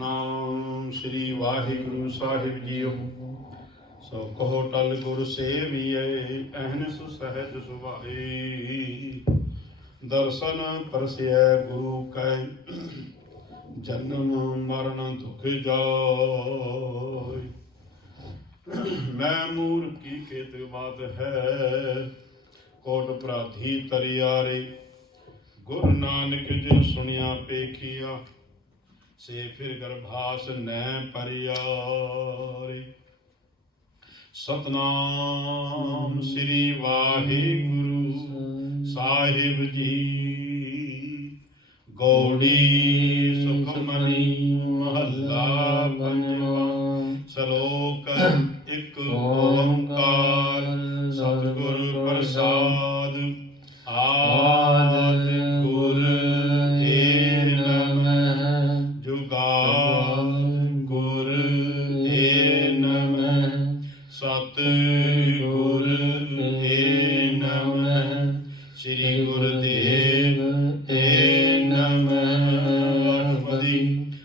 ਸਤਨਾਮ ਸ੍ਰੀ ਵਾਹਿਗੁਰੂ ਸਾਹਿਬ JIO. ਸੋ ਕਹੋ ਟਲ ਗੁਰ ਸੇਵੀਏ, ਅਹਨਿ ਸਹਿਜ ਸੁਭਾਈ। ਦਰਸ਼ਨ ਪਰਸਿਐ ਗੁਰੂ ਕੈ, ਜਨਮ ਮਰਨ ਦੁਖ ਜਾਇ। ਮੈਂ ਮੂਰਖ ਕੀ ਖੇਤ ਬਾਤ ਹੈ, ਕੋਟ ਅਪਰਾਧੀ ਤਰਿਆਰੇ। ਗੁਰੂ ਨਾਨਕ ਜਿਨ ਸੁਣਿਆ ਪੇਖਿਆ, ਸੇ ਫਿਰ ਗਰਭਾਸ ਨੈ ਪਰਿਆਰੇ। ਸਤਨਾਮ ਸ੍ਰੀ ਵਾਹਿਗੁਰੂ ਸਾਹਿਬ ਜੀ। ਗੌੜੀ ਸੁਖਮਨੀ ਮਹੱਲਾ ਪੰਜਵਾਂ। ਸ਼ਲੋਕ ਇੱਕ ਓੰਕਾਰ ਸਤਿਗੁਰ ਪ੍ਰਸਾਦ। ਆਦਿ ਗੁਰ ਏ ਨਮః, ਜੁਗਾਦ ਗੁਰ ਏ ਨਮঃ, ਸਤਿਗੁਰ ਏ ਨਮঃ, ਸ੍ਰੀ ਗੁਰਦੇਵ ਏ ਨਮঃ।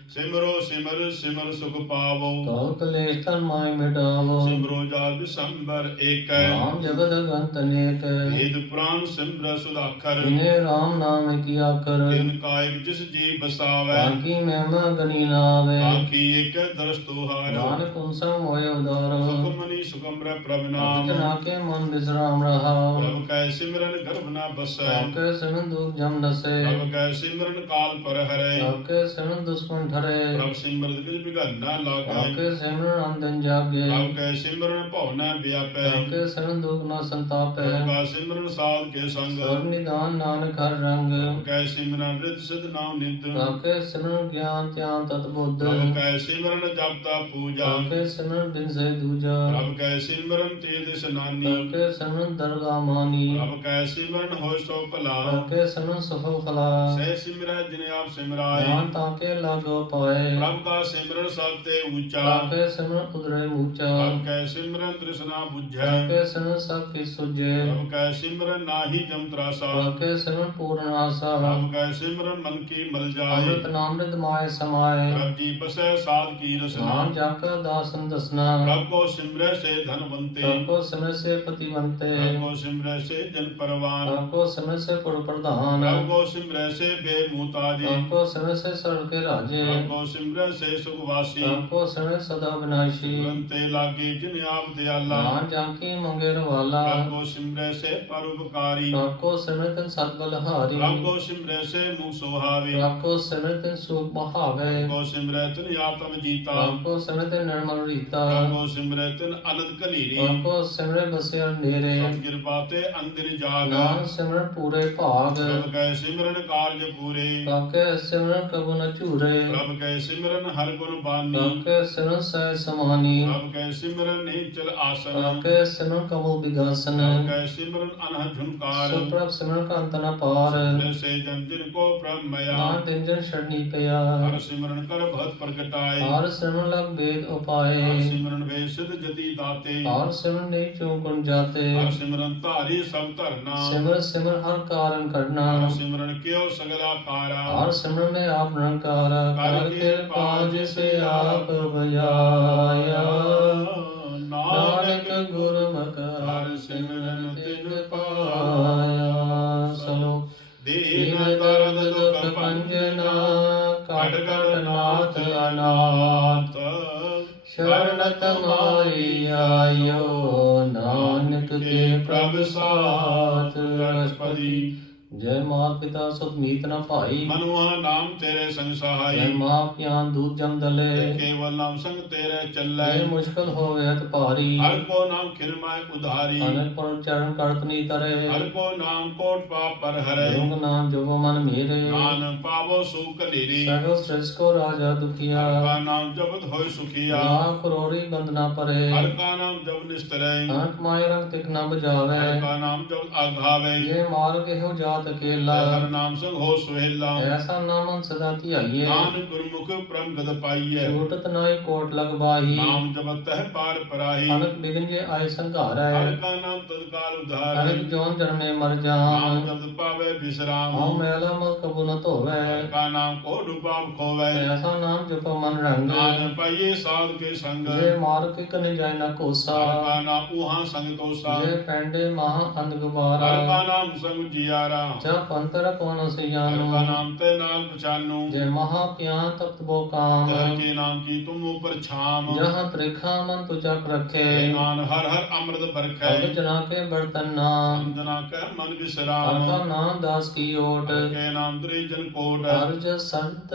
ਸਿਮਰੋ ਸਿਮਰ ਸਿਮਰ ਸੁਖ ਪਾਵੋ, ਕਉ ਕਲੇਸ਼ ਤਨ ਮਾਇ ਮਿਟਾਵੋ। ਸਿਮਰੋ ਜਪ ਸੰਬਰ ਏਕੈ, ਨਾਮ ਜਪਤ ਗੰਤ ਅਨੇਕ। ਵੇਦ ਪੁਰਾਨ ਸਿਮਰ ਸੁਦਾਖਰ, ਜਿਨੇ ਰਾਮ ਨਾਮ ਕੀ ਆਖਰ। ਤਿਨ ਕਾਇਕ ਜਿਸ ਜੀ ਬਸਾਵੈ, ਬਾਕੀ ਮਹਿਮਾ ਗਨੀ ਨਾ ਆਵੇ। ਬਾਕੀ ਏਕ ਦਰਸ ਤੁਹਾਰ। ਨਾਨਕ ਉਨਸਮ ਹੋਇ ਉਦਾਰ। ਸੁਖਮਨੀ ਸੁਖਮ੍ਰ ਪ੍ਰਭ ਨਾਮ, ਜਨਾ ਕੇ ਮਨ ਵਿਸਰਾਮ ਰਹਾ। ਪ੍ਰਭ ਕੈ ਸਿਮਰਨ ਗਰਭ ਨ ਬਸੈ, ਆਕੇ ਸਿਮਰਨ ਦੁਖ ਜਮ ਨਸੈ। ਪ੍ਰਭ ਕੈ ਸਿਮਰਨ ਕਾਲ ਪਰ ਹਰੈ। ਆਕੇ ਸਿਮਰਨ ਦੁਸ਼ਮਨ ਠਰੇ। ਪ੍ਰਭ ਸਿਮਰਤ ਕਿਛ ਬਿਘਨ ਨ ਲਾਗੈ, ਆਕੇ ਸਿਮਰਨ ਆਮਦਨ ਜਾਗੇ। ਪ੍ਰਭ ਕੈ ਸਿਮਰਨ ਭਉ ਨ ਵਿਆਪੈ। ਆਕੇ ਸਿਮਰਨ ਦੁਖ ਨਾ ਸੰਤਾਪੈ। ਪ੍ਰਭ ਕਾ ਸਿਮਰਨ ਸਾਧ ਕੇ ਸੰਗ, ਸਭ ਨਿਦਾਨ ਨਾਨਕ ਹਰ ਰੰਗ। ਪ੍ਰਭ ਕੈ ਸਿਮਰਨ ਰਿਤ ਸਿਧ ਨਾਮ ਨਿਤ। ਆਕੇ ਸਿਮਰਨ ਗਿਆਨ ਧਿਆਨ ਤਤ ਬੁੱਧ। ਪ੍ਰਭ ਕੈ ਸਿਮਰਨ ਜਪ ਤਪ ਪੂਜਾ, ਆਕੇ ਸਿਮਰਨ ਬਿਨ ਸੇ ਦੂਜਾ। ਪ੍ਰਭ ਕੈ ਸਿਮਰਨ ਤੇਜ ਸਨਾਨੀ। ਆਕੇ ਸਿਮਰਨ ਦਰਗਾ ਮਾਨੀ। ਪ੍ਰਭ ਕੈ ਸਿਮਰਨ ਹੋਇ ਸੋ ਭਲਾ, ਆਕੇ ਸਿਮਰਨ ਸਫਲ ਖਲਾ। ਸਹਿ ਸਿਮਰੈ ਜਿਨ ਆਪ ਸਿਮਰਾਏ। ਗਿਆਨ ਤਾਕੇ ਲਾਗੋ ਪਾਏ। ਪ੍ਰਭ ਕਾ ਸਿਮਰਨ ਸਭ ਤੇ ਊਚਾ, ਆਕੇ ਸਿਮਰਨ ਉਦਰੇ ਮੂਚਾ। ਪ੍ਰਭ ਕੈ ਸਿਮਰਨ ਤ੍ਰਿਸ਼ਨਾ ਬੁਝੈ। ਆਕੇ ਸਿਮਰਨ ਸਭ ਕੀ ਸੁਝੇ। ਪ੍ਰਭ ਕੈ ਸਿਮਰਨ ਨਾਹੀ ਜਮ ਤਰਾਸਾ, ਆਕੇ ਸਿਮਰਨ ਪੂਰਨ ਆਸਾ। ਪ੍ਰਭ ਕੈ ਸਿਮਰਨ ਮਨ ਕੀ ਮਲ ਜਾਏ। ਅੰਮ੍ਰਿਤ ਨਾਮ੍ਰਿਤ ਮਾਏ ਸਮਾਏ। ਪ੍ਰਭ ਜੀ ਬਸੈ ਸਾਧ ਕੀ ਰਸਨਾ, ਨਾਮ ਜਾਕਾ ਦਾਸਨ ਦਸਨਾ। ਪ੍ਰਭ ਕੋ ਸਿਮਰੈ ਸੇ ਧਨਵੰਤੇ। ਪ੍ਰਭ ਕੋ ਸਿਮਰ ਸੇ ਪਤਿਵੰਤੇ। ਪ੍ਰਭ ਕੋ ਸਿਮਰੈ ਸੇ ਜਨ ਪਰਵਾਨ। ਪ੍ਰਭ ਕੋ ਸਿਮਰ ਸੇ ਪੁਰ ਪ੍ਰਧਾਨ। ਪ੍ਰਭ ਕੋ ਸਿਮਰੈ ਸੇ ਬੇਮੁਤਾਜੀ। ਪ੍ਰਭ ਕੋ ਸਿਮਰ ਸੇ ਸਰਲ ਕੇ ਰਾਜੇ। ਪ੍ਰਭ ਕੋ ਸਿਮਰੈ ਸੇ ਸੁਖ ਵਾਸੀ। ਪ੍ਰਭ ਕੋ ਸਿਮਰ ਸਦਾ ਵਿਨਾਸ਼ੀ। ਬੰਤੇ ਲਾਗੇ ਜਿਨ ਆਪ ਦਿਆਲਾ। ਨਾਮ ਜਾਕੀ ਮੰਗੇ ਰਵਾਲਾ। ਪ੍ਰਭ ਕੋ ਸਿਮਰੈ ਸੇ ਪਰਉਪਕਾਰੀ। ਪ੍ਰਭ ਕੋ ਸਿਮਰ ਤਿਨ ਸਤ ਬਲਹਾਰੀ। ਪ੍ਰਭ ਕੋ ਸਿਮਰੈ ਸੇ ਮੁਖ ਸੁਹਾਵੇ। ਪ੍ਰਭ ਕੋ ਸਿਮਰ ਤਿਨ ਸੁਖ ਬਹਾਵੇ। ਪ੍ਰਭ ਕੋ ਸਿਮਰੈ ਤਿਨ ਆਤਮ ਜੀਤਾ। ਪ੍ਰਭ ਕੋ ਸਿਮਰ ਤਿਨ ਨਿਰਮਲ ਰੀਤਾ। ਪ੍ਰਭ ਕੋ ਸਿਮਰੈ ਤਿਨ ਅਨੰਦ ਕਲੀਰੀ। ਪ੍ਰਭ ਕੋ ਸਿਮਰ ਬਸਿਆ ਨੇਰੇ। ਸਭ ਕਿਰਪਾ ਤੇ ਅੰਦਰ ਜਾਗ। ਨਾਮ ਸਿਮਰਨ ਪੂਰੇ ਭਾਗ। ਪ੍ਰਭ ਕੈ ਸਿਮਰਨ ਕਾਰਜ ਪੂਰੇ। ਪ੍ਰਭ ਕੇ ਸਿਮਰਨ ਕਬੂ ਨ ਝੂਰੇ। ਪ੍ਰਭ ਕੈ ਸਿਮਰਨ ਹਰ ਗੁਣ ਬਾਨੀ। ਪ੍ਰਭ ਕੇ ਸਿਮਰਨ ਸਹਿ ਸਮਾਨੀ। ਪ੍ਰਭ ਕੈ ਸਿਮਰਨ ਨੀਚਲ ਆਸਨ। ਪ੍ਰਭ ਕੇ ਸਿਮਰਨ ਕਮਲ ਵਿਗਾਸਨ। ਪ੍ਰਭ ਕੈ ਸਿਮਰਨ ਅਨਹਦ ਝੁਨਕਾਰ। ਸੋ ਪ੍ਰਭ ਸਿਮਰਨ ਕੰਤ ਨ ਪਾਰ। ਸਿਮਰਨ ਸੇ ਜਨ ਜਿਨ ਕੋ ਪ੍ਰਭ ਮਇਆ। ਨਾਮ ਤਿਨ ਜਨ ਛੜਨੀ ਪਿਆ। ਹਰ ਸਿਮਰਨ ਕਰ ਭਗਤ ਪ੍ਰਗਟਾਏ। ਹਰ ਸਿਮਰਨ ਲਗ ਬੇਦ ਹਰ ਉਪਾਏ। ਸਿਮਰਨ ਵੇ ਸਿਧ ਜਤੀ ਦਾਤੇ। ਹਰ ਸਿਮਰਨ ਨਹੀਂ ਚੋ ਗੁਣ ਜਾਤੇ। ਹਰ ਸਿਮਰਨ ਧਾਰੀ ਸਭ ਧਰਨਾ। ਸਿਮਰ ਸਿਮਰ ਹਰ ਕਾਰਨ ਕਰਨਾ। ਹਰ ਸਿਮਰਨ ਕਿਉ ਸਗਲਾ ਕਾਰਾ। ਹਰ ਸਿਮਰਨ ਮੈਂ ਆਪ ਨਿਰੰਕਾਰ। ਕਰ ਕਿਰਪਾ ਜਿਸ ਆਪ ਬਜਾਇਆ। ਨਾਨਕ ਗੁਰਮੁਖ ਹਰਿ ਸਿਮਰਨ ਤਿਨ ਪਾਇਆ। ਸਲੋ ਦੀਨ ਦਰਦ ਦੁਖ ਭੰਜਨਾ। ਕਟ ਕਟ ਨਾਥ ਅਨਾਥ। ਸ਼ਰਨ ਤਮਾਰੀ ਆਇਓ। ਨਾਨਕ ਕੇ ਪ੍ਰਭ ਸਾਥ। ਅਸ਼ਪਦੀ ਜੈ ਮਾਤ ਪਿਤਾ ਸੁਤ ਮੀਤ ਨ ਭਾਈ। ਮਨੁਆ ਨਾਮ ਤੇਰੇ ਸੰਗ ਜੈ ਸਹਾਈ। ਮਾਂ ਪਿਆਨ ਦੂਤ ਜਮ ਦਲੇ। ਕੇਵਲ ਨਾਮ ਸੰਗ ਤੇਰੇ ਚੱਲੈ। ਜੈ ਮੁਸ਼ਕਲ ਹੋਵੇ ਅਤ ਭਾਰੀ। ਹਰ ਕੋ ਨਾਮ ਖਿਰਮਾਇ ਉਧਾਰੀ। ਅਨਕ ਪਰ ਚਰਨ ਕਰਤ ਨੀ ਤਰੇ। ਹਰ ਕੋ ਨਾਮ ਕੋਟ ਪਾਪ ਪਰ ਹਰੈ। ਜੋਗ ਨਾਮ ਜੋਗੋ ਮਨ ਮੇਰੇ। ਨਾਨਕ ਪਾਵੋ ਸੁਖ ਲੀਰੀ। ਸਗਲ ਸ੍ਰਿਸ਼ਟ ਕੋ ਰਾਜਾ ਦੁਖੀਆ। ਹਰ ਕਾ ਨਾਮ ਜਪਤ ਹੋਇ ਸੁਖੀਆ। ਨਾ ਕਰੋੜੀ ਬੰਦਨਾ ਪਰੇ। ਹਰ ਕਾ ਨਾਮ ਜਪ ਨਿਸਤਰੈ। ਅਨਕ ਮਾਇ ਰੰਗ ਤਿਕ ਨ ਬਜਾਵੇ। ਹਰ ਕਾ ਨਾਮ ਜਪ ਆਘਾਵੇ। ਜੇ ਮਾਰਗ ਇਹੋ ਜਾਤ ਅਕੇਲਾ। ਹਰ ਨਾਮ ਸੰਗ ਹੋ ਸੁਹੇਲਾ। ਐਸਾ ਨਾਮੰ ਸਦਾ ਧਿਆਈਏ। ਨਾਨਕ ਗੁਰਮੁਖ ਪ੍ਰਮ ਗਦ ਪਾਈਐ। ਛੂਟਤ ਨਾਈ ਕੋਟ ਲਗ ਬਾਹੀ। ਨਾਮ ਜਪਤ ਹੈ ਪਾਰ ਪਰਾਹੀ। ਅਨਕ ਬਿਗਨ ਜੇ ਆਏ ਸੰਘਾਰੈ। ਹਰ ਕਾ ਨਾਮ ਤਤਕਾਲ ਉਧਾਰੈ। ਅਨਕ ਜੋਨ ਜਨਮੇ ਮਰ ਨਾਮ ਜਾਮ। ਜਪਤ ਪਾਵੇ ਬਿਸਰਾਮ। ਹਉ ਮੈਲਾ ਮਲ ਕਬੂ ਨ ਧੋਵੈ। का नाम को डूबाव खोवे। ਐਸਾ ਨਾਮ ਜਪੋ ਮਨ ਰੰਗ। नान पाइये साध के संग। ਜੇ ਮਾਰ ਕੇ ਕਨੇ ਜਾਇ ਨਾ ਕੋਸਾ। का नाम उहा संग तोसा। ਜੇ ਪੈਂਡੇ ਮਹਾ ਅੰਧ ਗੁਬਾਰਾ। का नाम संग जियारा। ਜਪ ਅੰਤਰ ਕੋ ਨ ਸਿਆਨੋ। का नाम ते नाल पछानू। ਜੇ ਮਹਾ ਪਿਆ ਤਪਤ ਬੋ ਕਾਮ। के नाम की तुम ऊपर छाम। ਜਹਾਂ ਤ੍ਰਿਖਾ ਮਨ ਤੁ ਚਕ ਰਖੇ। नान हर हर अमृत बरखै। ਅਗ ਜਨਾ ਕੇ ਬਰਤਨ ਨਾਮ। समझना के मन विश्राम। ਅਰਥਾ ਨਾਮ ਦਾਸ ਕੀ ਓਟ। के नाम त्रिजन कोट। ਅਰਜ ਸੰਤ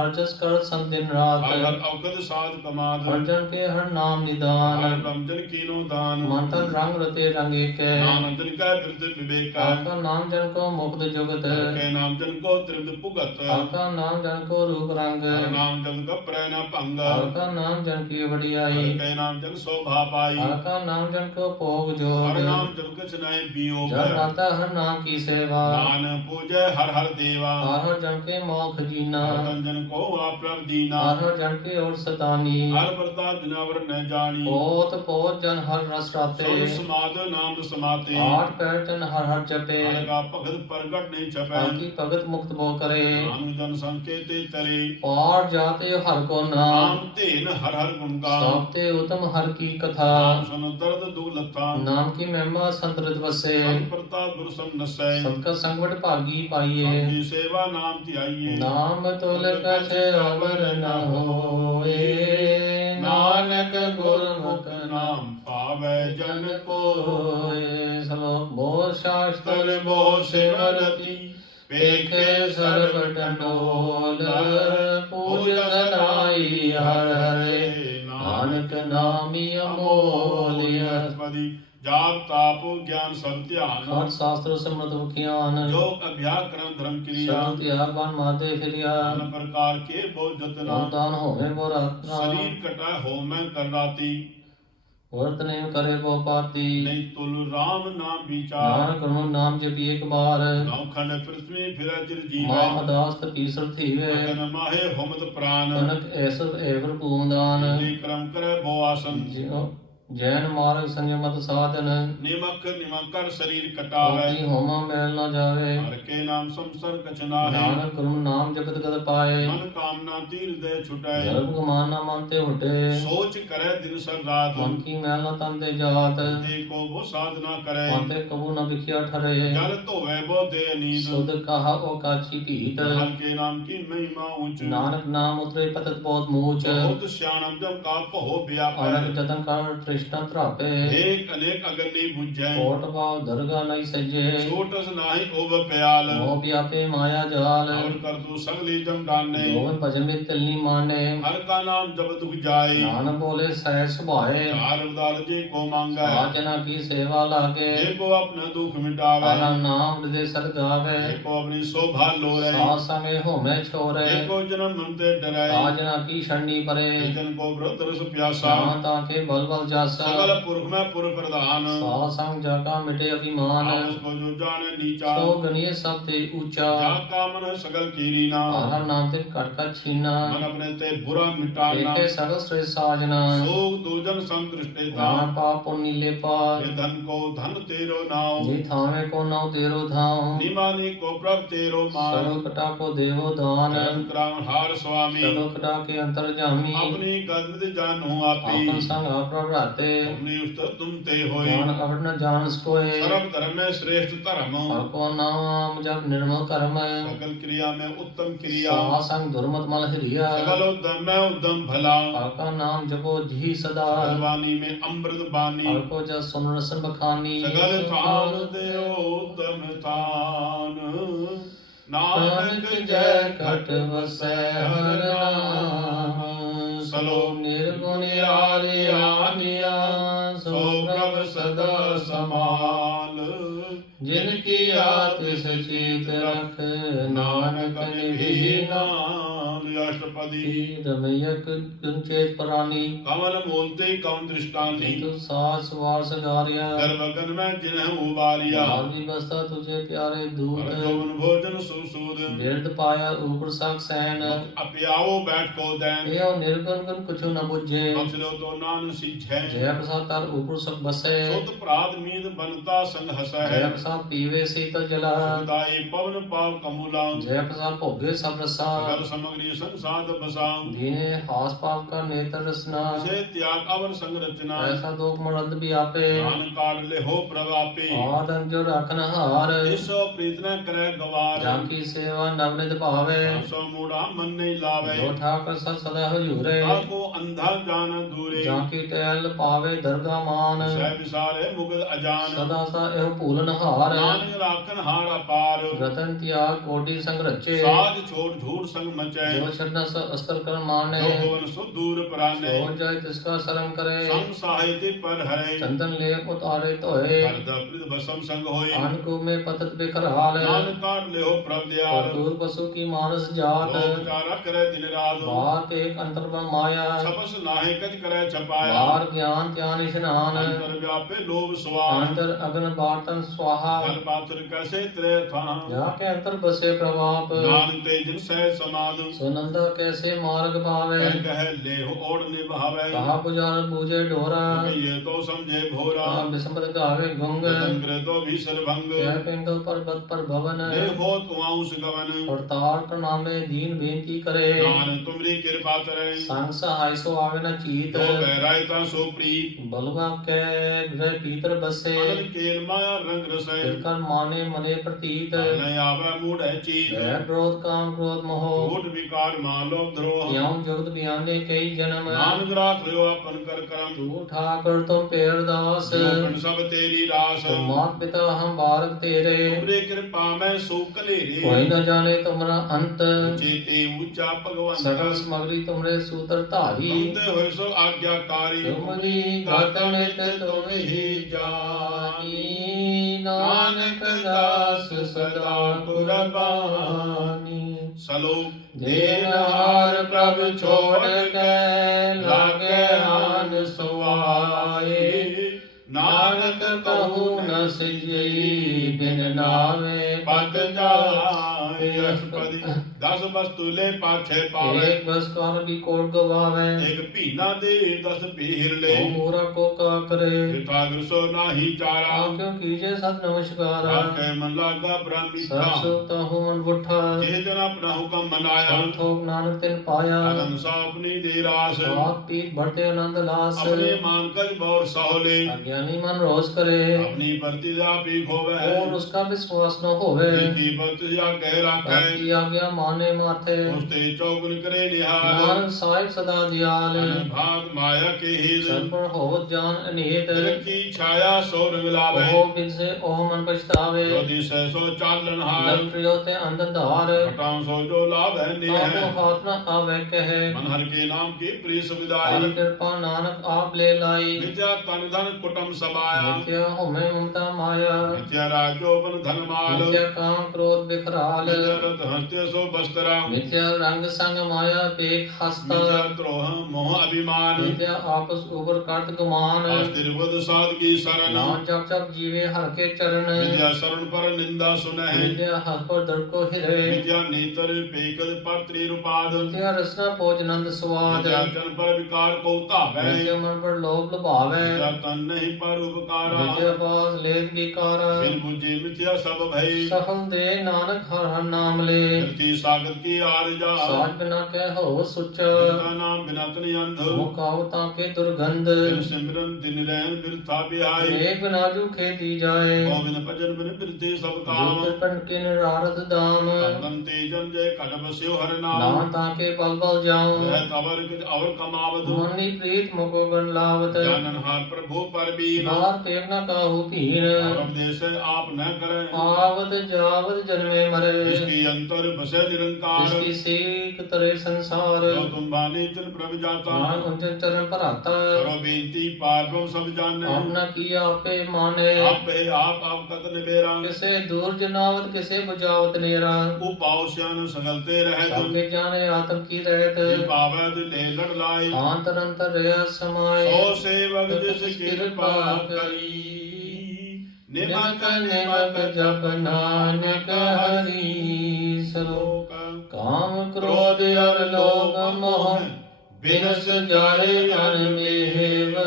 ਅਰਜਸ ਕਰ ਸੰਤ ਦਿਨ ਰਾਤ। हर हर अवगत साध कमाद। ਅਰਜਨ ਕੇ ਹਰ ਨਾਮ हर ਨਿਦਾਨ। ब्रह्मजन कीनो दान। ਮੰਤਰ ਰੰਗ ਰਤੇ ਰੰਗ ਏਕੈ। नानंदन का विरत विवेक। ਆਕਾ ਨਾਮ ਜਨ ਕੋ ਮੁਕਤ ਜੁਗਤ। के नाम जन को त्रिविध भुगत। ਆਕਾ ਨਾਮ ਜਨ ਕੋ ਰੂਪ ਰੰਗ। हर नाम जन का प्रय न भंग। ਆਕਾ ਨਾਮ ਜਨ ਕੀ ਵਡਿਆਈ। के नाम जन शोभा पाई। ਆਕਾ ਨਾਮ ਜਨ ਕੋ ਭੋਗ हर ਜੋਗ। नाम जन कछ नहीं वियोग। ਜਨ ਰਾਤਾ ਹਰ ਨਾਮ ਕੀ ਸੇਵਾ। नान पूजय हर हर देवा। ਹਰ ਹਰ ਜਨ ਕੇ ਮੋਖ ਜੀਨਾ। हर तन जन को आप दीना। ਹਰ ਹਰ ਜਨ ਕੇ ਔਰ ਸਤਾਨੀ। हर प्रताप जनावर न जानी। ਪੋਤ ਪੋਤ ਜਨ ਹਰ ਰਸ ਰਾਤੇ। सोई समाद नाम समाते। ਆਠ ਪੈਰ ਜਨ ਹਰ ਹਰ ਜਪੇ। हर का भगत प्रगट नहीं छपै। ਆਕੀ ਭਗਤ ਮੁਕਤ ਬੋ ਕਰੇ। नाम जन संकेते तरे। ਪਾਰ ਜਾਤੇ ਹਰ ਕੋ ਨਾਮ। नाम तेन हर हर गुण का। ਸਭ ਤੇ ਉਤਮ ਹਰ ਕੀ ਕਥਾ। नाम सुन दर्द दुख लथा। ਨਾਮ ਕੀ ਮਹਿਮਾ ਸੰਤਰਿਤ ਵਸੇ। संत प्रताप गुरु सम नसै। ਸਤਕਾ ਸੰਗਵਟ ਭਾਗੀ ਪਾਈਏ। सबकी सेवा नाम ध्याइए। ਨਾਮ ਤੁਲ ਕਛ ਅਵਰ ਨ ਹੋਏ। ਨਾਨਕ ਗੁਰਮੁਖ ਨਾਮ नाम पावै जन को। ਕੋਏ। ਸਲੋਕ ਬੋਧ ਸ਼ਾਸਤਰ तल मोह सिमरति। ਵੇਖੇ ਸਰਬ ਟੰਡੋਲ। ਪੂਜ ਸਦਾਈ ਹਰ ਹਰੇ। ਨਾਨਕ ਨਾਮੀ ਅਮੋਲਿਅ। पदी जाप ताप ज्ञान सब ध्यान। ਸਤ ਸ਼ਾਸਤਰ ਸਮਰਤ ਵਿਖਿਆਨ। योग अभ्यास कर्म धर्म क्रिया। ਸਤਿ ਤਿਆਗਾਨ ਮਾਦੇ ਫਿਰਿਆ। नाना प्रकार के बहुत जतना। ਦਾਨ ਹੋਵੇ ਬੋ ਰਾਤਨਾ। शरीर कटा हो मैं कर राती। ਵਰਤ ਨਹੀਂ ਕਰੇ ਬੋ ਪਾਤੀ। नहीं तुल राम नाम विचार। ਨਾਨਕ ਨੂੰ ਨਾਮ ਜਪੀ ਇੱਕ ਬਾਰ। नौ खंड पृथ्वी फिर चिरजीव। ਮਾਹ ਅਦਾਸਤ ਪੀਸਰ ਥੀਵੇ। गगन माहे होमत प्राण। ਕਨਕ ਐਸਰ ਏਵਰ ਪੂੰਦਾਨ। निधि क्रम करे भो आसन। ਜੈਨ ਮਾਰਗ ਸੰਜਮਤ ਸਾਧਨ। निमक निमक कर शरीर कटावे। ਆਪੀ ਹੋਮਾ ਮੈਲ ਨਾ ਜਾਵੇ। हर के नाम संसर कचना है। ਨਾਨਕ ਗੁਰੂ ਨਾਮ ਜਪਤ ਗਦ ਪਾਏ। मन कामना तीर दे छुटे। ਜਲਬ ਗਮਾਨ ਨਾ ਮਨ ਤੇ ਹੁਟੇ। सोच करे दिन सर रात। ਮਨ ਕੀ ਮੈਲ ਨਾ ਤਨ ਤੇ ਜਾਤ। देखो वो साधना करे। ਮਨ ਤੇ ਕਬੂ ਨ ਵਿਖਿਆ ਠਰੇ। जल धोवे वो दे नींद। ਸੁਧ ਕਹਾ ਓ ਕਾਚੀ ਭੀਤ। हर के नाम की महिमा ऊंच। ਨਾਨਕ ਨਾਮ ਉਤਰੇ ਪਤਤ ਬਹੁਤ ਮੂਚ। बहुत श्याणम जब का पहो व्याप। ਅਨਕ ਜਤਨ ਕਰ ਤ੍ਰਿਸ਼ਨਾ ਧਰਾਪੇ। एक अनेक अगर नहीं बुझै। ਕੋਟ ਭਾਵ ਦਰਗਾ ਨਹੀਂ ਸਜੇ। छोटस नाही ओब प्याल। ਮੋਹ ਵਿਆਪੇ ਮਾਇਆ ਜਾਲ। और कर तू सगली जम डाने। ਗੋਵਿੰਦ ਭਜਨ ਵਿੱਚ ਤਿਲਨੀ ਮਾਨੇ। हर का नाम जब दुख जाए। ਨਾਨਕ ਬੋਲੇ ਸਹਿ ਸੁਭਾਏ। चार उदार जे को मांगे। ਸਾਜਨਾ ਕੀ ਸੇਵਾ ਲਾਗੇ। देखो अपना दुख मिटावे। ਆਹ ਨਾਮ ਹਿਰਦੇ ਸਦ ਗਾਵੇ। देखो अपनी शोभा लोरे। ਸਾਧ ਸੰਗੇ ਹੋਮੇ ਛੋਰੇ। देखो जन्म मन ते डरे। ਸਾਜਨਾ ਕੀ ਛੰਡੀ ਪਰੇ। जन को व्रत रस प्यासा। ਤਾਂ ਕੇ ਬਲ ਬਲ ਜਾਸਾ। सकल पुरख में पुर प्रधान। ਸਾਧ ਸੰਗ ਜਾ ਕਾ ਮਿਟੇ ਅਭਿਮਾਨ। आपस को जो जाने नीचा। ਸੋ ਗਨੀਏ ਸਭ ਤੇ ਉੱਚਾ। जा का मन सकल कीरी ना। ਆਹ ਨਾਮ ਤੇ ਘਟ ਕਾ ਛੀਨਾ। मन अपने ते बुरा मिटाना। ਵੇਖੇ ਸਗਲ ਸ੍ਰੇ ਸਾਜਨਾ। सोग दूजन संतृष्टे था। ਦਾਨ ਪਾਪ ਪੁੰਨੀ ਲੇਪਾ। ये धन को धन तेरो नाव। ਜੀ ਥਾਵੇਂ ਕੋ ਨਾਉ ਤੇਰੋ ਥਾਉ। निमानी को प्रभ तेरो मान। ਸਗਲ ਕਟਾ ਕੋ ਦੇਵੋ ਦਾਨ। धर्म क्राम हार स्वामी। ਸਗਲ कटा के अंतर जामी। अपनी गद जानू आपी। आपन संग प्रभ राते। अपनी उस्त तुम ते होई। नानक अवट न जानस कोय। सर्व धर्म में श्रेष्ठ धर्म। हर को नाम जप निर्मल कर्म। सकल क्रिया में उत्तम क्रिया। सा संग दुर्मत मल हिरिया। सकल उद्यम में उद्यम भला। हर का नाम जपो जी सदा। सकल वाणी में अमृत बानी। हर को जस सुन रसन बखानी। सकल थान देओ उत्तम थान। नानक जय कट वसै हर नाम। सलो निर्गुण आर्यानिया। सो प्रभ सदा समाल। जिनकी आतिश चीत रख। नानक भी नाम अष्टपदी रमयक कुंचेत परानी कमल मूलते कम दृष्टानी तू सास वार सगारिया गर्भगन में जिन्ह उबारिया भी बसता तुझे प्यारे दूत जोवन भोजन सुसूद बिरद पाया ऊपर साक सैन अपियावो बैठ को दैन एओ निर्गुण गुण कुछ न बुझे बख्शलो तो नान सिझै जय प्रसाद तार ऊपर सक बसे सुत प्रात मीद बनता संग हसै जय प्रसाद पीवे शीतल जला सुखदाई पवन पाव कमूला जय प्रसाद भोगे सब रसा सकल सामग्री संसाद बसा दीने हास पाप का नेत्र रसना से त्याग अवर संग रचना ऐसा दोख मरंद भी आपे दान काढ़ ले हो प्रभापे आदम जो रखन हार इसो प्रीत न करे गवार जाकी सेवा नवनित भावे सो मूढ़ा मन नहीं लावे जो ठाकर सत सदा हजूरे को अंधा जान दूरे जाकी टहल पावे दरगा मान सह विसारे मुगल अजान सदा सा एव भूलन हार नानक राखन हार अपार रतन त्याग कोटि संग रचे साज छोड़ झूठ संग मचै जो शरण स अस्त्र कर माने जो भवन सो दूर पराने सो जाय तिसका शरण करे संग साहित्य पर हरे चंदन लेप उतारे तोए हरद प्रिद भसम संग होय आनको में पतत बिखराल नानक काट ले हो प्रभ दयाल दूर पशु की मानस जात उपचारा करे दिन रात बात एक अंतर माया छपस नाहि कच करे छपाया बार ज्ञान त्यान स्नान अंतर व्यापे लोभ स्वान अंतर अग्न बार्तन स्वाहा हर पात्र कैसे त्रे था जाके अंतर बसे प्रभाप नान तेजन सह समाद सुनंदा कैसे मार्ग पावे कह ले हो ओढ़ निभावे कहा पुजार पूजे डोरा ये तो समझे भोरा कहा बिस्मत गावे गुंग करे तो भी सर्वंग कह पिंगल पर्वत पर भवन ले हो तुआउस गवन पड़ताल प्रणामे दीन बेनती करे नान तुमरी कृपा करे संग सहाय सो आवे न चीत तो गहरायता सो प्रीत बलवा के गृह भीतर बसे अगल केल माया रंग रसै तिलकर माने मने प्रतीत न आवे मूढ़ है चीत भय क्रोध काम क्रोध मोह झूठ विकार मालो द्रोह यौं जुगत बयाने कई जन्म नानक राख लियो अपन कर करम तू ठाकर तुम पेड़ दास जोगन सब तेरी रास तुम मात पिता हम बारक तेरे तुमरे कृपा में सो कलेरे कोई न जाने तुम्हारा अंत चेते ऊंचा भगवंत सकल सामग्री तुमरे सूत्र धारी अंत होय सो आज्ञाकारी तुमरी गातनित तुम ही जानी नानक दास सदा कुर्बानी सलोक देनहार प्रभ छोड़ के लागे आन सुआए नानक कहूँ न सिजई बिन नावे पद जाए अष्टपदी 10 वस्तु ले पाछे पावे एक बस कार की कोट गवावे एक पीना दे 10 पीर ले ओ मोरा को का करे ठाकुर सो नाही चारा क्यों कीजे सत नमस्कार आके मन लागा ब्रह्मी था सब सुता हूँ मन बुठा जे जन अपना हुक्म मनाया संतोख नानक तिन पाया अगन सा अपनी दे रास आप पीत बढ़ते आनंद लास अपने मान कर बौर सहोले अज्ञानी मन रोज करे अपनी प्रतिजा भी खोवे और उसका विश्वास न होवे जिसकी प्रतिजा कह रखे आपकी आज्ञा माने माथे उसते चौगुन करे निहाल नानक साहिब सदा दयाल भाग माया के हित सर्पण होवत जान अनित की छाया सो रंग लावे ओह बिन से ओह मन पछतावे ज्योति से सो चालन हार लंत्रियो ते अंधधार हटाओ सो जो लाभ है निह आपो हाथ न आवे कहे मन हर के नाम की प्रिय हर सुविधाई कृपा नानक आप ले लाई विद्या तन धन कुटुम समाया नित्य होमे ममता माया नित्य राजोपन धन माल नित्य काम क्रोध बिखराल नित्य रथ हस्त्य सो बस्त्रा नित्य रंग संग माया पेक हस्त नित्य द्रोह मोह अभिमान नित्य आपस उबर कट गुमान अस्थिरवद साध की शरण नाम जप जप जीवे हर के चरण नित्य शरण पर निंदा सुनह नित्य हस पर दर को हिरे नित्य नेतर पेकद पर त्रिरूपाद नित्य रसना भोजनंद स्वाद नित्य जन पर विकार को तावै नित्य मन पर लोभ लुभावे नित्य तन नहीं पर उपकारा नित्य पास लेख विकार बिन बुझे मिथ्या सब भई सफल दे नानक हर हर नाम ले धरती सागत की आरजा साज बिना कह हो सुच बिरता नाम बिना तनि अंध मुकावता के दुर्गंध बिन सिमरन दिन रैन बिरथा बिहाई एक बिना जो खेती जाए गोविंद भजन बिन बिरते सब जो काम त्रिपंड के निरारद दाम तन तेजन जय कट बस्यो हर नाम ना ताके बल बल जाऊं रह तवर कित और कमावत मनी प्रीत मुको गण लावत जानन हार प्रभु पर बीन बार पेग न काहू पीर परम देश आप न करें आवत जावत जन्मे मरे इसकी अंतर बसे निरंकार जिसकी सीख तरे संसार जो तुम बानी तिल प्रभ जाता नान उनके चरण पर आता करो बेनती पार ब्रह्म सब जाने आपना किया आपे माने आप कत निबेरा किसे दूर जनावत किसे बुझावत नेरा उपाव श्यान संगलते रह सबके जाने आत्म की रहत पावै ले लड़ लाई अंतर अंतर रह समाय सो सेवक जिस कृपा करी निमक निमक जप नानक हरि श्लोक काम क्रोध और लोभ मोह बिनस जाए अनमेव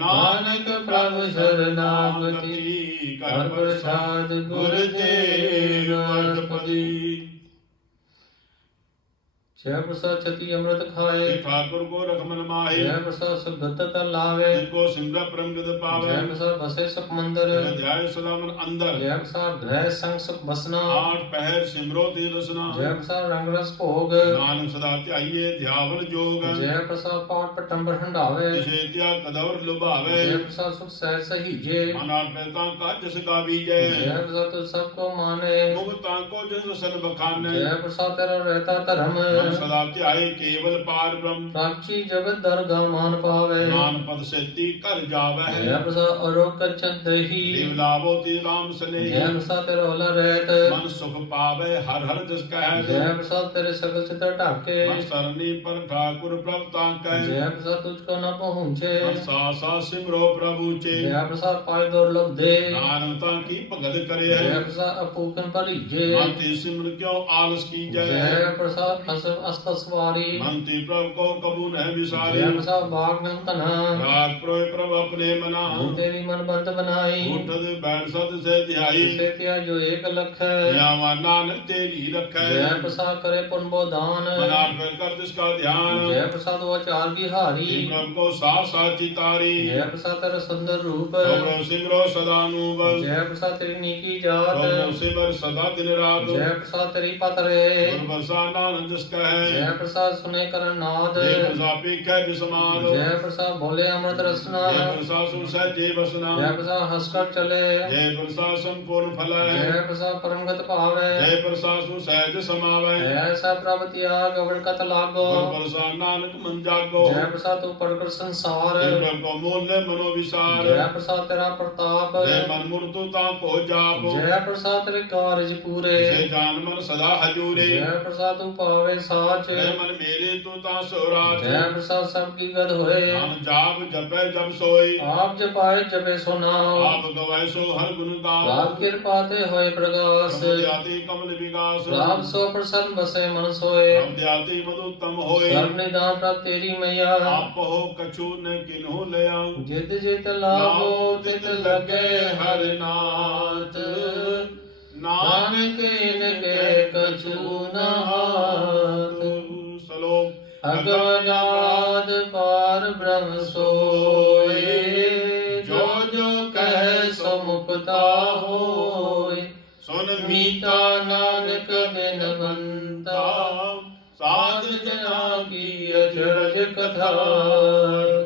नानक प्रभु शरणागति कर प्रसाद गुर देव अष्टपदी जय प्रसाद छति अमृत खाए ठाकुर को रखमन माहे जय प्रसाद सुगत लावे जिनको सिमरा परम गद पावे जय प्रसाद बसे सुख मंदिर ध्यान सलामन अंदर जय प्रसाद ग्रह संग सुख बसना आठ पहर सिमरो तीर रसना जय प्रसाद रंग रस भोग नानक सदा ध्याइए ध्यावल जोग जय प्रसाद पाठ पटंबर हंडावे जिसे त्या कदवर लुभावे जय प्रसाद सुख सहज सहीजे मनार पैता का जस का बीजे जय प्रसाद तुझ सबको माने मुक्ता को जस सन बखाने जय प्रसाद तेरा रहता धर्म सदा ध्याय केवल पार ब्रह्म प्राची जगत दरगाह मान पावे नान पद सेती कर जावे जय प्रसाद अरोग चंदही देव लाभो ती राम स्नेही जय प्रसाद तेरा ओला रहत मन सुख पावे हर हर जस कह जय प्रसाद तेरे सकल चित्र ढाके मन सरनी पर ठाकुर प्रभु ताकै जय प्रसाद तुझको न पहुँचे मन सा सिमरो प्रभु चे जय प्रसाद पाए दुर्लभ दे नानकता की भगत करे है जय प्रसाद अपूकन परिजे माते सिमर क्यों आलस की जय जय प्रसाद अस्त सवारी मंत्री प्रभु को कबू न विसारी जय प्रसाद बाग में तना राग प्रोय प्रभु अपने मना तेरी मन बंद बनाई उठद बैठ सद से ध्याई से त्या जो एक लख यावा नानक तेरी रखै जय प्रसाद करे पुन बोधान मनार पर कर जिसका ध्यान जय प्रसाद वो चार बिहारी प्रभु को साथ साची तारी जय प्रसाद तेरा सुंदर रूप सोमरो सिमरो सदा नूबल जय प्रसाद तेरी नीकी जात सोमरो सिमर सदा दिन रात जय प्रसाद तेरी पतरे गुरबसा नानक जिसका है जय प्रसाद सुने कर नाद जय प्रसाद पीखे विसमाद जय प्रसाद बोले अमृत रसना जय प्रसाद सुसह जय बसना जय प्रसाद हंसकर चले जय प्रसाद संपूर्ण फल जय प्रसाद परमगत पावे जय प्रसाद सुसहज समावे ऐसा प्रभु त्याग अवड़कत लागो गुर प्रसाद नानक मन जागो जय प्रसाद तू परकर संसार जय प्रभु मूल्य मनो विसार जय प्रसाद तेरा प्रताप जय मन मूर्तु ता को जाप जय प्रसाद तेरे कार्य पूरे जय जान मन सदा हजूरे जय प्रसाद तू पावे साच जय मन मेरे तू ता सोराच जय प्रसाद सबकी गद होए नाम जाप जपे जब सोई आप जपाए जपे सुनाओ आप गवाए सो हर गुण गाओ आप कृपा ते होए प्रकाश जाति कमल विकास आप सो प्रसन्न बसे मन सोए जाति मधुतम होए सर्व निदान प्राप्त तेरी मैया आप हो कछु न किन्हु लया जित जित लाभो तित लगे हर नाथ नानक इनके कछु न हाथ श्लोक अगमनाद पार ब्रह्म सोए जो जो कहे सो मुक्ता होए सुन मीता नानक बिन बनता साध जना की अचरज कथा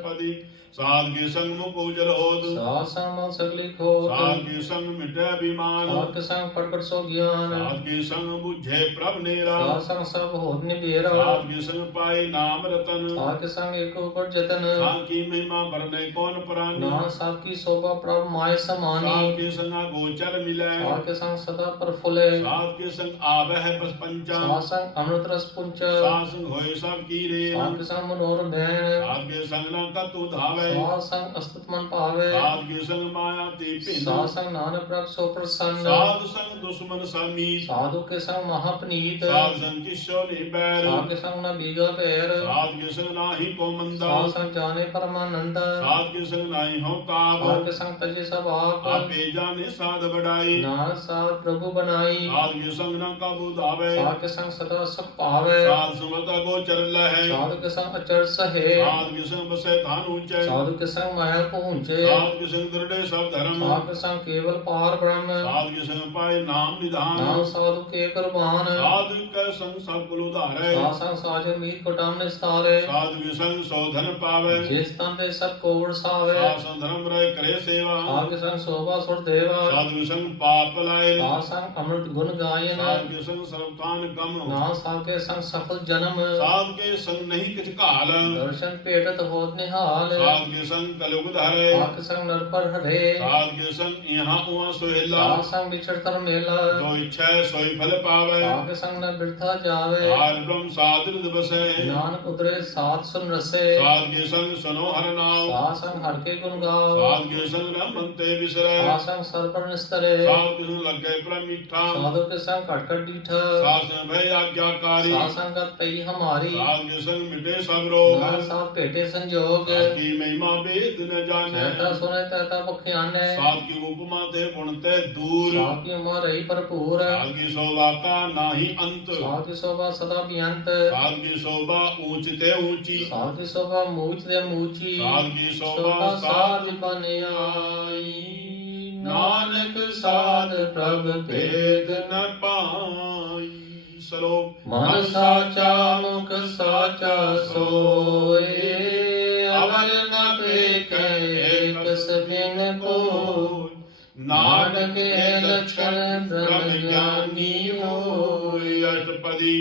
पदी साध के संग मुख उजल होत सासम सगली खोत साध के संग मिटे अभिमान साध के संग प्रकट सो ज्ञान साध के संग बुझे प्रभ नेरा साध संग सब होत निबेरा साध के संग पाए नाम रतन साध के संग एक ऊपर जतन साध की महिमा बरने कौन प्राणी नान साध की शोभा प्रभ माय समानी साध के संग गोचर मिले साध के संग सदा प्रफुल्ले साध के संग आवे है बस पंचा साध संग अमृत रस पुंच साध संग होए सब की रे साध के संग मनोर भैन साध के संग न कतु धावे साध संग अस्तित मन पावे साध के संग माया ते पिन साध संग नानक प्रभ सो प्रसन्न साध संग दुश्मन समीत साधु के संग महापनीत साध संग किशो ने बैर साध के संग न बीगा पैर साध के संग नाही को मंदा साध संग जाने परमानंद साध के संग नाही हो ताप साध के संग तजे सब आप आपे जाने साध बढ़ाई नान साध प्रभु बनाई साध के संग न काबू धावे साध के संग सदा सुख पावे साध सुमता को चरल है साधु के संग अचर सहे साध के संग बसे धान ऊंचे ਸਾਧੂ ਕੇ ਸੰਗ ਮਾਇਆ ਪਹੁੰਚੇ ਸਾਧ ਕੇ ਸੰਗ ਦ੍ਰਿੜੇ ਸਭ ਧਰਮ ਸਾਧ ਕੇ ਸੰਗ ਕੇਵਲ ਪਾਰ ਬ੍ਰਹਮ ਸਾਧ ਕੇ ਸੰਗ ਪਾਏ ਨਾਮ ਨਿਧਾਨ ਨਾਮ ਸਾਧੂ ਕੇ ਕੁਰਬਾਨ ਸਾਧ ਕੇ ਸੰਗ ਸਭ ਕੁਲ ਉਧਾਰੇ ਸਾਧ ਸੰਗ ਸਾਜੇ ਮੀਤ ਕਟਾਮ ਨਿਸਤਾਰੇ ਸਾਧ ਕੇ ਸੰਗ ਸੋ ਧਨ ਪਾਵੇ ਜਿਸ ਤਨ ਦੇ ਸਭ ਕੋਵੜ ਸਾਵੇ ਸਾਧ ਸੰਗ ਧਰਮ ਰਹਿ ਕਰੇ ਸੇਵਾ ਸਾਧ ਕੇ ਸੰਗ ਸੋਭਾ ਸੁਰ ਦੇਵਾ ਸਾਧ ਕੇ ਸੰਗ ਪਾਪ ਲਾਏ ਸਾਧ ਸੰਗ ਅੰਮ੍ਰਿਤ ਗੁਣ ਗਾਇਨ ਸਾਧ ਕੇ ਸੰਗ ਸਰਬਤਾਨ ਗਮ ਨਾਮ ਸਾਧ ਕੇ ਸੰਗ ਸਫਲ ਜਨਮ ਸਾਧ ਕੇ ਸੰਗ ਨਹੀਂ ਕਿਛ ਘਾਲ ਦਰਸ਼ਨ ਭੇਟਤ ਹੋਤ ਨਿਹਾਲ ਸਾਧ ਕੇ ਸੰਗ ਕਲਯੁਗ ਧਾਰੇ ਸਾਧ ਕੇ ਸੰਗ ਨਰ ਪਰ ਹਰੇ ਸਾਧ ਕੇ ਸੰਗ ਇਹਾਂ ਉਹਾਂ ਸੁਹੇਲਾ ਸਾਧ ਸੰਗ ਵਿਚਰ ਤਰ ਮੇਲਾ ਜੋ ਇੱਛੈ ਸੋਈ ਫਲ ਪਾਵੇ ਸਾਧ ਕੇ ਸੰਗ ਨ ਬਿਰਥਾ ਜਾਵੇ ਆਰ ਬ੍ਰਹਮ ਸਾਧ ਰਿਦ ਬਸੈ ਨਾਨਕ ਉਦਰੇ ਸਾਧ ਸੁਨ ਰਸੇ ਸਾਧ ਕੇ ਸੰਗ ਸੁਨੋ ਹਰ ਨਾਮ ਸਾਧ ਸੰਗ ਹਰ ਕੇ ਗੁਣ ਗਾਓ ਸਾਧ ਕੇ ਸੰਗ ਨਾ ਮੰਤੇ ਬਿਸਰੈ ਸਾਧ ਸੰਗ ਸਰ ਪਰ ਨਿਸਤਰੇ ਸਾਧ ਕੇ ਸੰਗ ਲੱਗੇ ਪ੍ਰਮ ਮੀਠਾ ਸਾਧੂ ਕੇ ਸੰਗ ਘਟ ਘਟ ਡੀਠਾ ਸਾਧ ਸੰਗ ਭੈ ਆਗਿਆਕਾਰੀ ਸਾਧ ਸੰਗਤ ਪਈ ਹਮਾਰੀ ਸਾਧ ਕੇ ਸੰਗ ਮਿਟੇ ਸਭ ਰੋਗ ਨਾਨਕ ਸਾਧ ਭੇਟੇ ਸੰਜੋਗ ਸਾਧ ਕੀ ਮਹਿਮਾ ਬੇਦ ਨ ਜਾਣੈ ਸਹਿਤਾ ਸੁਨੇ ਤੈਤਾ ਬਖਿਆਨੇ ਸਾਧ ਕੀ ਉਪਮਾ ਤੇ ਗੁਣ ਤੇ ਦੂਰ ਸਾਧ ਕੀ ਉਮਾ ਰਹੀ ਭਰਪੂਰ ਸਾਧ ਕੀ ਸੋਭਾ ਕਾ ਨਾਹੀ ਅੰਤ ਸਾਧ ਕੀ ਸ਼ੋਭਾ ਸਦਾ ਬਿਅੰਤ ਸਾਧ ਕੀ ਸੋਭਾ ਊਚ ਤੇ ਊਚੀ ਸਾਧ ਕੀ ਸ਼ੋਭਾ ਮੂਚ ਦੇ ਮੂਚੀ ਸਾਧ ਕੀ ਸੋਭਾ ਸ਼ੋਭਾ ਸਾਧ ਸਾਧ ਬਨ ਆਈ ਨਾਨਕ ਸਾਧ ਪ੍ਰਭ ਭੇਦ ਨ ਪਾਈ ਸਲੋਕ ਮਨ ਸਾਚਾ ਮੁਖ ਸਾਚਾ ਸੋਏ ਅਵਰ ਨ ਪੇਖੈ ਏਕ ਸਭਿਨ ਕੋ ਨਾਨਕ ਹੈ ਲਛਣ ਬ੍ਰਹਮ ਗਿਆਨੀ ਹੋਇ ਅਸ਼ਟਪਦੀ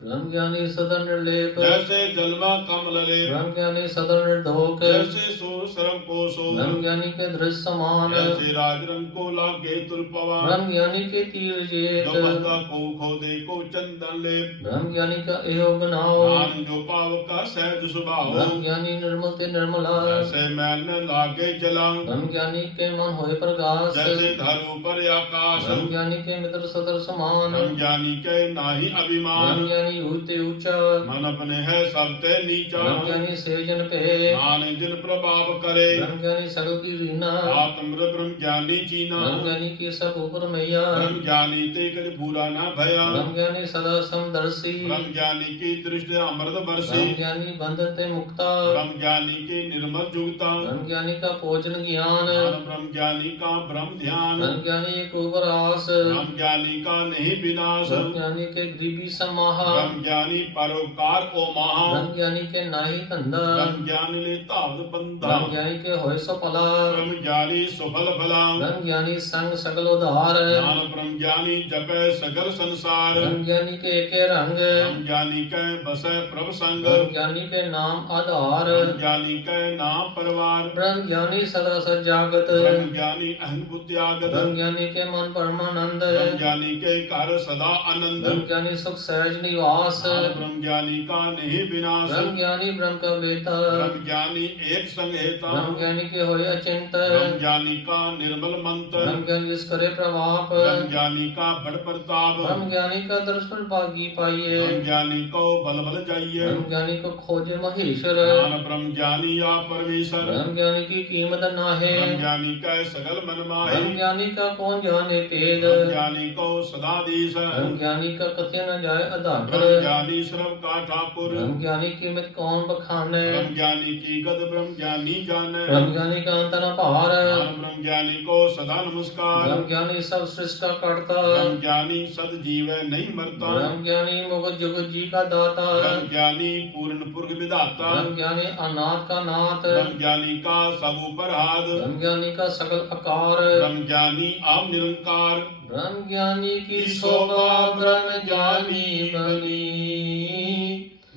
ਬ੍ਰਹਮ ਗਿਆਨੀ ਸਦਾ ਨਿਰਲੇਪ ਜੈਸੇ ਜਲਵਾ ਕਮਲ ਲੇ ਬ੍ਰਹਮ ਗਿਆਨੀ ਸਦਾ ਨਿਰਦੋਖ जैसे सो सर्व को सो ब्रह्म ज्ञानी के दृश्य समान जैसे राजरंग को लागे तुल पवन ब्रह्म ज्ञानी के तीर जेत जो बंदा को खोदे को चंदन ले ब्रह्म ज्ञानी का एहो बनाओ नान जो पाव का सहज स्वभाव ब्रह्म ज्ञानी निर्मल ते निर्मला जैसे मैल न लागे जला ब्रह्म ज्ञानी के मन होए प्रकाश जैसे धरु पर आकाश ब्रह्म ज्ञानी के मित्र सदर समान ब्रह्म ज्ञानी के नाही अभिमान ब्रह्म ज्ञानी ऊते ऊंचा मन अपने है सब ते नीचा ब्रह्म ज्ञानी सेजन पे नान जिन प्रभाव करे ब्रह्म ज्ञानी सगल की रीना आत्म ब्रह्म ज्ञानी चीना ब्रह्म ज्ञानी की सब ऊपर मैया ब्रह्म ज्ञानी ते कद भूला ना भया ब्रह्म ज्ञानी सदा समदर्शी ब्रह्म ज्ञानी की दृष्टि अमृत बरसी ब्रह्म ज्ञानी बंधते मुक्ता ब्रह्म ज्ञानी की निर्मल जुगता ब्रह्म ज्ञानी का भोजन ज्ञान ब्रह्म ज्ञानी का ब्रह्म ध्यान ब्रह्म ज्ञानी एक उपरास ब्रह्म ज्ञानी का नहीं विनाश ब्रह्म ज्ञानी के गरीबी समाहा ब्रह्म ज्ञानी परोपकार ओ महा ब्रह्म ज्ञानी के नाही धंधा ब्रह्म ज्ञानी ले तावत बंदा ब्रह्म ज्ञानी के होय सो फला ब्रह्म ज्ञानी सुफल फला ब्रह्म ज्ञानी संग सगल उधार ज्ञान ब्रह्म ज्ञानी जपे सगल संसार ब्रह्म ज्ञानी के एके रंग ब्रह्म ज्ञानी के बसै प्रभ संग ब्रह्म ज्ञानी के नाम आधार ब्रह्म ज्ञानी के नाम परिवार ब्रह्म ज्ञानी सदा सजागत ब्रह्म ज्ञानी अहं बुद्धियागत ब्रह्म ज्ञानी के मन परमानंद ब्रह्म ज्ञानी के कार्य सदा आनंद ब्रह्म ज्ञानी सुख सहज निवास ब्रह्म ज्ञानी का नहीं विनाश ब्रह्म ज्ञानी ब्रह्म का बेता ब्रह्म ज्ञानी एक संग हेता ब्रह्म ज्ञानी के होय अचिंत ब्रह्म ज्ञानी का निर्मल मंत्र ब्रह्म ज्ञानी जिस करे प्रभाप ब्रह्म ज्ञानी का बड़ प्रताप ब्रह्म ज्ञानी का दर्शन भागी पाइए ब्रह्म ज्ञानी को बल बल जाइए ब्रह्म ज्ञानी को खोजे महेश्वर ज्ञान ब्रह्म ज्ञानी या परमेश्वर ब्रह्म ज्ञानी की कीमत नाहे ब्रह्म ज्ञानी का सकल मन माहे ब्रह्म ज्ञानी का कौन जाने तेद ब्रह्म ज्ञानी को सदा दीस ब्रह्म ज्ञानी का कथ्य न जाए अधाकर ब्रह्म ज्ञानी सर्व का ठाकुर ब्रह्म ज्ञानी कीमत कौन बखाने ब्रह्म ज्ञानी की गद ब्रह्म ज्ञानी जाने ब्रह्म ज्ञानी का अंत न पार ब्रह्म ज्ञानी को सदा नमस्कार ब्रह्म ज्ञानी सब सृष्टि का करता ब्रह्म ज्ञानी सद जीव नहीं मरता ब्रह्म ज्ञानी मुग जुग जी का दाता ब्रह्म ज्ञानी पूर्ण पुर्ग विधाता ब्रह्म ज्ञानी अनाथ का नाथ ब्रह्म ज्ञानी का सब ऊपर हाथ ब्रह्म ज्ञानी का सकल आकार ब्रह्म ज्ञानी आप निरंकार ब्रह्म ज्ञानी की शोभा ब्रह्म ज्ञानी बनी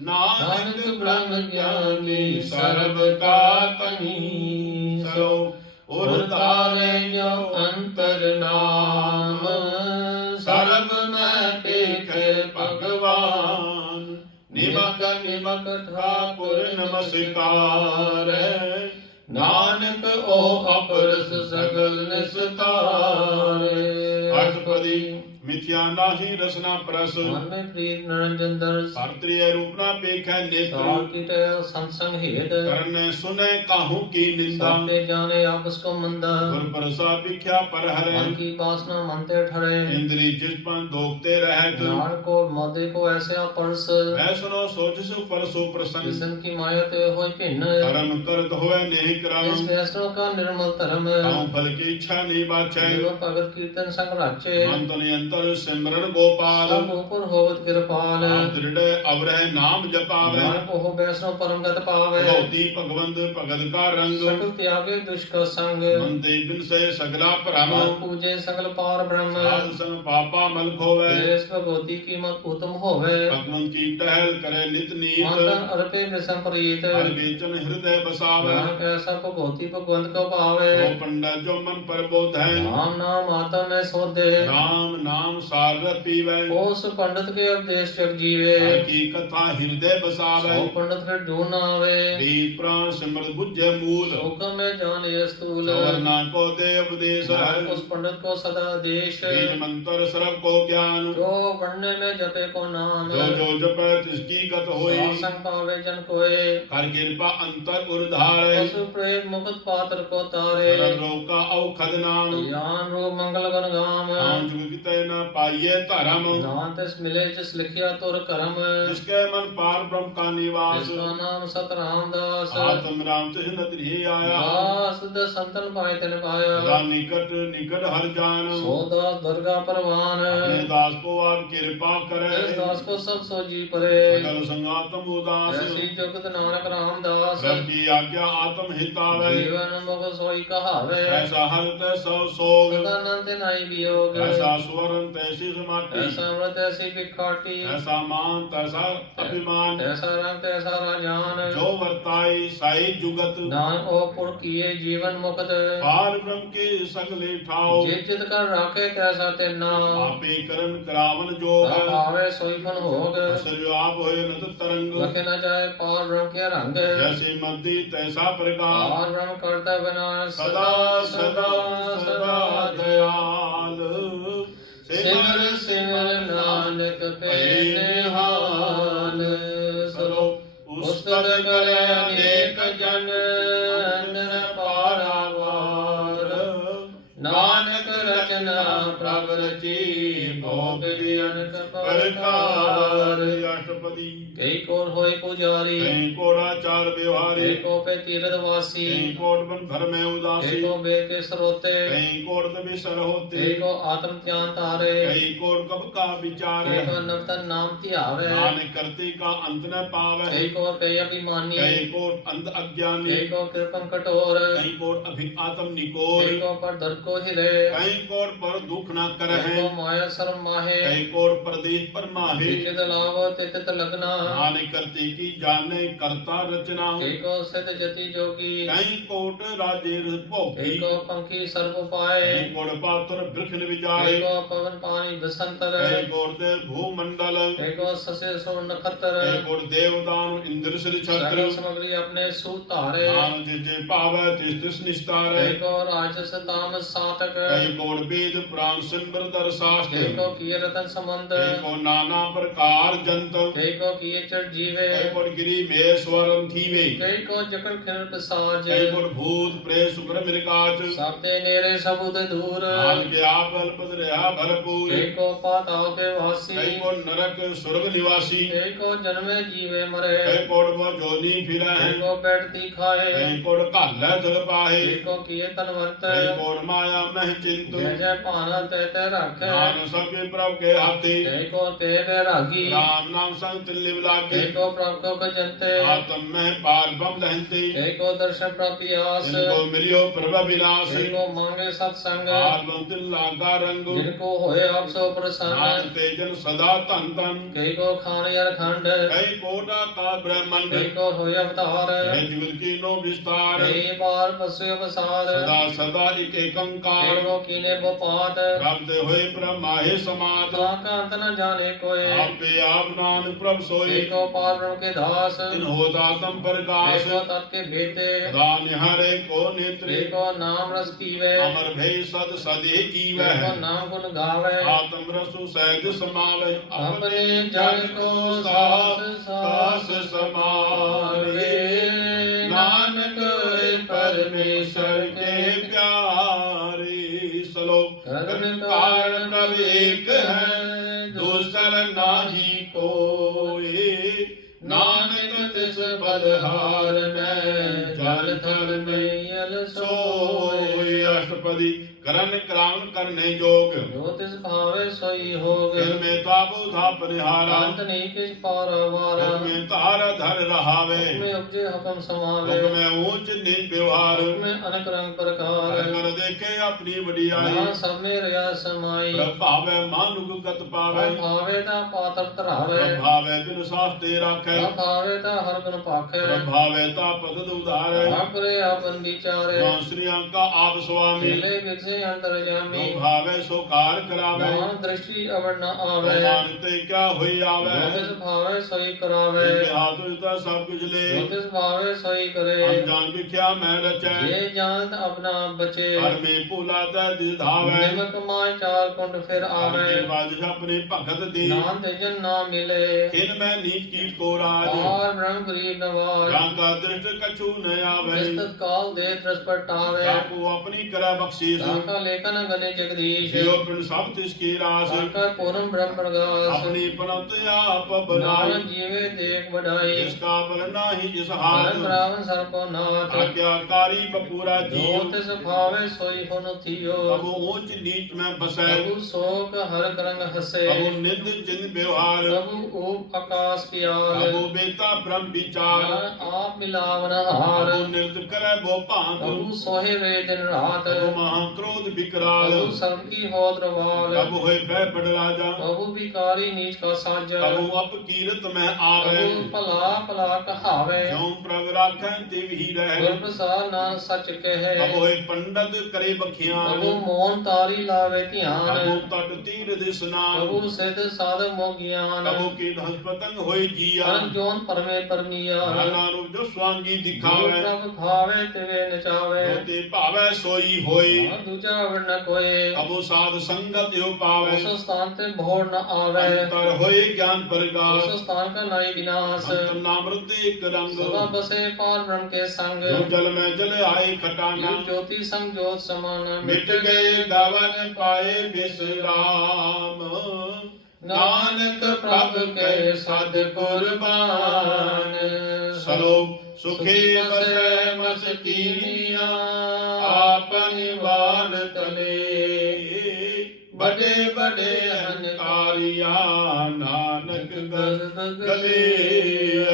नानक ब्रह्म ज्ञानी सर्व का तनी सरो उरतारे जो अंतर नाम सर्व में पेखे भगवान निमक निमक ठाकुर नमस्कार नानक ओ अपरस सगल निस्तारे अष्टपदी मिथ्या नाहि रसना परस मन में प्रीत निरंजन दर्श भारतीय रूप न पेखै नेत्र सार कीटे संसंग हेत करण सुने काहू की निंदा सबके जाने आपस को मंदा गुर परसा भिख्या पर हरे मन की वासना मनते ठरे इंद्री जिस पर दोखते रहत नार को मोदे को ऐसे परस वह सुनो सोच सु परसु प्रसन्न कृष्ण की माया ते होय भिन्न कर्म करत होए नहीं इस क्रम वैष्णव का निर्मल धर्म काहू फल की इच्छा नहीं बाचै देव भगत कीर्तन संग राचे मंत्र नियंत्र सिमरन गोपाल सब ऊपर होवत कृपाल आप दृढ़ अवरह नाम जपावे नार को हो वैष्णव परम गत पावे भगवती भगवंत भगत का रंग सकल त्यागे दुष्क संग मंते बिन से सगला परम मन पूजे सकल पार ब्रह्म साध संग पापा मल खोवे देश भगवती की मत उत्तम होवे भगवंत की टहल करे नित नीत मंथन अर्पे विषम प्रीत हर बेचन हृदय बसावे नानक ऐसा भगवती भगवंत को पावे जो पंडित जो मन पर बोध है राम नाम आत्मा में सोधे राम नाम सार पीवे उस पंडित के उपदेश जग जीवे हर की कथा हृदय बसावे सो पंडित फिर ढूंढ आवे वेद प्राण सिमरत बुझे मूल शोक में जाने स्थूल सवर्णा को दे उपदेश है नानक उस पंडित को सदा देश बीज मंत्र सर्व को ज्ञान जो पढ़ने में जपे को नाम जो जो जपे तिसकी गत होई सत्संग पावे जन कोय कर कृपा अंतर उर्धार पशु प्रेत मुकुट पात्र को तारे सर्व रोग का औखद नाम ज्ञान रूप मंगल गण गाम नाम जुग किते न पाइये धर्म नाम तिस मिले जिस लिखिया तुर करम जिसके मन पार ब्रह्म का निवास जिसका नाम सत रामदास आत्म राम से नदरी आया दास दस संतन पाए तिन पाया सदा निकट निकट हर जान सो दास दुर्गा परवान अपने दास को आप कृपा करे इस दास को सब सोजी परे सकल संगातम उदास ऐसी जुगत नानक रामदास सब की आज्ञा आत्म हितावे जीवन मुख सोई कहावे ऐसा हर तैसा सोग सदानंद नाई वियोग ऐसा स्वरण तैसी समाधि ऐसा अमृत ऐसी भिखाटी ऐसा मान तैसा अभिमान ऐसा रंग ऐसा राजान जो वर्ताई साई जुगत दान ओ पुर किए जीवन मुक्त पार ब्रह्म के सगले ठाओ जे चित कर राखे तैसा ते नाम आपे करन करावन जोग आवे सोई फन होग सर्व आप होय नत तरंग लखे न जाए पार ब्रह्म के रंग जैसे मध्य तैसा प्रकार पार ब्रह्म करता विनाश सदा सदा सदा दयाल सिमर सिमर नानक पे निहाल सरो उस्तद करे अनेक जन नर पारावार नानक रचना प्रभ रची भोग अनक प्रकार प्रकार अष्टपदी कई कोर होए पुजारी कहीं कोड़ाचार व्यवहारी कई को पे तीर्थ वासी कहीं कोट बन भर में उदासी कई को वेद के स्रोते कहीं कोट तभी सर होते कई को आत्म ज्ञान तारे कहीं कोट कब का विचार कई को नवतन नाम ध्यावे नानक करते का अंत न पावे कई को पे अभिमानी कहीं कोट अंध अज्ञानी कई को कृपम कठोर कहीं कोट अभि आत्म निकोर कई को पर धर को हिरे कहीं कोट पर दुख न कई करहे को माया शर्म माहे कहीं कोट परदेश पर माहे चित लावो तित लगना नानक करते की जाने करता रचना कई को सिद्ध जति जोगी कहीं कोट राजेर भोगी कई को पंखी सर्व पाए कहीं कोट पात्र वृक्ष कई विजाए को पवन पानी बसंतर कहीं कोट दे भूमंडल कई को ससे सो नखतर कहीं कोट देवदान इंद्र श्री छत्र सकल सामग्री अपने सुतारे नाम जे पावे तिस तिस निस्तार कई को राजस तामस सातक कहीं कोट वेद पुराण सिमर दर शास्त्र कई को किए रतन संबंध कहीं को नाना प्रकार जंत कई को किए चढ़ जीवे कहीं कोट गिरी में स्वरम थीवे कई को जकड़ खिल प्रसाज कहीं कोट भूत प्रेत शुक्र मृगाच सबते नेरे सबुद दूर मान के आप अल्पद रहा भरपूर कई को पाताल के वासी कहीं को नरक स्वर्ग निवासी कई को जन्मे जीवे मरे कहीं कोट वो जोनी फिरा है कई को बैठती खाए कहीं कोट काल्ला जल पाहे कई को किए तनवंत कहीं कोट माया मह चिंत जय जय पाना तैते रखे नाम सबके प्रभु के हाथे कई को ते बैरागी राम नाम संग तिल्लिव लागे कई को प्रभु को जनते आत्म में पार बम लहंते कई को दर्शन प्राप्यास जिनको मिलियो प्रभा विलास कई को मांगे सत्संग पार बम तिल लागा रंग जिनको होए आप सो नाथ प्रसन्न तेजन सदा तन तन कई को खान यार खंड कई कोटा का ब्रह्मंड कई को होए अवतार है जुगत की नो विस्तार कई बार पशु अवसार सदा सदा एक कई एकंकार को कीने बपात प्राप्त हुए ब्रह्मा हे समात का अंत न जाने जाने कोय आपे आप नानक प्रभ सोई एको पार ब्रह्म के दास तिन होता तम प्रकाश एको तत् के भेते सदा निहारे को नेत्रे एको नाम रस पीवे अमर भय सद सदे कीवै एको नाम गुण गावे आत्म रसु सहज समावे अपने जन को सास सास समावे नानक परमेश्वर के प्यारे सलोक कर्म कारण प्रभ एक है दूसर नाही कोई नानक तिस बलहार में जल थल में यल सोई अष्टपदी करन करावन करने जोग जो तिस भावे सोई होग फिर में ताबो धाप निहारा अंत नहीं किस पार वारा हुक्म में तार धर रहावे में उपजे हुक्म समावे हुक्म में ऊंच नीच व्यवहार में अनक रंग प्रकार कर देखे अपनी बड़ियाई यहाँ सब में रिया समाई प्रभावे मानुग गत पावे भावे ता पात्र तरावे प्रभावे बिन सास्ते राखे भावे ता हर गुण पाखे प्रभावे ता पद उधारे आपरे आपन विचारे श्रिया का आप स्वामी खेले विकसे अंतर्यामी जो भावे सो कार करावे मान दृष्टि अवर न आवे मानते क्या हुई आवे ज्योतिष भावे सोई करावे हाथ उल्टा सब कुछ ले ज्योतिष भावे सोई करे अनजान विख्या मैं रचे ये जानत अपना बचे हर में भूलाता दिधावे निमक माय चार कुंड फिर आवे बाज अपने भगत दी नाम तेजन ना मिले खिन में नीच कीट को राज और ब्रह्म गरीब नवाज जहाँ का दृष्ट कछु न आवे विस्तृत काल दे त्रस्पटावे जाको अपनी करा बख्शीश का लेखन गणे जगदीश जो पिंड सब तिसकी रास का पूर्ण ब्रह्म प्रकाश अपनी पनत आप बनाई नानक जीवे देख बढ़ाई इसका बल नाही जिस परम हाथ रावण सर को नाथ आज्ञाकारी बपूरा जो जीव तिस भावे सोई होन थियो अब ऊंच नीच में बसे प्रभु शोक हर करंग हसे अब निंद चिन्ह व्यवहार प्रभु ऊप आकाश पियाल अब बेता ब्रह्म विचार आप मिलावन हार अब निर्द करे वो पांत प्रभु सोहे वे दिन रात अब महाक्रोध विकराल प्रभु सबकी होद रवाल अब होए भय बड़ राजा प्रभु भिखारी नीच का साजा अब अप कीरत में आवे प्रभु भला भला कहावे जो प्रभ राखे तिव ही रहे गुर प्रसाद नाम सच कहे अब होए पंडित करे बखियान प्रभु मौन तारी लावे ध्यान अब तट तीर दिसनान प्रभु सिद्ध साध मोगियान अब की हंस पतंग होए जिया अनंत जोन परमे परमिया नाना रूप जो स्वांगी दिखावे प्रभु भावे तिवे नचावे जोते पावे सोई होई दूजा वर्ण कोय अब साध संगत यो पावे उस स्थान ते भोर न आवे अंतर होए ज्ञान प्रकाश उस स्थान का नाई विनाश अंतर नामृत एक रंग सदा बसे पार ब्रह्म के संग जो जल में जल आए खटाना यो ज्योति संग ज्योत समान मिट गए गावन पाए विश्राम नानक प्रभु के सद कुर्बान सलोक सुखी बसे मस्कीनिया आपनि वाल तले बड़े बड़े अहंकारिया नानक गले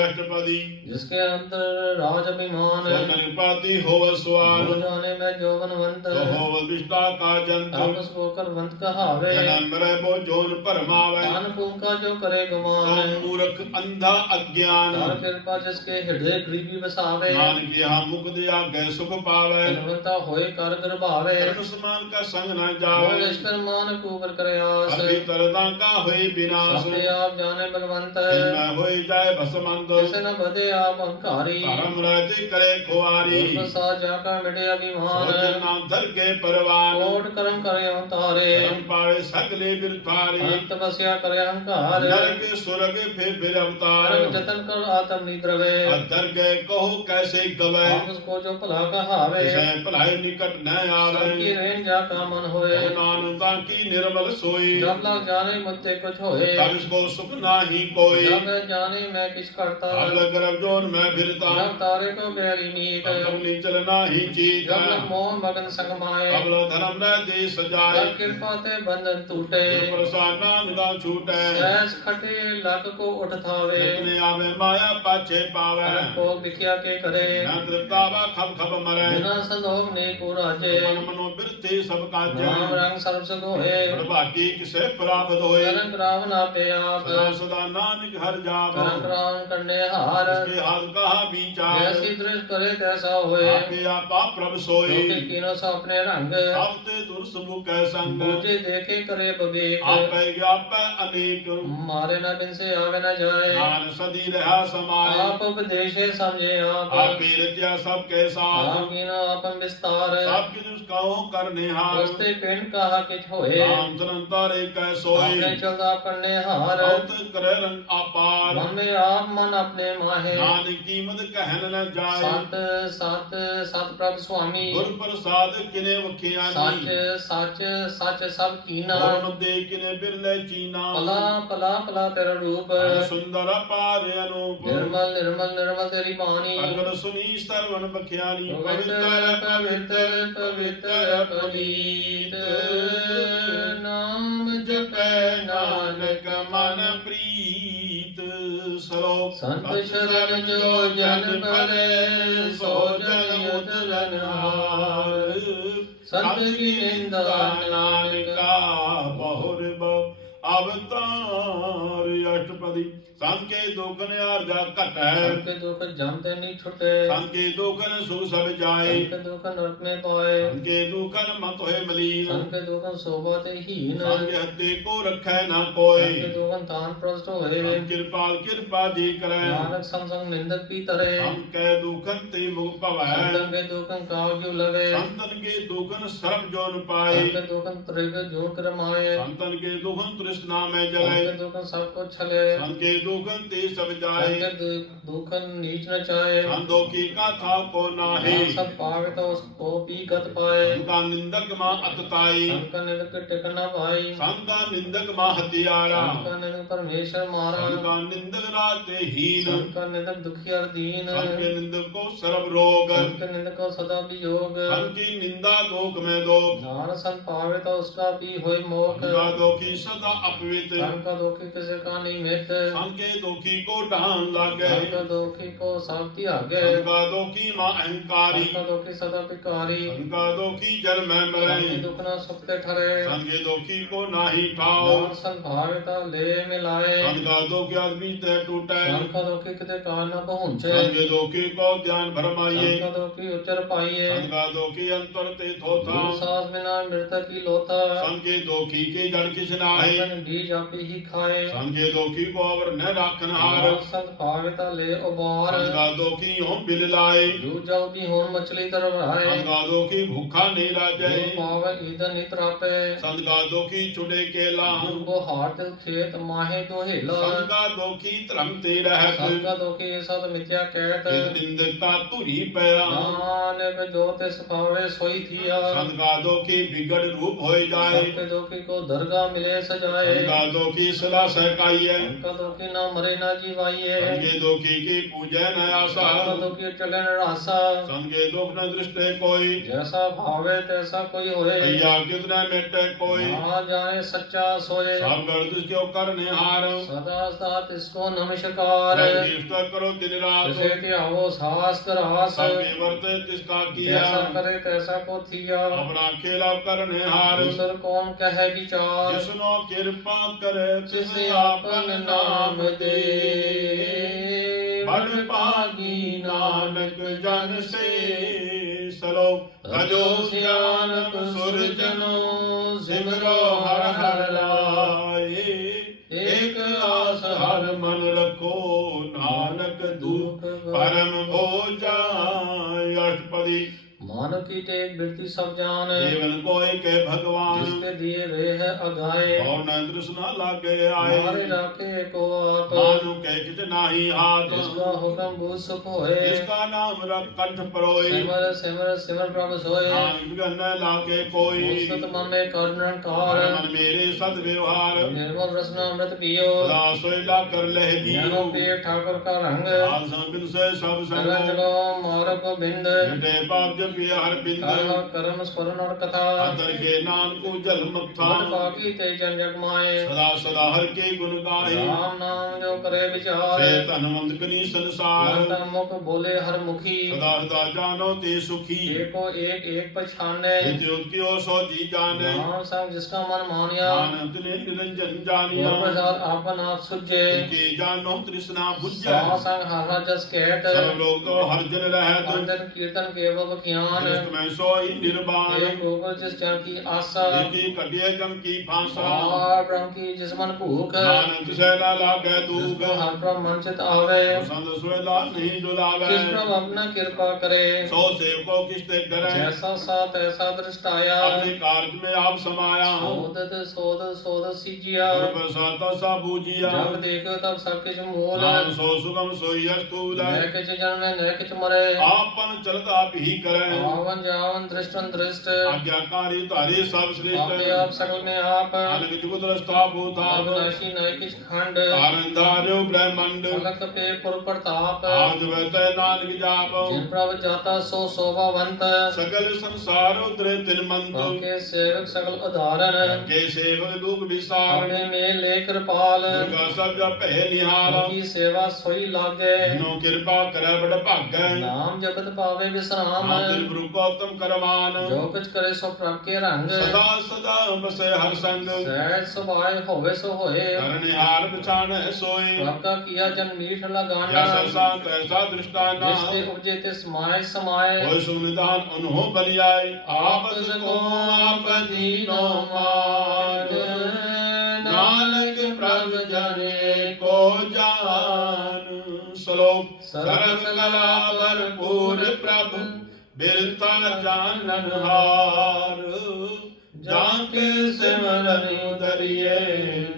अष्टपदी जिसके अंतर राज अभिमान नरपाति होव स्वान हो जाने में जोगनवंत तो होव विष्टा का जंत आपस होकर वंत कहावे जन्म रहे वो जोन परमावे दान पुण्य का जो करे गुमान तो मूर्ख अंधा अज्ञान तार कृपा जिसके हृदय गरीबी बसावे मान की यहाँ मुख दिया गए सुख पावे धनवंता होए कर गर्भावे कर्म समान का संग न वो जावे लश्कर मान कुबर करयास अभी तरदा का होए विनाश सत्य आप जाने बलवंत इनमें होए जाए भसमंत किसे न बदे आप अहंकारी धर्म रहते करे खुआरी प्रसाद जाका मिटे अभिमान सोचना धर के परवान कोट करम करे तारे धर्म पावे सकले बिरथारी अनंत तपस्या करे अहंकार नरक सुरग फिर अवतार नरक जतन कर आत्म निद्रवे अधर गए कहो कैसे गवे आप उसको जो भला कहावे इसे भलाई निकट न आवे सबकी रेन जाका मन होए नानका की निर्मल सोई जब लग जाने मुझसे कुछ होए तब इसको सुख नाही कोई जब मैं जाने मैं किस करता अब गर्भ जोन में फिरता जब तारे को बेरी नीत अब चलना ही चीज जब लग मोहन मगन संग माए अब धर्म न दे सजाए जब कृपा ते बंधन टूटे प्रसाद नानका छूटे सहस खटे लक को उठावे जितने आवे माया पाछे पावे को बिखिया के करे न तृप्तावा खब खब मरे बिना संदोग ने को राजे मन मनो बिरते सब काजे राम रंग सर्व सुख होए बाकी किसे प्राप्त होए करंग रावण आपे आप सदा सदा नानक हर जावो करम कराम करने हार उसके हाथ कहा विचार जैसी दृष्ट करे तैसा होए आपे आपा प्रभ सोई लोके कीनो सो अपने रंग सब ते दुर्सुभ कै संग बूझे देखे करे बवेक आपे ज्ञापै अनेक मारे न बिन से आवे न जाए नान सदी रहा समाय आप उपदेशे समझे आप आपे रत्या सब कै साथ आप कीनो अपन विस्तार सब किछ कहो करने हार उस्ते पिंड कहा किछ होए राम तरंतर एक सोई आपने चलता करने हार बहुत करे रंग अपार मन में आप मन अपने माहे नान कीमत कहन न जाए सत सत सत प्रभ स्वामी गुर प्रसाद किने सच वखियानी सच सच सब कीना और दे किने बिरले चीना पला पला पला तेरा रूप सुंदर पार अनूप निर्मल निर्मल निर्मल तेरी बानी अगर सुनी सरवण बखियानी पवित्र पवित्र पवित्र पवित नाम जपै नानक मन प्रीत श्लोक संत शरण जो जन परे सो जन उतरन हार संत की निंदा नानका बहुर अवतार अष्टपदी संके दुखन आर्जा कट है संत दुख जमते नहीं छुटे संके दुखन सुख सब जाए संत दुख नरक में पाए संके दुखन मत होए मलीन संत दुख शोभत हीन संके हत्ते को रखे ना कोई संत दुख तान प्रष्ट होए संत कृपाल कृपा जी करे नानक संग संग निंदक भी तरे संके दुखन ते मुख पवै संतन के दुखन काव्य लगे संतन के दुखन सर्व जोन पाए संत दुखन त्रिग जो क्रमाए संतन के दुखन तृष्णा में जले संत दुखन सब को छले संत के दुखन ते सब जाए संत दुखन नीच न चाहे संतों की कथा को नाहे सब पावे तो उसको भी गत पाए संका निंदक मां अतताई संत का निंदक टिक न पाई संका निंदक मां हथियारा संत का निंदक परमेश्वर मारा संका निंदक राते हीन संत का निंदक दुखी और दीन संत के निंदक को सर्व रोग संत के निंदक को सदा वियोग संत की निंदा दोख में दो जान संत पावे तो उसका भी होय मोख संका दोखी सदा अपवित्र संत का दुखी किसी का नहीं मित संत के दोखी को ढान लागे संत का दुखी को साथी आगे संका दोखी मां अहंकारी संत का दुखी सदा पिकारी संका दोखी जल में संत मरे दुख न सुखते ठरे संत के दोखी को नाही ठाओ जान संत भावे तो ले मिलाए संत का दोखी आदमी ते टूटे संत का दुखी किते कान न पहुंचे संत के दोखी को ध्यान भरमाइए संत का दुखी उच्चर पाइए संत का दोखी अंतर ते थोथा सास बिना मृतक की लोता संत के दोखी के जड़ किस नाहे संत बीज आप ही खाए संत के दोखी को अवर न राखन हार संत भावे तो ले उबार संत का दोखी हो बिल लाए जू जाओ भी होन मछली तरफ आए संत का दोखी भूखा नहीं राजे जो पावे ईदन नित रापे संत का दोखी छुड़े केला वो हाथ खेत माहे दो हिला संत का दोखी त्रम ते रहत संत का दुखी सत मिथ्या कहत इस निंदक का तुरी पया नानक जो तिस पावे सोई थिया संत का दोखी बिगड़ रूप हो जाए संत के दुखी को दरगाह मिले सजाए संत का दोखी सदा सहकाइए संत का दुखी ना मरे ना जीवाइए संत के दोखी की पूजै न आशा संत का दुखी चलन रासा संत के दुख न दृष्टे कोई जैसा भावे तैसा कोई होए भैया कितने मिटे कोई ना जाने सच्चा सोए सब गर्दिश क्यों करने हार सदा साथ इसको नमस्कार प्रतिष्ठा करो दिन रात जैसे कि आवो साहस करास सबके वर्ते तिसका किया जैसा करे तैसा को थिया अपना खेला करने हार दूसर कौन कहे विचार जिसनो कृपा करे जिसे आपन नाम दे बड़ भागी नानक जन से सलो भजो सियानक सुरजनो सिमरो हर हर लाए एक आस हर मन रखो नानक दुख परम भोजाय अष्टपदी मानव की टेक बिरती सब जान देवन कोई के भगवान जिसके दिए रे है अगाए और न तृष्णा लागे आए मारे राखे को आप मानु के किच नाही हाथ जिसका हुक्म बूझ सुख होए जिसका नाम रख कंठ परोए सिमर सिमर सिमर प्रभु सोए नाम न लागे कोई मुस्त मन में करुण कार मन मेरे सद व्यवहार निर्मल रसना अमृत पियो सदा सोयला कर लह ज्ञानो दियो पिए ठाकुर का रंग आसन बिन से सब चलो संग चलो मारो को बिंद मिटे पाप जब ये हर बिंद कथा कर्म स्मरण और कथा अंतर के नान को जल मत्था मन पाकी ते जन जग माए सदा सदा हर के गुण गाए राम नाम ਸੰਗ ਜੋ ਕਰੇ ਵਿਚਾਰ ਸੇ ਧਨਵੰਤ ਕਨੀ ਸੰਸਾਰ ਮਨਤਾ ਮੁਖ ਬੋਲੇ ਹਰ ਮੁਖੀ ਸਦਾ ਸਦਾ ਜਾਨੋ ਤੇ ਸੁਖੀ एको एक एक पछाने ज्योतियो सो जी जाने नाम संग जिसका मन मानिया आनंद ने निरंजन जानिया गुर प्रसाद आपन आप सुझे के जानो तृष्णा बुझे सा संग हर हर जस कहत सब लोग तो हर जन रहत अंदर कीर्तन केवल बख्यान कृष्ण में सोई निर्वाण एक गोकुल जिस जन की आशा की कटिए जम की फांसा और ब्रह्म की जिस मन भूख आनंद से न लागे दूग जिसको हर प्रभ मन चित आवे संत सुवेला नहीं डुलावे किस प्रभ अपना कृपा करे सो सेवको किसते करे जैसा साथ ऐसा दृष्टाया अपने कार्य में आप समाया सोदत सोद सोद सीजिया गुर प्रसाद सा बूजिया जब देखो तब सब किछ मूल नाम सो सुगम सोई अस्तूल न किछ जन्मे न किछ मरे आपन चलता भी करे आवन जावन दृष्टन दृष्ट आज्ञाकारी तारे सब आपे श्रेष्ठ आप सकल में आप अलग जुग दृष्टा भूता अविनाशी न किछ खंड आनंदार्यो ब्रह्मंड फलक पे पुर प्रताप आज वैसे नानक जाप जिन प्रभ जाता सो शोभावंत सकल संसार उतरे तिनमंत के सेवक सकल उदाहरण के सेवक दुख विसार अपने में ले कृपाल दुर्गा सब जप है निहार की सेवा सोई लागे नो कृपा करे बड़ भागै नाम जपत पावे विश्राम त्रिपुर को उत्तम करमान जो कुछ करे सो प्रभ के रंग सदा सदा बसे हर संग सहज सुभाय होवे सो होए करनिहार पछाण सोए प्रभ का किया जन मीठ लगाना जैसा शांत ऐसा दृष्टाना जिसते उपजे ते समाय समाय होय सुनिधान उन्हों बलियाए आपस को आप दीनो मार्ग नानक प्रभ जने को जान श्लोक सर्व कला भरपूर प्रभ बिरता जानन हार जाके सिमरन दरिए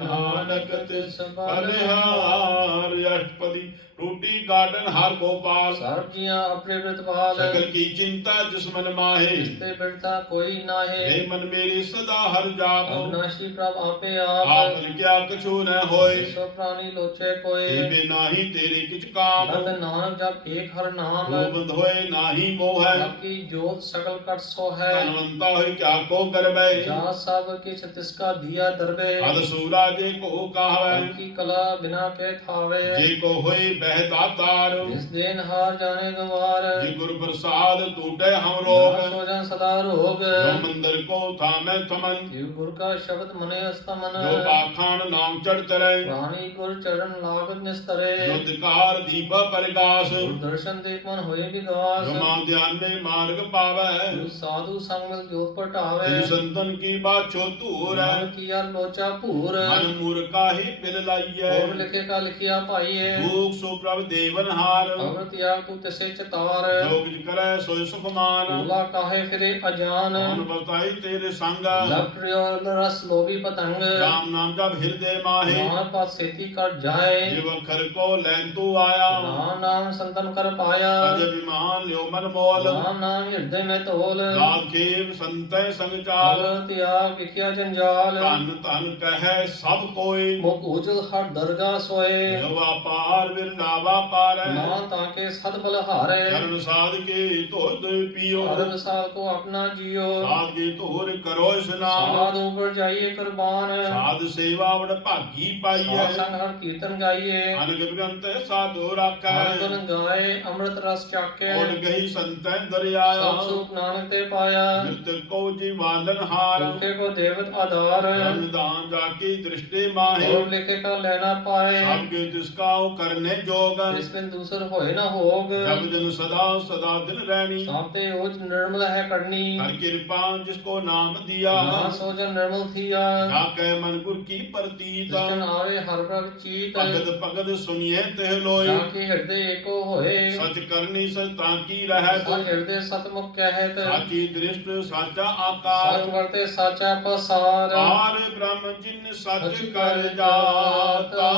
नानक तिस बलिहार अष्टपदी टूटी गार्डन हार गोपाल सर्व जिया अपने व्रतपाल सकल की चिंता जिस मन माहे इसते बिरता कोई नाहे हे मन मेरी सदा हर जाप अविनाशी प्रभ आपे आप आप क्या कछु न होय सो प्राणी लोचे कोय हे बे नाही तेरे किछ काम नंद नानक जब एक हर नाम बंध होय नाही मोह आपकी जोत सकल कट सो है धनवंता होय क्या को करबे जा सब किछ तिसका दिया दरबे अध सूरा जे को कहवे की कला बिना के थावे जे को होय बहता तार जिस दिन हार जाने गवार जे गुरु प्रसाद टूटे हम रोग सो जन सदा रोग जो मंदिर को थामे थमन जीव गुर का शब्द मने अस्तमन जो पाखान नाम चढ़ तरे प्राणी गुर चरण लागत निस्तरे जो धिकार दीप प्रकाश दर्शन देख मन होए विगास जो मां ध्यान में मार्ग पावे जो साधु संग मिल जोत पटावे जिन संतन की बात छो तूर नाम किया लोचा पूर मन मूर्खा ही पिल लाइए और लिखे का लिखिया पाइए भूख सो प्रभ देवन हार अमृत या तू तिसे चितार जो कुछ करे सोय सुख मान भूला काहे फिरे अजान कौन बताई तेरे संग लपट और रस लोभी पतंग राम नाम जब हृदय माहे राम पास खेती कर जाए जीव खर को लैन तू आया राम नाम संतन कर पाया अज विमान ल्यो मन मोल राम नाम हृदय में तोल रात खेव संतय संग चाल त्याग विख्या जंजाल धन धन कहे सब कोई मुख उजल हर दरगाह सोए जवा पार बिरलावा पार ना ताके सद बल हारे धर्म साध के तोद पियो अरब साल को अपना जियो साध के तोर करो स्नान साध ऊपर जाइए कुर्बान साध सेवा बड़ भागी पाई साध है संग हर कीर्तन गाइए अनग बिगंत साधो राखै हर गुण गाए अमृत रस चाके ओढ़ गई संतै दरियाया सब सुख नानक ते पाया मृतक को जीवालन हार भूखे को देवत आधार धर्म दान जाके दृष्टि माहे और लिखे का लेना पाए सबके जिसका वो करने जोग इसमें दूसर होए न होग जब जन सदा सदा दिन रहनी साते ओज निर्मल है करनी हर कृपा जिसको नाम दिया ना सो जन निर्मल थिया जाके मन गुर की प्रतीता जन आवे हर प्रभ चीत भगत भगत सुनिए तेह लोय जाके हृदय एको होए सच करनी सचता की रहत सच हृदय सतमुख कहत साची दृष्ट साचा आकार सच वर्ते साचा पसार आर ब्रह्म जिन सच कर जाता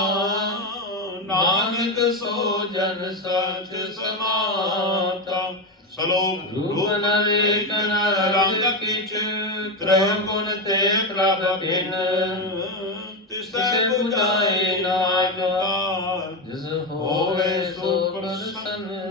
नानक सो जन सच समाता सलोक रूप नरेक न रंग किछ त्रय गुण ते प्रभ बिन तिसे बुझाए नागा जिस होवे सो प्रसन्न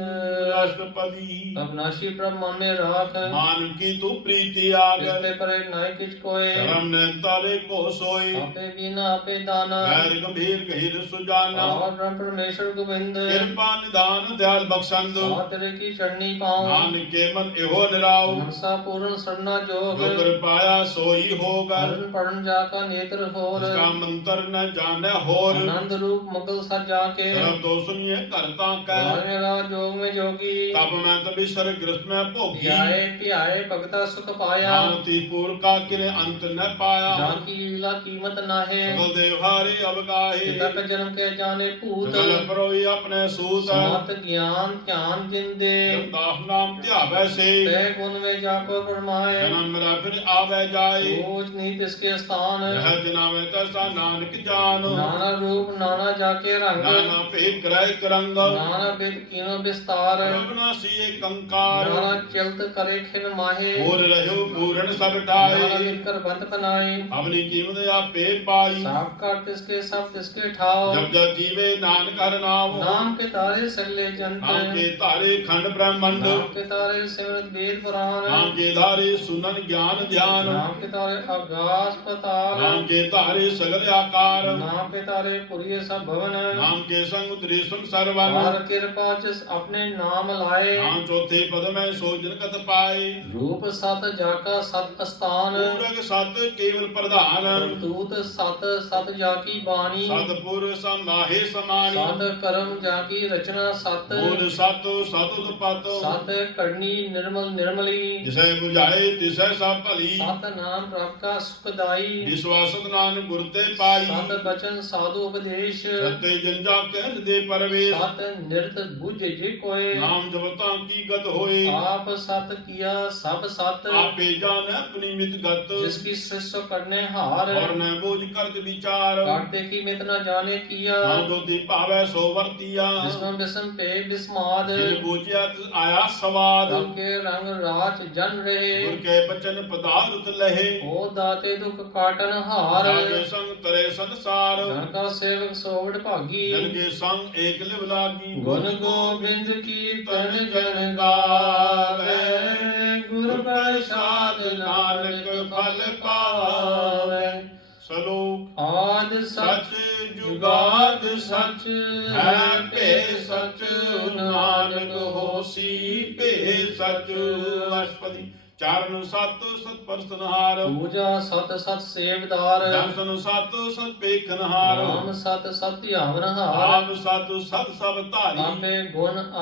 अष्टपदी अविनाशी प्रभ मन में राख मान की तू प्रीति इस आगे पे परे नाय किच कोय शरम ने तारे को सोए आपे बिना आपे दाना गैर गंभीर गहीर सुजाना और ब्रह्म परमेश्वर गोविंद कृपा निदान दयाल बख्शंद तेरे की चरणी पाऊं नान के मन एहो निराव मनसा पूर्ण सरना जोग जो कर पाया सोई होगा पढ़न पढ़न जाका नेत्र होर इसका मंत्र न जाने होर आनंद रूप मंगल सज जाके सब दो सुनिए करता कह मेरा जोग में जोगी तब मैं तभी सर ग्रस्त में भोगी ध्याए पियाए भगता सुख पाया शांति पूर का किले अंत न पाया जाकी लीला कीमत नाहे सकल देवहारी अब गाहे पिता का जन्म के जाने पूत सकल परोई अपने सूत समत ज्ञान ध्यान जिंदे दास नाम ध्यावे से तय गुण में जाको फरमाए जन्म मेरा फिर आवे जाए रोज नीत इसके स्थान यह जनावे तैसा नानक जान नाना रूप नाना जाके रंग नाना भेद ग्रह करंग नाना बिद कीनो विस्तार रघुनासी एक कंकार नाना चलत करे खिन माहे और रहो पूर्ण सब ठाए नाना मिलकर बंद बनाए अपनी कीमत आपे पाई साफ कर तिसके सब तिसके ठाओ जब जब जीवे नानक हर नाम नाम के तारे सगले जंत नाम के तारे खंड ब्रह्मंड नाम के तारे सिमरत वेद पुराण नाम के धारे सुनन ज्ञान ध्यान नाम के तारे आकाश पताल नाम के तारे सगल आकार नाम के तारे पुरिय सब भवन नाम के संग त्रिसुन सर्वन और कृपा जिस अपने नाम लाए नाम चौथे पद में सोजन कत पाए रूप सत जाका सत स्थान पूरक सत केवल प्रधान दूत सत सत जाकी बानी सतपुर समाहे समानी सत कर्म जाकी रचना सत मूल सत सत उत्पत सत करनी निर्मल निर्मली जिसे बुझाए तिसे सब भली सत नाम प्रभ का सुखदाई विश्वासत नान गुरते पाई सत बचन साधु उपदेश सत्य जन जा के हृदय परवेश सत निरत बुझ जे कोय नाम जपता की गत होए आप सत किया सब सत आपे जान अपनी मित गत जिसकी सृष्टि करने हार और न बोझ करत विचार काटे की मित न जाने किया नाम ज्योति पावे सो वर्तिया विस्म विस्म पे विस्माद जिन बूझिया तिस आया सवाद उनके रंग राज जन रहे गुर के बचन पदार्थ लहे ओ दाते दुख काटन हार जाके संग तरे संसार धन का सेवक सोवड़ भागी जन के संग एक लिव लागी गुण गोविंद कीर्तन जन गावे गुरु प्रसाद नानक फल पावे सलोक आद सच जुगाद सच है पे सच नानक होसी पे सच अष्टपदी चारण सत सत परसनहार पूजा सत सत सेवदार दर्शन सत सत पेखनहार नाम सत सत ध्यावन हार आप सत सत सब धारी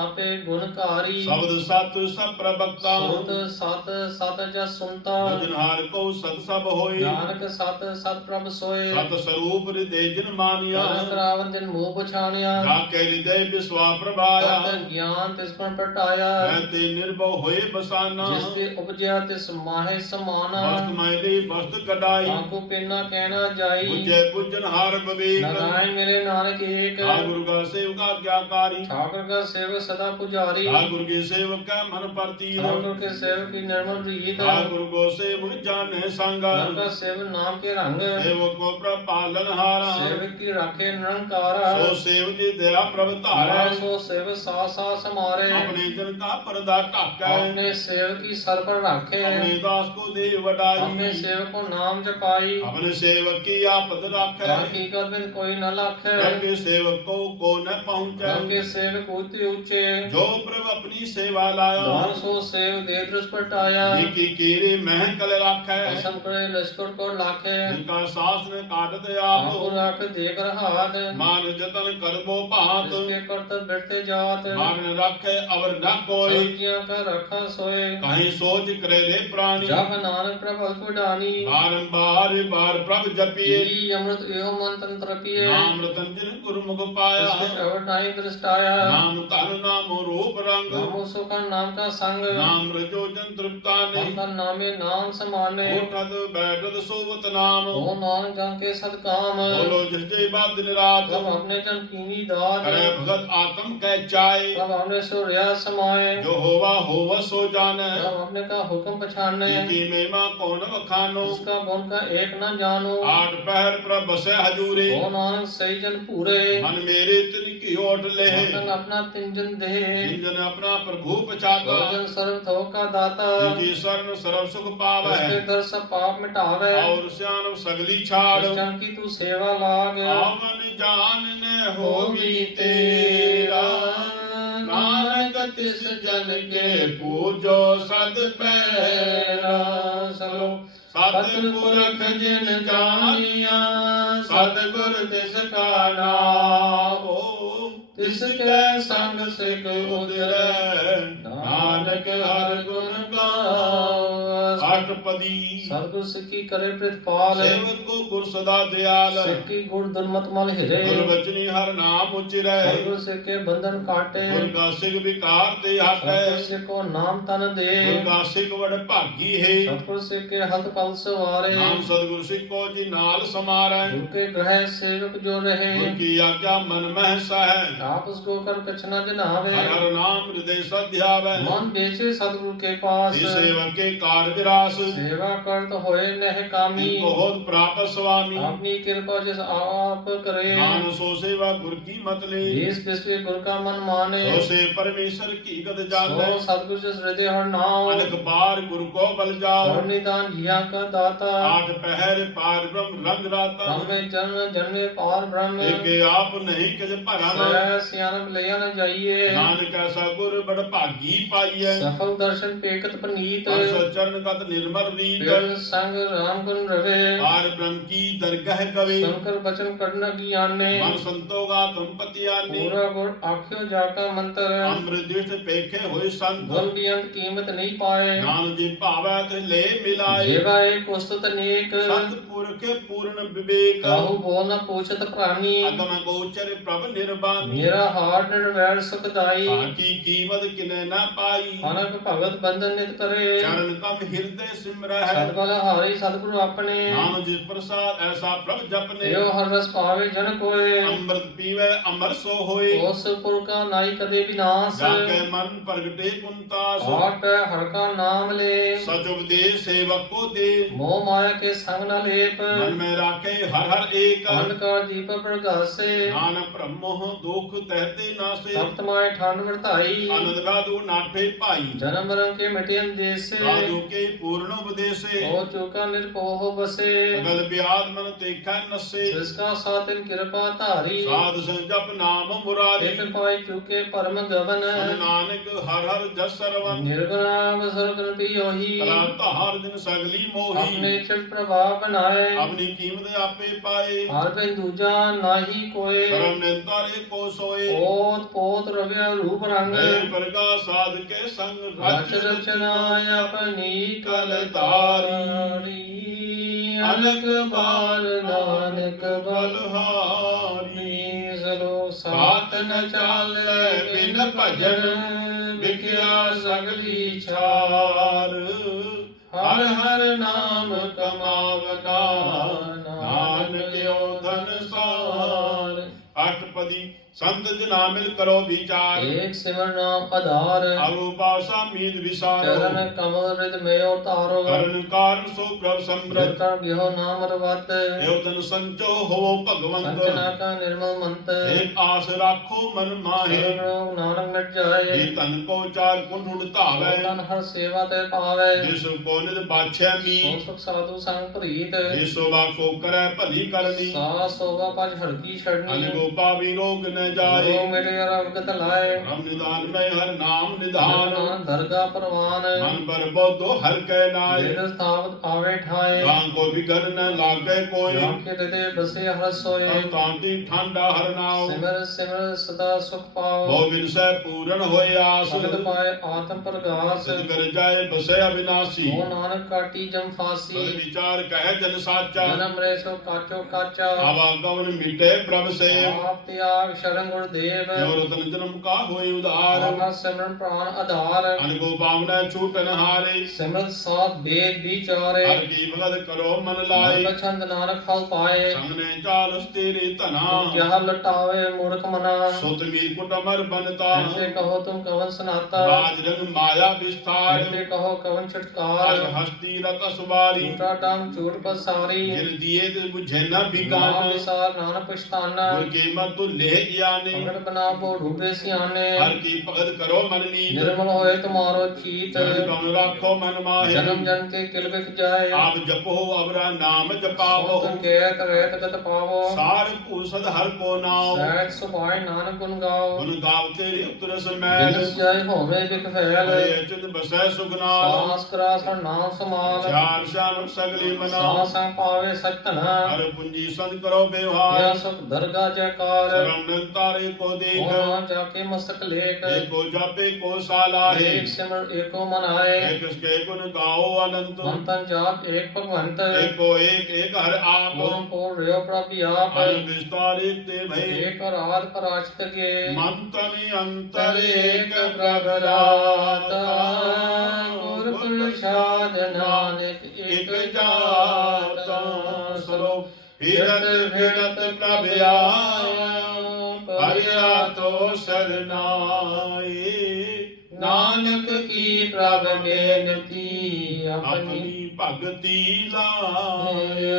आपे गुणकारी शब्द सत सब प्रवक्ता सुत सत सत जस सुनता भजनहार को सत सब होए नानक सत सत प्रभ सोए सत स्वरूप हृदय जिन मानिया रावण दिन मोह पछानिया जाके हृदय विश्वा प्रभाया सत ज्ञान तिस पर प्रटाया मैं ते निर्भव होए बसाना जिसके उपजया तिस माहे समाना वस्त मैले वस्त कडाई आंको पेना कहना जाई बुझे बुझनहार विवेक नारायण मेरे नानक एक गुरु का सेवका ज्ञाकारी ठाकुर का सेवक सदा पुजारी गुरु के सेवक का मन परतीर ठाकुर के सेवक की निर्मल रीत गुरु को सेवक जाने संग नाम का सेवक नाम के रंग सेवक को प्रभ पालन हारा सेवक की राखे निरंकारा सो सेवक जी दया प्रभ धारा सो सेवक सा सा समारे अपने जन का पर्दा ढाका अपने सेवक की सर पर रखे अपने दास को दे वडाई अपने सेवक को नाम जपाई अपने सेवक की आपद राखे हकीकत में कोई न लाखे के सेवक को न पहुंचे के सेवक ऊंचे ऊंचे जो प्रभु अपनी सेवा लाया दान सो सेव दे दृष्ट पटाया की कीरे महकल राखे कसम करे लश्कर को लाखे जिनका सास ने काटत आप आपको राख देख हाथ मान जतन करबो भात इसके करतब बैठते जात मान रखे अवर न कोई सब्जियां का रखा सोए कहीं सोच करे रे प्राणी जब नानक प्रभु को डानी बारंबार बार प्रभु जपिए यही अमृत एवं मंत्र तृपिए नाम रतन जिन गुरुमुख पाया इसके प्रवटाई दृष्टाया नाम तन नाम रूप रंग नामो सुखन नाम का संग नाम रजो जन तृप्ता ने अंतर नामे नाम समाने उठत बैठत सोवत नाम ओ नानक जन के सदकाम बोलो जय बात दिन रात जब अपने जन कीनी दात करे भगत आत्म कह चाय तब हमने सूर्या समाए जो होवा होवा सो जाने जब अपने का हुक्म पछाने, की महिमा कौन वखानो। उसका गुण का एक न जानो। आठ पहर प्रभ बसे हजूरे, ओ नानक सही जन पूरे, मन मेरे तिन की ओट ले। आपन अपना तिंजन दे, जिन जन अपना प्रभु पछाता, सो जन सर्व थो का दाता, जी शरण सर्व सुख पावै। उसके दर सब पाप मिटावे, और सियान सगली छाड़, क्रिश्चन की तू सेवा लाग, आवन जान ने होवी तेरा। नानक तिस जन के पूजो सद पैरा। सलो सतपुरख जिन जानिया, सतगुर तिसका नामो। तिसके संग सिख उदरै, नानक हर गुण गाओ। अष्टपदी सतगुर सिक्की करे प्रतिपाल, सेवक को गुर सदा दयाल। सिक्की गुर दुर्मत मल हिरे, गुर बचनी हर नाम उचिरै। सतगुर सिक्के बंधन काटे, गुर का सिख विकार ते हटै। सतगुर सिक्को नाम तन दे, गुर का सिख वड भागी है। सतगुर सिक्के हथ पल सवारे, नाम सतगुर सिखो जी नाल समारै। गुर के ग्रह सेवक जो रहे, गुर की आज्ञा मन मह सहै। आप उसको कर कछ न जनावे, हर हर नाम हृदय सध्यावै। मन बेचे सतगुर के पास, इस सेवक के कार विरास, सेवा करत होए नह कामी, इनको होत प्राप्त स्वामी। अपनी कृपा जिस आप करे, नान सो सेवा गुर की मत ले। देश पिछले गुर का मन माने, सो से परमेश्वर की गद सो जानै। सतगुर जिस हृदय हर नाम, अनक बार गुरु को बल जाओ। निदान जिया का दाता, आठ पहर पार ब्रह्म रंग राता। ब्रह्मे जन्म जन्मे पार ब्रह्म, एक आप नहीं कज भरन। सह सियानक लिया न जाइए, नानक ऐसा गुर बड़ भागी पाइयै। सफल दर्शन पेकत पनीत, परस चरण गत निर्मल रीत। पेड़ संग राम गुण रवे, पार ब्रह्म की दरगह कवे। शंकर बचन करना ज्ञाने, मन संतोगा तुम पतियानी। पूरा गुण आख्यो जाका मंत्र, अमृत दृष्ट पेखे होए संत। गुण बेअंत कीमत नहीं पाए, नान जी भावै ते ले मिलाए। जेवा एक उस्तत नेक, सतपुरख पूर्ण विवेक। काहू बोल न पूछत प्राणी, अगम गोचर प्रभ निर्बानी। मेरा हार निर्वैर सुखदाई, ताकि कीमत किने न पाई। अनक भगत बंधन नित करे, चरण कम हृदय सिमरह। सतबल हारी सतगुरु अपने, नाम जिस प्रसाद ऐसा प्रभ जपने। यो हर रस पावे जन कोय, अमृत पीवे अमर सो होए। उस पुर का नाई कदे विनाश, जाके मन प्रगटे कुंतास। आठ पै हर का नाम ले, सच उपदेश सेवक को दे। मोह माया के संग न लेप, मन में राखे हर हर एक। अंधकार दीप प्रगासे, नानक ब्रह्मोह दुख तहते नासे। तप्त माय ठंड वर्ताई, आनंद राधु नाठे पाई। जन्म मरण के मिटियन देसे, साधु के पूर्ण उपदेशे। हो चुका निर्पोह बसे, सगल व्याध मन देखा नसे। जिसका सातिन कृपा धारी, साध संग जप नाम मुरारी। एक पाई चुके परम गवन, सुन नानक हर हर जस सरवन। निर्गुणाव सर्गन पियोही, कलाता हर दिन सगली मोही। अपने चित प्रभाव बनाए, अपनी कीमत आपे पाए। हार बिन दूजा नाही कोय, शरम निंतारे को सोए। ओत पोत रव्य रूप रंग, प्रेम प्रकाश साध के संग रच रच रचनाय अपनी कलतारी। अनक बाल नानक बलहारी। सलो साथ न चाले बिन भजन। विख्या सगली छार। हर हर नाम कमावना। नानक यो धन सार। अष्टपदी संत जना मिल करो विचार। एक सिमर नाम आधार, अरूपासा मीद विसारो। चरण कमल हृद में तारो, करण कारण सो प्रभ समृद्ध। कर गयो नाम रवत, एव तन संचो हो भगवंत। संचना का निर्मल मंत, एक आस राखो मन माहे। सर्व नानक मिट जाए, ये तन को चार कुंड उड़तावे। तन हर सेवा ते पावे, जिस को निद बाछे मी। सो सुख साधु संग प्रीत, जिस शोभा को करे भली करनी। सा शोभा पज हड़की छड़नी, अनगोपा भी रोग न जाए। जो मेरे अवगत लाए, ब्रह्म निदान में हर नाम निधान। दरगा परवान, मन पर बोधो हर कह नाय। वेद स्थावत आवे ठाए, गां को भी घर न लागे कोई। आंखे हृदय बसे हर सोए, तांति ठंडा हर नाव। सिमर सिमर सदा सुख पाओ, भो बिन से पूर्ण होय आस। भगत पाए आत्म प्रगास, सद कर जाए बसे अविनाशी। हो नानक काटी जम फांसी, सद विचार कहे जन साचा। जन्म रे सो काचो काचा, आवागमन मिटे प्रभ से। आप त्याग शरण शरण गुरुदेव जो रतन जन्म का होए उधार आगा सिमरन प्राण आधार अनको पावना छूटन हारे सिमरत साथ वेद विचारे हर की भगत करो मन लाए मन छंद नानक फल पाए संग ने चालस तेरे तना क्या लटावे मूर्ख मना सुत मीर कुटमर बनता ऐसे कहो तुम कवन सुनाता राज रंग माया विस्तार ऐसे कहो कवन छटकार अस हस्ती रत सुबारी झूठा टांग चूट पसारी जिन दिए ते बुझे न नाम बिकान विसार नानक पछताना गुर के मत तु ले याने पकड़ बना बो ढूंढे सियाने हर की भगत करो मन नीत निर्मल होए तुम्हारो चीत जन कम राखो मन माहे जन्म जन के किल बिक जाए आप जपो अबरा नाम जपावो तुम कहत रहत गत पावो सार पूसद हर को नाव सहज सुभाए नानक गुण गाओ गुण गाव तेरे उतर समय बिन जाय होवे बिक फैल चित बसै सुगनाल सास करास नाम समाल चार शान सगली मना सास पावे सतन हर पूंजी संग करो व्यवहार या सुख दरगा जयकार शरण तारे को देख होना जाके मस्तक लेख एको जापे को साला है एक सिमर एको मन आए एक उसके गुण गाओ अनंत मंतन जाप एक भगवंत एको एक हर आप पूर्व पूर्व रेव प्रभु आप अन विस्तारित ते भय एक रात पराचित गे मंतनि अंतर एक प्रभराता प्रभराता गुर प्रसाद नानक एक जाता सरो हिरत भिड़त प्रभया हरिया तो शरनाए नानक की प्रभ बेनती अपनी अपनी भगति लाए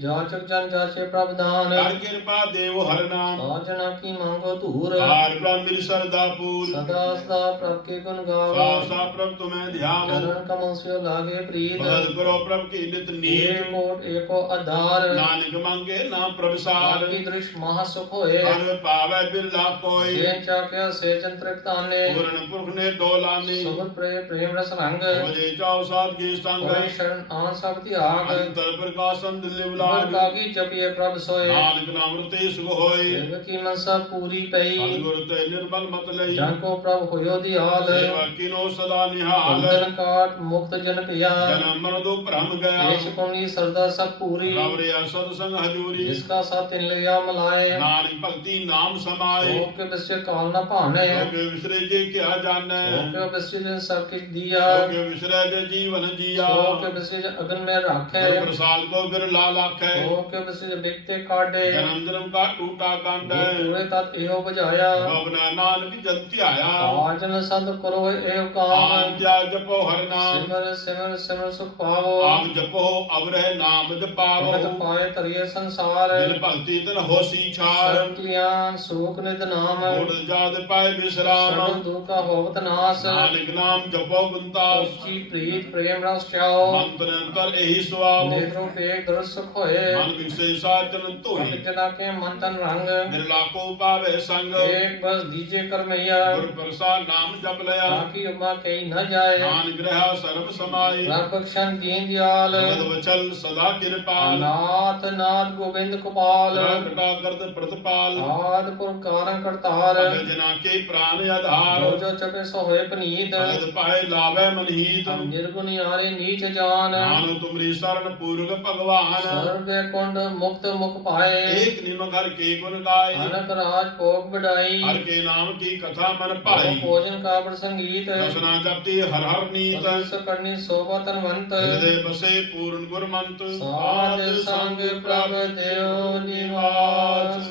जाचक जन जाचे प्रभदान कर कृपा देव हर नाम साजना की मांगो धूर हार ब्रह्म श्रद्धा पूर सदा सदा प्रभ के गुण गाओ सा प्रभ तुम्हें ध्यान चरण कमल से लागे प्रीत भगत करो प्रभ की नित एक नीत कोट एको आधार नानक मांगे ना प्रभसार आपकी दृष्ट महासुख होए हर पावे बिरला कोई सेन चाक्य सेचन तृप्ताने पूर्ण पुरख ने डोलाने सुगत प्रेम रस रंग मुझे चाव साध की संग और शरण आन सब त्याग अंतर प्रकाशन दिलिवलाग कागी जपिए प्रभ सोए नानक नाम रते सुख होय देव की मनसा पूरी पई सतगुरु ते निर्मल मत लई जन को प्रभ होयो दियाल सेवा किनो सदा निहाल बंधन काट मुक्त जन पिया जन्म मरण दो भ्रम गया देश पुण्य सरदा सब पूरी रावरे सत्संग हजूरी जिसका साथ लिया मलाए नानक भक्ति नाम समाए शोक के विषय काल न पाने लोक विसरे जे क्या जाने शोक के विषय जन सब कुछ दिया लोक विसरे जे जीवन जिया शोक के विषय अगन में राखे गुर प्रसाद को बिरला लाखे शोक के विषय बिकते काटे जन्म जन्म का टूटा कांड पूरे तत् एहो बजाया अपना नानक जंती आया आजन संत करो एव काम आद्या जपो हर नाम सिमर सिमर सिमर सुख पावो आप जपो अब रहे नाम जपावो भगत पाए तरिए संसार दिल भक्ति तन होसी छार शरण कल्याण सुख नित नाम मूड जात पाए विश्राम सर्व दुख होवत नाश नानक नाम जपो गुंतास उच्ची प्रीत प्रेम रस चाओ मंत्र अंतर एहि सुआव नेत्रों पे दृढ़ सुख होए मन विशेषा चलन तोहि जना के मन तन रंग बिरला को पावे संग एक बस दीजे कर मैया गुर प्रसाद नाम जप लया ताकि उमा कहीं न जाए नान ग्रह सर्व समाई रक्षण दीन दयाल जगत वचल सदा कृपाल नाथ नाथ गोविंद गोपाल कटा गर्द प्रतिपाल आद पुर कारण करतार जना के प्राण आधार जो जो चपे सो होए पनीत भगत पाए लावे मनहीत निर्गुण यारे नीच जान नानु तुमरी शरण पूर्व भगवान सर्व कुंड मुक्त मुख पाए एक निम घर के गुण गाय अनक राज भोग बढ़ाई हर के नाम की कथा मन पाई भोजन का संगीत रसना जपती हर हर नीत करनी शोभा तनवंत हृदय बसे पूर्ण गुरमंत साध संग प्रभ देव निवास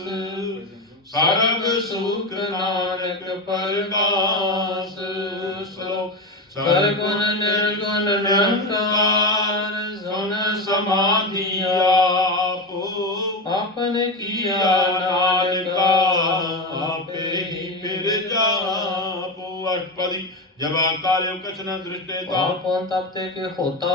सर्व सुख नानक परदास श्लोक सरगुण निर्गुण निरंकार सुन समाधि आपो आपन किया नानका नानका आपे ही फिर जापो अष्टपदी जब कार्य कछ न दृष्टे कौन तपते के होता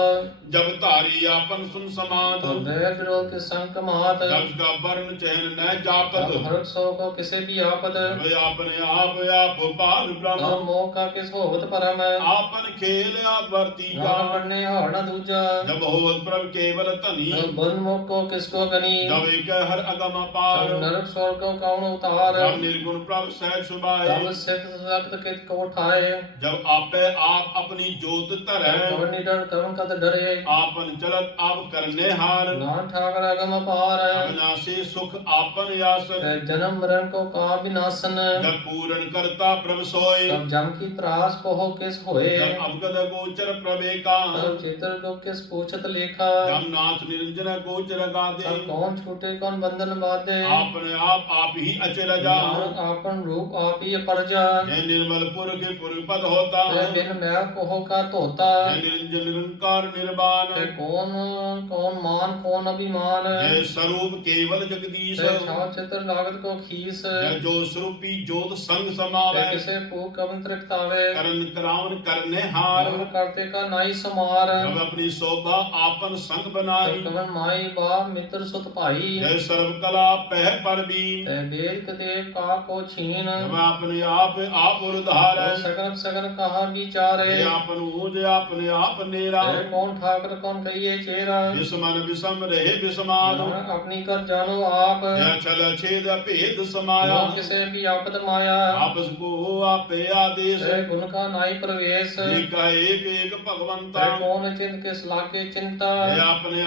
जब तारी आपन सुन समात तो वह विरोध के संग मात जब का वर्ण चहन न जापत हर सो को किसे भी आपद वे अपने आप पार ब्रह्म तब मोह का किस होवत परम आपन खेल आप वर्ती नाम का करने और न दूजा जब हो प्रभ केवल तनी बन मुख को किसको गनी जब एक हर अगम अपार जब नरक स्वर्ग को कौन उतार जब निर्गुण प्रभ सहज सुभाए तब सिद्ध सक्त कित को उठाए जब जब आपे आप अपनी जोत धरै कवन निडर कवन कत डरे आपन चलत आप करने हार नान ठाकर अगम अपार अविनाशी सुख आपन आसन जन्म मरण को का विनाशन जब पूरन करता प्रभ सोय तब जम की त्रास को हो किस होए जब अवगत गोचर प्रवेका तब चित्र को किस पूछत लेखा जब नाथ निरंजन गोचर गादे तब कौन छूटे कौन बंधन बाधे आपने आप ही अचर जा नानक आपन रूप आप ही परजा जय निर्मल पुर के पुरपद होता बिन मैल कोह का तोता जय निरंजन निरंकार निर्वाण कौन कौन मान कौन अभिमान जय स्वरूप केवल जगदीश छाव चित्र लागत को खीस जय जो स्वरूपी जोत संग समावे किसे पूक कवन तृप्तावे करण करावन करने हार कर्म करते का नाई समार जब अपनी शोभा आपन संग बनाई कवन माई बाप मित्र सुत भाई जय सर्व कला पह परबीन तै वेद देव का को छीन जब अपने आप उधार सकल सकल कहा विचारे जय आपन ऊज अपने आप नेरा तै कौन ठाकर कौन कहिए चेरा विषमन विषम रहे विषमाद नानक अपनी कर जानो आप जय छल छेद भेद समाया कौन किसे भी आपद माया आपस को आपे आदेश तै गुण का नाई प्रवेश एका एक भगवंता तै कौन चिंत किस लाके चिंता जय अपने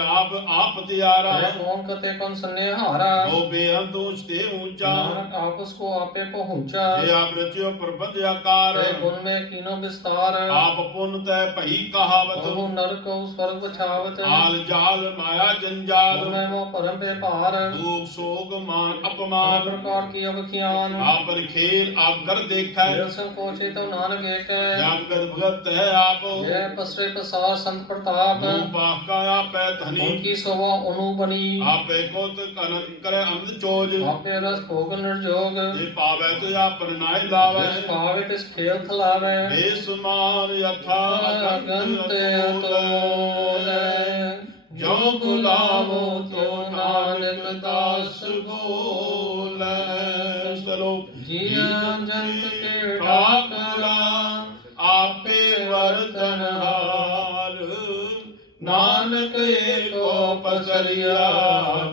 आप त्यारा तै कौन कते कौन सन्नेहारा वो बेअंत ऊंचते ऊंचा नानक आपस को आपे पहुंचा जय आप रचियो प्रबंध आकार तै गुण में कीनो विस्तार आप पुन तय पही कहावत बहु नरक स्वर्ग छावत आल जाल माया जंजाल मैं मो परम पे पार दुख शोक मान नाना अपमान प्रकार की अवखियान आपन खेल आप कर देखा संकोचे तो नानक एक आप कर भगत है आप जय पसरे पसार संत प्रताप पाक का आप धनी उनकी शोभा अनु बनी आप कोत कनक करे अंध चोज आपे रस भोग निर्जोग ये पावे तो आप नाय लावे तिस पावे तिस खेल थलावे हे सुमार यथा गंते तोले जो बुलावो तो नानक दास बोले श्लोक जीव जंत के ठाकुरा आपे वर्तन हार नानक एको पसरिया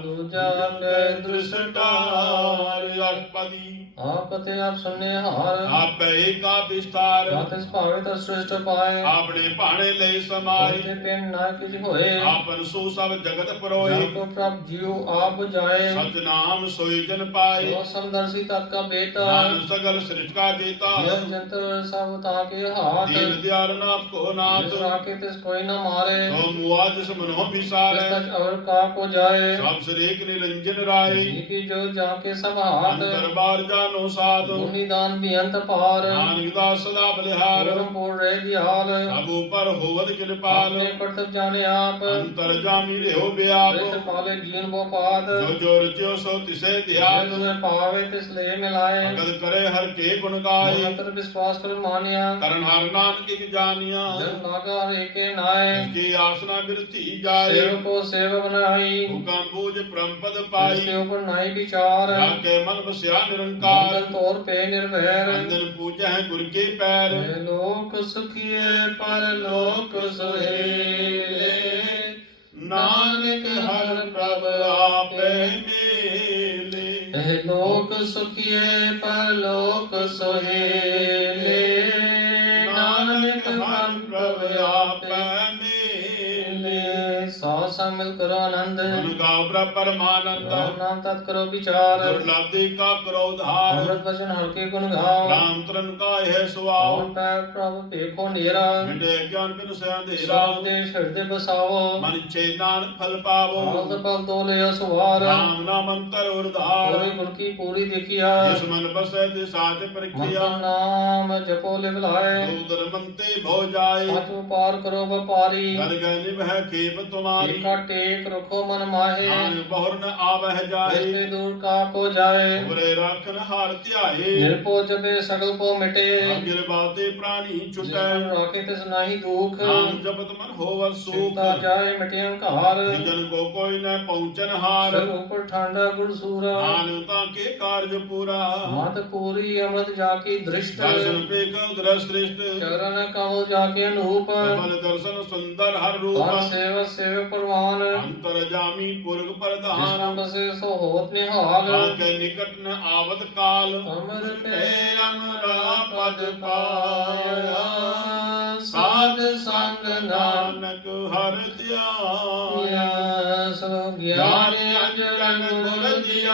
दूजा के दृष्टार अटपदी आपते आप सुनने हार आप एका विस्तार तिस पावे तो श्रेष्ठ पाए आपने पाणे ले समाई ते पेन ना किछ होए आपन सो सब जगत परोई को प्रभ जीव आप जाए सच नाम सोई जन पाए सो समदर्शी तत्का बेटा नान सगल सृष्टि का जेता जीव जंतु सब ताके हाथ दीन दयाल नाथ को नाथ जिस राके तिस कोई न मारे तो मुआ जिस मनो विसार तिस तक और का को जाए सब श्रेक निरंजन राय की जो जाके सब हाथ दरबार जानो साध भूमि दान भी अंत पार नानक दास सदा बलिहार पूरम पूर रे दियाल सब ऊपर होवत कृपाल आपने कर्तव्य जाने आप अंतर जामी रहो व्याप रित पाले जीवन वो पाद जो जो रचियो सो तिसे ध्यान तुम्हें पावे तिस ले मिलाए भगत करे हर के गुण गाय अंतर विश्वास कर मानिया करण हर नानक एक जानिया जन लागा हर एके नाय इसकी आसना बिरती जाए सेव को सेव बनाई हुकम बूझ परमपद पाई इसके ऊपर नाई विचार जाके मन बस्या निरंकार मंगल तौर पे निर्भैर अंजन पूजा है गुरु के पैर लोक सुखिए पर लोक सुहेले नानक हर प्रभ आपे मेले लोक सुखिए पर लोक सुहेले नानक हर प्रभ आपे मेले साथ सा मिल करो आनंद गुण गाओ प्रभ परमानंद राम नाम तत् करो विचार दुर्लभ दे का करो उद्धार अमृत वचन हर के गुण गाओ राम तरन का है सुआव और पैर प्रभु पेखो नेरा मिटे ज्ञान बिन से अंधेरा राम देश हृदय बसावो मन छे नानक फल पावो आलत पल तोले सुवार राम नाम अंतर उद्धार पूरी गुर की पूरी देखिया जिस मन बसे ते साथ प्रक्रिया मंत्र नाम जपो लिव लाए दूदर मनते भो जाए पाचो पार करो व्यापारी घर गए निभह खेप तुम्हारी एका टेक रखो मन माहे आन बहुर न आवह जाए इससे दूर का को जाए उबरे राखन हार त्याहे निर्पो जबे सकल को मिटे गिर बाते प्राणी जिस छुटे मन राखे तिस नाही दुख नाम जपत मन होव सुख चिंता जाए मिटे अहंकार जन को कोई न पहुंचन हार सिर ऊपर ठांडा गुड़ सूरा मानवता के कार्य पूरा मत पूरी अमृत जाकी दृष्ट दर्शन पे उदर श्रेष्ठ चरण कमल जाके अनूप कमल दर्शन सुंदर हर रूप पर सेव सेव परवान अंतर जामी पुरग प्रधान जिसम बसे सो होत निहाल के निकट न आवत काल अमर पे पे अमरा पद पाया ਨਾਨਕ ਹਰਿ ਧਿਆਇਆ। ਸੋ ਗਿਆਨ ਅੰਜਨ ਗੁਰ ਦੀਆ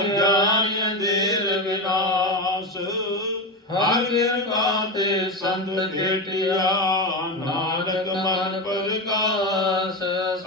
ਅਗਿਆਨ ਅੰਧੇਰ ਵਿਨਾਸ਼। ਹਰਿ ਕਿਰਪਾ ਤੇ ਸੰਤ ਭੇਟਿਆ ਨਾਨਕ ਮਨ ਪ੍ਰਗਾਸ।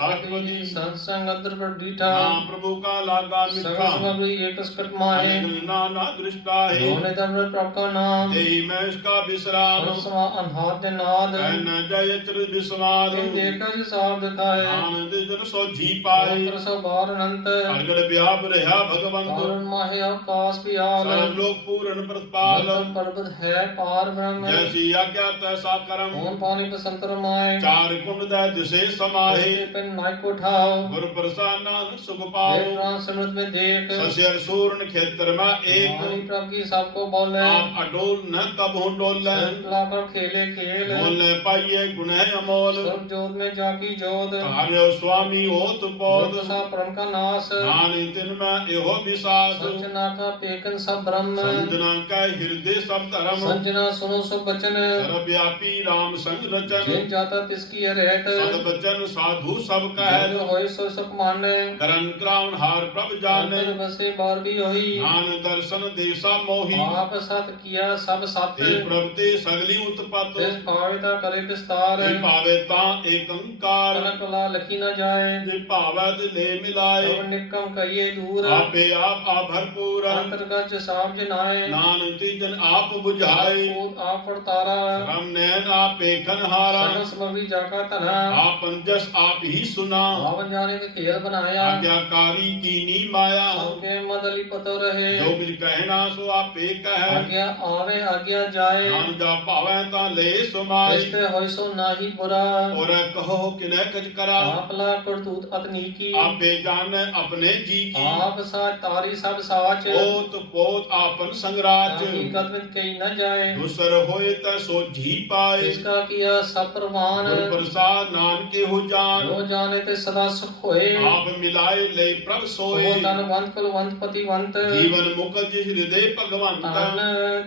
ਅਠਵੰਜੀ ਸੰਤ ਸੰਗ ਅੰਦਰ ਪ੍ਰਡੀਠਾ ਨਾਮ ਪ੍ਰਭੂ ਕਾ ਲਾਗਾ ਸਗਲ ਮਿੱਠਾ। ਸਮਗਰੀ ਏਕ ਸਕਟ ਮਾਹੇ। ਨਾਨਾ ਦ੍ਰਿਸ਼ਟਾ ਹੈ ਦੋਨੇ ਤਮਰ ਪ੍ਰਭ ਕਾ ਨਾਮ। ਦੇਈ ਮੈਂ ਇਸਕਾ ਬਿਸਰਾਮ। ਸਮਾ ਅਨਹਾਦ ਦੇ ਨਾਦ। ਕਹਿ ਜय ਚਰ ਵਿਸਵਾਦ। ਤਿਨ ਦੇਖਾ ਜਿ ਸਾਬ ਦਿਖਾਏ। ਆਨੰਦ ਜਨ ਸੋ ਜੀ ਪਾਏ। ਅੰਤਰ ਸੋ ਬਾਰ ਅਨੰਤ। ਅਰਗੜ ਵਿਆਪ ਰਿਹਾ ਭਗਵੰਤ। ਕਾਰਨ ਮਾਹੇ ਆਕਾਸ ਪਿਆਲ। ਸਰਬ ਲੋਕ ਪੂਰਨ ਪ੍ਰਤਪਾਲ। ਮਤਮ ਪਰਬਤ ਹੈ ਪਾਰ ਬ੍ਰਹਮ। ਜੈਸੀ ਆਗਿਆ ਤੈਸਾ ਕਰਮ। ਕੌਣ ਪਾਣੀ ਬਸੰਤਰ ਮਾਏ। ਚਾਰ ਕੁੰਡ ਦਾ ਦਿਸੇ ਸਮਾਹੇ। ਪਿਨ ਨਾਇ ਕੋ ਠਾਓ। ਗੁਰ ਪ੍ਰਸਾਦ ਨਾਨਕ ਸੁਖ ਦੇਖ ਪਾਓ। ਪ੍ਰਾਨ ਸਿਮਰਤ में देख। ਸਸਿਰ ਸੂਰਨ ਖੇਤਰ ਮੈਂ ਏਕ। वाणी प्रभु की सबको बोले। ਆਪ ਅਡੋਲ ਨ ਕਬਹੁ ਡੋਲੈ। संत लाकर खेले खेल। ਮੋਲ ਪਾਈਏ ਗੁਨਹਿ ਅਮੋਲ। सब जोत में जाकी जोत। ਧਾਰਿਓ ਸੁਆਮੀ ਹੋਤ ਬੋਧ। सा परम का नाश। ਨਾਨਕ ਤਿਨ ਮੈਂ ਇਹੋ ਵਿਸਾਸ। संजना का पेकन सब ब्रह्म। ਸੰਜਨਾ ਕੈ ਹਿਰਦੇ ਸਭ ਧਰਮ। संजना सुनो सब बचन। ਸਰਬ ਵਿਆਪੀ ਰਾਮ ਸੰਗ ਰਚਨ। जिन जाता तिसकी रहत। ਸਦ ਬਚਨ ਸਾਧੂ ਸਭ ਕਹਿ। जो होय सो सुख माने। ਕਰਨ ਕਰਾਉਨ ਹਾਰ ਪ੍ਰਭ ਜਾਣੈ। अंतर बसे बार भी होई। ਨਾਨਕ ਦਰਸ਼ਨ ਦੇਸਾ ਮੋਹੀ। आप सत किया सब सत। ਤੇ ਪ੍ਰਭ ਤੇ ਸਗਲੀ ਉਤਪਤ। तिस भाविता करे विस्तार। ਤੇ ਭਾਵੇ ਤਾਂ ਏਕੰਕਾਰ। कनक ला लखी न जाए। ਤੇ ਭਾਵੈ ਤੇ ਲੈ ਮਿਲਾਏ। सब निकम कहिए दूर। ਆਪੇ ਆਪ ਆ ਭਰਪੂਰ। अंतर्गत साब जनाए। ਨਾਨਕ ਤੇ ਜਨ ਆਪ 부ਝਾਏ। कूद आप तारा। ਰਮ ਨੈਣ ਆਪ ਏਕਨ ਹਾਰਾ। सगल समग्री जाका तना। ਆਪ ਅੰਜਸ ਆਪ ਹੀ ਸੁਨਾ। आवन जाने के खेल बनाया। ਆਗਿਆਕਾਰੀ ਕੀਨੀ ਮਾਇਆ। सबके मदली पतो रहे। ਜੋ ਕੁਝ ਕਹਿਣਾ ਸੋ ਆਪੇ ਕਹਿ। आज्ञा आवे आज्ञा जाए। ਨਾਮ ਜਾ ਭਾਵੈ ਤਾਂ ਲੈ ਸਮਾਈ। रिश्ते होय सो नाही बुरा। ਔਰ ਕਹੋ ਕਿਨੈ ਕਜ ਕਰਾ। आपला करतूत अतनी की। ਆਪੇ ਜਾਣੈ ਆਪਣੇ ਜੀ ਕੀ। आप सा तारी सब साच। ਪੋਤ ਪੋਤ ਆਪਨ ਸੰਗਰਾਜ। हकीकत में कही न जाए। ਦੁਸਰ ਹੋਏ ਤਾਂ ਸੋਝੀ ਪਾਏ। इसका किया सब प्रवान। ਗੁਰ ਪ੍ਰਸਾਦ ਨਾਨਕ ਇਹੋ ਜਾਨ। जो जाने ते सदा सुख होए। ਆਪ ਮਿਲਾਏ ਲੈ ਪ੍ਰਭ ਸੋਏ। ਉਹ ਧਨਵੰਤ ਕੁਲਵੰਤ ਪਤੀਵੰਤ। ਜੀਵਨ ਮੁਕਤ ਹਿਰਦੇ ਭਗਵੰਤ।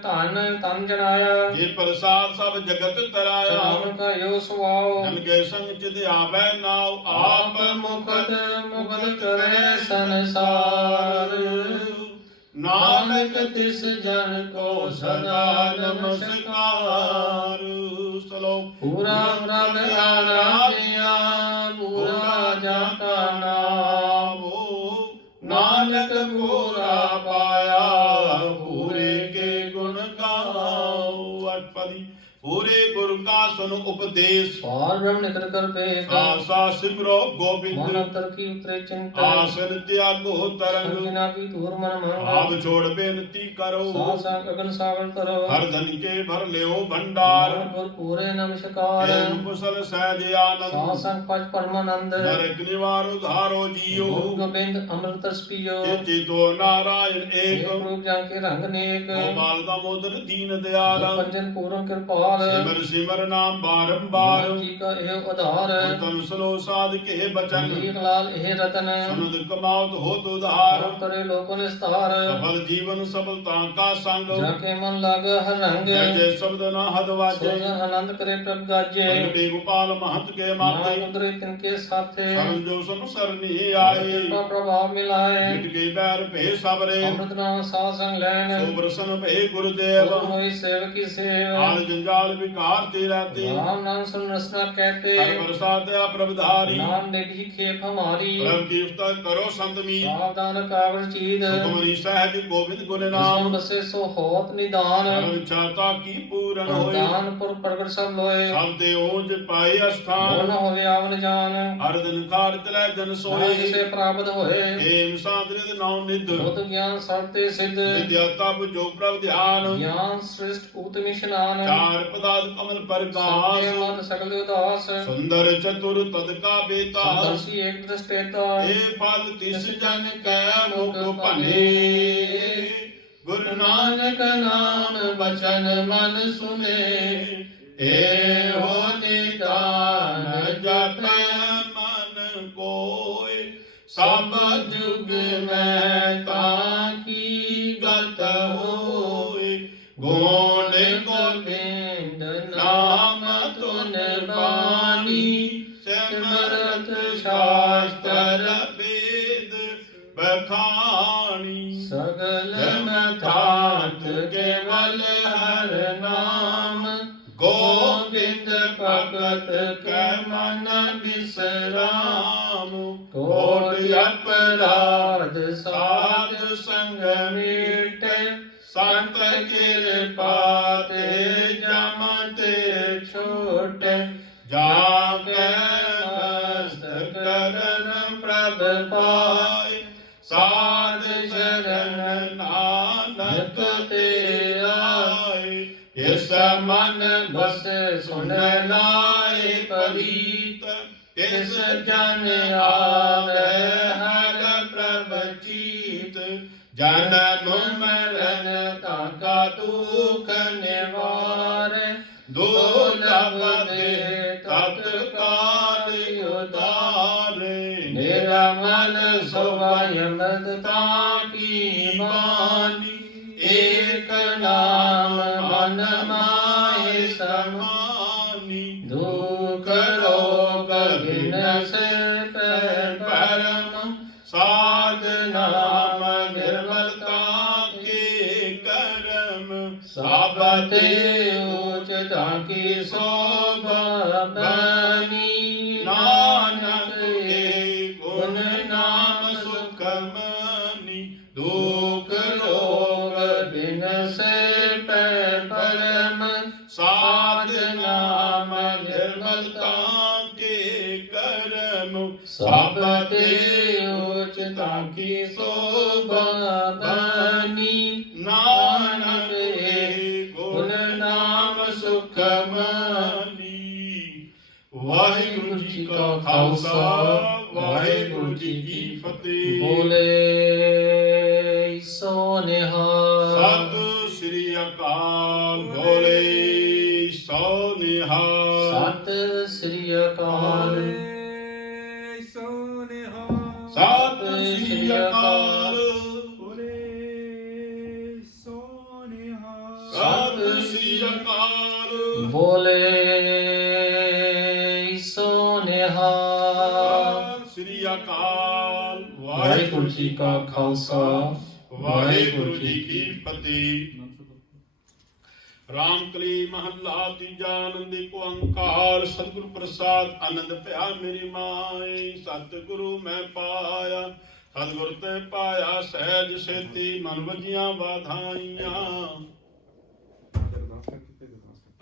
ਧਨ ਜਨਾਇਆ। ਜੇ ਪ੍ਰਸਾਦ ਸਭ ਜਗਤ ਤਰਾਇਆ। ਚਾਵਨ ਕਾ ਯੋ ਸੁਆਓ। ਜਨ ਕੇ ਸੰਗ ਚਿਤ ਆਵੈ ਨਾਉ। ਆਪ ਮੁਕਤ ਮੁਕਤ ਕਰੇ ਸੰਸਾਰ। ਨਾਨਕ ਤਿਸ ਜਨ ਕੋ ਸਦਾ ਨਮਸਕਾਰ। ਸਲੋਕ। ਪੂਰਾ ਪ੍ਰਭ ਆਰਾਧਿਆ। ਪੂਰਾ ਜਾ ਕਾ ਨਾਮ। ਨਾਨਕ ਪੂਰਾ ਪਾਇਆ। ਪੂਰੇ ਕੇ ਗੁਣ ਗਾਓ। ਅਟਪਦੀ। ਪੂਰੇ ਗੁਰ ਕਾ ਸੁਨ ਉਪਦੇਸ਼। ਪਾਰ ਬ੍ਰਹਮ ਨਿਕਲ ਕਰ ਭੇਦ। ਆਸਾ ਸਿਮਰੋ ਮਨ ਗੋਬਿੰਦ। ਅੰਤਰ ਕੀ ਉਤਰੇ ਚਿੰਤਾ। ਆਸਨ ਤਿਆਗੋ ਤਰੰਗ। ਸੰਜਨਾ ਕੀ ਧੂਰ ਮਨ ਮੰਗ। ਆਪ ਛੋੜ ਬੇਨਤੀ ਕਰੋ। ਸਾਸਾ ਗਗਨ ਸਾਗਰ ਤਰੋ। ਹਰ ਧਨ ਕੇ ਭਰ ਲਿਓ ਭੰਡਾਰ। ਗੁਰ ਪੂਰੇ ਨਮਸਕਾਰ। ਏਕ ਕੁਸਲ ਸਹਿਜ ਆਨੰਦ। ਸਾਸੰਗ ਪਜ ਪਰਮਾਨੰਦ। ਨਰਕ ਨਿਵਾਰ ਉਧਾਰੋ ਜੀਓ। ਗੁਰੂ ਗੋਬਿੰਦ ਅੰਮ੍ਰਿਤ ਰਸ ਪੀਓ। ਚਿਤੋ ਨਾਰਾਇਣ ਏਕ। ਏਕ ਰੂਪ ਜਾਂ ਕੇ ਰੰਗ ਨੇਕ। ਗੋਪਾਲ ਦਾਮੋਦਰ ਦੀਨ ਦਿਆਲ। ਪੰਜਨ ਪੂਰਨ ਕਿਰਪਾਲ। ਸਿਮਰ ਸਿਮਰ ਨਾਮ ਬਾਰੰਬਾਰ। ਜੀ ਕਾ ਇਹ ਉਧਾਰ। ਤਨ ਸਲੋ ਸਾਧ ਕੇ ਬਚਨ। ਏਕ ਲਾਲ ਇਹ ਰਤਨ। ਸੁਨਦ ਕਮਾਉਤ ਹੋਤ ਉਧਾਰ। ਪਰਮ ਤਰੇ ਲੋਕੋ ਨਿਸਤਾਰ। ਸਫਲ ਜੀਵਨ ਸਫਲਤਾ ਕਾ ਸੰਗ। ਜਾ ਕੇ ਮਨ ਲਾਗ ਹਰ ਰੰਗ। ਜੈ ਜੈ ਸ਼ਬਦ ਨਾ ਹਦ ਵਾਜੇ। ਸੋਜ ਆਨੰਦ ਕਰੇ ਪ੍ਰਭ ਗਾਜੇ। ਅੰਗਦੇ ਗੋਪਾਲ ਮਹੰਤ ਕੇ ਮਾਤੇ। ਨਾਮ ਉਦਰੇ ਤਿਨਕੇ ਸਾਥੇ। ਸਰਨ ਜੋ ਸਮ ਸਰਨੀ ਆਏ। ਕਿਰਪਾ ਪ੍ਰਭਾਵ ਮਿਲਾਏ। ਮਿਟ ਗਏ ਬੈਰ ਭੇ ਸਬਰੇ। ਅੰਮ੍ਰਿਤ ਨਾਮ ਸਾਧ ਸੰਗ ਲੈਣ। ਸੋ ਬਰਸਨ ਭੇ ਗੁਰਦੇਵ। ਗੁਰੂ ਹੋਈ ਸੇਵਕੀ ਸੇਵ। ਆਲ ਜੰਜਾਲ ਵਿਕਾਰ ਤੇ ਰਾਤੇ। राम नाम सुन रसना कहते। ਹਰ ਬਰਸਾਤਿਆ ਪ੍ਰਭਧਾਰੀ। नाम निधि खेप हमारी। ਪ੍ਰਭ ਕੀ ਉਸਤਤ ਕਰੋ ਸੰਤ ਮੀਤ। सावधान कागज चीद। ਸੁਖਮਨੀ ਸਹਿਜ ਗੋਬਿੰਦ ਗੁਣ जिसमें ਨਾਮ। बसे सो होत निदान। ਸਰਬ ਚਾਤਾ ਕੀ ਪੂਰਨ ਹੋਏ। दान पुर प्रगट सब लोए। ਸਭ ਦੇ ਓਜ ਪਾਏ और ਅਸਥਾਨ। न होवे आवन जान। ਹਰ ਦਿਨ ਖਾਰਤ ਲੈ ਜਨ नाम ਸੋਏ। जिसे प्राप्त होए। ਏਮ ਸਾਦਰਿਤ ਨਾਮ ਨਿਧ। बुद्ध ज्ञान सर्ते सिद्ध। ਵਿਦਿਆ ਤਪ ਜੋ ਪ੍ਰਭ ਧਿਆਨ। ज्ञान श्रेष्ठ उत्तम स्नान। ਚਾਰ ਪਦਾਰਥ ਕਮਲ ਪ੍ਰਗਾਸ। सबके मन सकल उदास। ਸੁੰਦਰ ਚਤੁਰ ਤਦ ਕਾ ਬੇਤਾ। संदर्शी एक दृष्टेता। ਇਹ ਫਲ ਤਿਸ ਜਨ ਕੈ ਮੁਖ ਭਲੇ। ਗੁਰੂ ਨਾਨਕ ਨਾਮ ਬਚਨ ਮਨ ਸੁਨੇ। ਏਹੋ ਨਿਦਾਨ ਜਪੈ ਮਨ ਕੋਇ। ਸਭ ਜੁਗ ਮੈਂ ਤਾਂ ਕੀ ਗਤ ਹੋਏ। ਗੁਣ ਗੋਬਿੰਦ ਨਾਮ ਤੁਨ ਬਾਣੀ। ਕੇਵਲ ਹਰ ਨਾਮ ਗੋਬਿੰਦ ਭਗਤ ਕੈ ਮਨ ਬਿਸਰਾਮ ਕੋਟ ਅਪਰਾਧ ਸਾਧ ਸੰਗ ਮੀਟੇ ਸੰਤ ਕਿਰਪਾ ਤੇ ਜਮ ਤੇ ਛੋਟੇ ਜਾ ਕੇ ਮਸਤ ਕਰਨ ਪ੍ਰਭ ਪਾਏ ਸਾਧ ਸ਼ਰਨ ਨਾਨਕ ਤੇ ਆਏ ਇਸ ਮਨ ਬਸ ਸੁਣ ਲਾਏ ਪਲੀਤ ਇਸ ਜਨ ਆਵੇ ਹਰ ਪ੍ਰਭ ਚੀਤ ਜਨਮ ਮਰਨ ਤਾਕਾ ਦੁਖ ਨਿਵਾਰੇ ਦੁਰਲਭ ਦੇ ਤਤਕਾਲ ਉਦਾਰੇ ਨਿਰਮਲ ਸੁਭਾਇਮਤਾ ਕੀ ਬਾਣੀ ਏਕ ਨਾਮ ਮਨ ਮਾਹਿ ਸਮਾਨੀ ਦੁਖ ਰੋਗ ਬਿਨਸੇ ਪਰਮ ਸਾਧ ਨਾਮ ਨਿਰਮਲਤਾ ਕੇ ਕਰਮ ਸਭ ਤੇ ਉਚਤਾ ਕੀ ਸੋਭਾ ਬਣੀ ਨਾਨਕ ਏ ਗੁਣ ਨਾਮ ਸੁਖ ਮਨੀ ਦੁਖ ਰੋਗ ਬਿਨਸੇ ਪਰਮ ਸਾਧ ਨਾਮ ਨਿਰਮਲਤਾ ਕੇ ਕਰਮ ਸਭ ਤੇ ਉਚਤਾ ਕੀ ਸੋਭਾ ਬਣੀ ਨਾਨਕ ਏ ਗੁਣ ਨਾਮ ਸੁਖ ਮਨੀ। ਵਾਹਿਗੁਰੂ ਜੀ ਕਾ ਖਾਲਸਾ ਵਾਹਿਗੁਰੂ ਜੀ ਕੀ ਫਤਿਹ। ਬੋਲੇ ਸੋ ਨਿਹਾਲ। ਸਤਿ ਸ੍ਰੀ ਅਕਾਲ। ਬੋਲੇ ਸੋ ਨਿਹਾਲ। ਸਤਿ ਸ੍ਰੀ ਅਕਾਲ। ਸਤਿ ਸ੍ਰੀ ਅਕਾਲ। ਸਤਿ ਸ੍ਰੀ ਅਕਾਲ। ਬੋਲੇ ਸੋ ਨਿਹਾਲ। ਸਤਿ ਸ੍ਰੀ ਅਕਾਲ। ਵਾਹਿਗੁਰੂ ਜੀ ਕਾ ਖਾਲਸਾ ਵਾਹਿਗੁਰੂ ਜੀ ਕੀ ਫਤਿਹ। ਰਾਮਕਲੀ ਮਹੱਲਾ ਤੀਜਾ। ਆਨੰਦ ਏਕ ਓੰਕਾਰ ਸਤਿਗੁਰ ਪ੍ਰਸਾਦ ਆਨੰਦ ਭਇਆ ਮੇਰੀ ਮਾਏ। ਸਤਿਗੁਰੂ ਮੈਂ ਪਾਇਆ ਸਤਿਗੁਰ ਤੇ ਪਾਇਆ ਸਹਿਜ ਸੇਤੀ ਮਨ ਵਜੀਆਂ ਵਾਧਾਈਆਂ।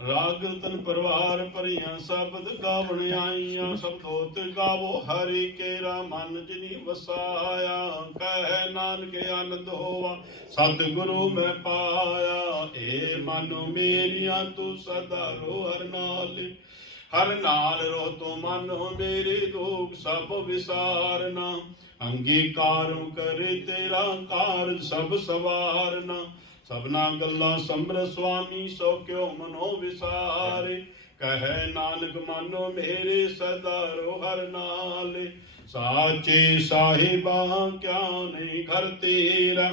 ਰਾਗ ਤਨ ਪਰਵਾਰ ਭਰੀਆਂ ਸ਼ਬਦ ਗਾਵਣ ਆਈਆਂ। ਸ਼ਬਦੋਤ ਗਾਵੋ ਹਰਿ ਕੇਰਾ ਮਨ ਜਿਨੀ ਵਸਾਇਆ। ਕਹਿ ਨਾਨਕ ਆਨੰਦ ਹੋਵਾ ਸਤਿਗੁਰੂ ਮੈਂ ਪਾਇਆ। ਏ ਮਨੁ ਮੇਰੀਆਂ ਤੂੰ ਸਦਾ ਰੋ ਹਰ ਨਾਲ। ਹਰ ਨਾਲ ਰੋ ਤੂੰ ਮਨ ਮੇਰੇ ਦੁਖ ਸਭ ਵਿਸਾਰਨਾ। ਅੰਗੀਕਾਰੁ ਕਰੇ ਤੇਰਾ ਕਾਰਜ ਸਭ ਸਵਾਰਨਾ। ਸਭਨਾ ਗੱਲਾਂ ਸਮਰ ਸੁਆਮੀ ਸੋ ਕਿਉ ਮਨੋ ਵਿਸਾਰੇ। ਕਹਿ ਨਾਨਕ ਮਾਨੋ ਮੇਰੇ ਸਦਾ ਰੋ ਹਰ ਨਾਲ। ਸਾਚੇ ਸਾਹਿਬਾ ਕਿਆ ਨਹੀਂ ਘਰ ਤੇਰਾ।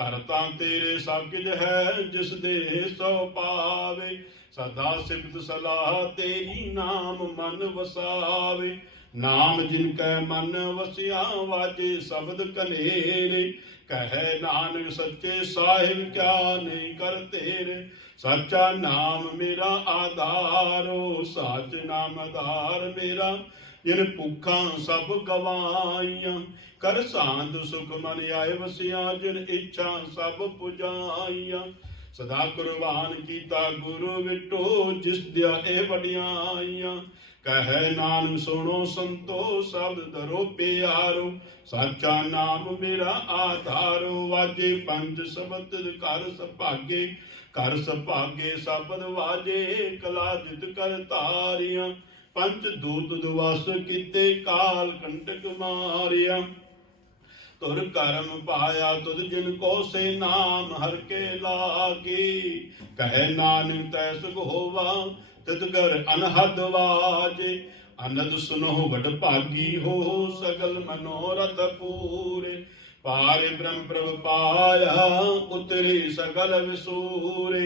ਘਰ ਤਾਂ ਤੇਰੇ ਸਭ ਕੁਝ ਹੈ ਜਿਸ ਦੇ ਸੋ ਪਾਵੇ। ਸਦਾ ਸਿਫਤ ਸਲਾਹ ਤੇਰੀ ਨਾਮ ਮਨ ਵਸਾਵੇ। ਨਾਮ ਜਿਨ ਕੈ ਮਨ ਵਸਿਆ ਵਾਜੇ ਸ਼ਬਦ ਕਨੇਰੇ। ਕਹਿ ਨਾਨਕ ਸੱਚੇ ਸਾਹਿਬ ਕਿਆ ਨਹੀਂ ਕਰ ਤੇਰੇ। ਸੱਚਾ ਨਾਮ ਮੇਰਾ ਆਧਾਰੋ ਸਾਚ ਨਾਮ ਆਧਾਰ ਮੇਰਾ। ਜਿਨ ਭੁੱਖਾਂ ਸਭ ਗਵਾਈਆਂ ਕਰ ਸਾਂਦ ਸੁਖ ਮਨ ਆਏ ਵਸਿਆ। ਜਿਨ ਇੱਛਾ ਸਭ ਪੁਜਾਈਆਂ ਸਦਾ ਕੁਰਬਾਨ ਕੀਤਾ ਗੁਰੂ ਵਿਟੋ ਜਿਸ ਦਿਆ ਇਹ ਵਡਿਆਈਆਂ। ਕਹਿ ਨਾਨਕ ਸੁਣੋ ਸੰਤੋ ਸ਼ਬਦ ਧਰੋ ਪਿਆਰੋ। ਸਾਚਾ ਨਾਮ ਮੇਰਾ ਆਧਾਰੋ। ਵਾਜੇ ਪੰਜ ਸ਼ਬਦ ਘਰ ਸੁਭਾਗੇ। ਘਰ ਸੁਭਾਗੇ ਸ਼ਬਦ ਵਾਜੇ ਕਲਾ ਜਿਤ ਕਰ ਧਾਰੀਆਂ। ਪੰਜ ਦੂਤ ਦੁਆਸ ਕੀਤੇ ਕਾਲ ਕੰਟਕ ਮਾਰਿਆ। ਤੁਰ ਕਰਮ ਪਾਇਆ ਤੁਧ ਜਿਨ ਕੋ ਸੇ ਨਾਮ ਹਰ ਕੇ ਲਾਗੇ। ਕਹਿ ਨਾਨਕ ਤੈ ਸੁਖ ਹੋਵਾ ਤਿਤ ਕਰ ਅਨਹਦ ਵਾਜੇ। ਅਨੰਦ ਸੁਨੋ ਵਡ ਭਾਗੀ ਹੋ ਸਗਲ ਮਨੋਰਥ ਪੂਰੇ। पार ब्रह्म प्रभ पाया उतरे सकल विसूरे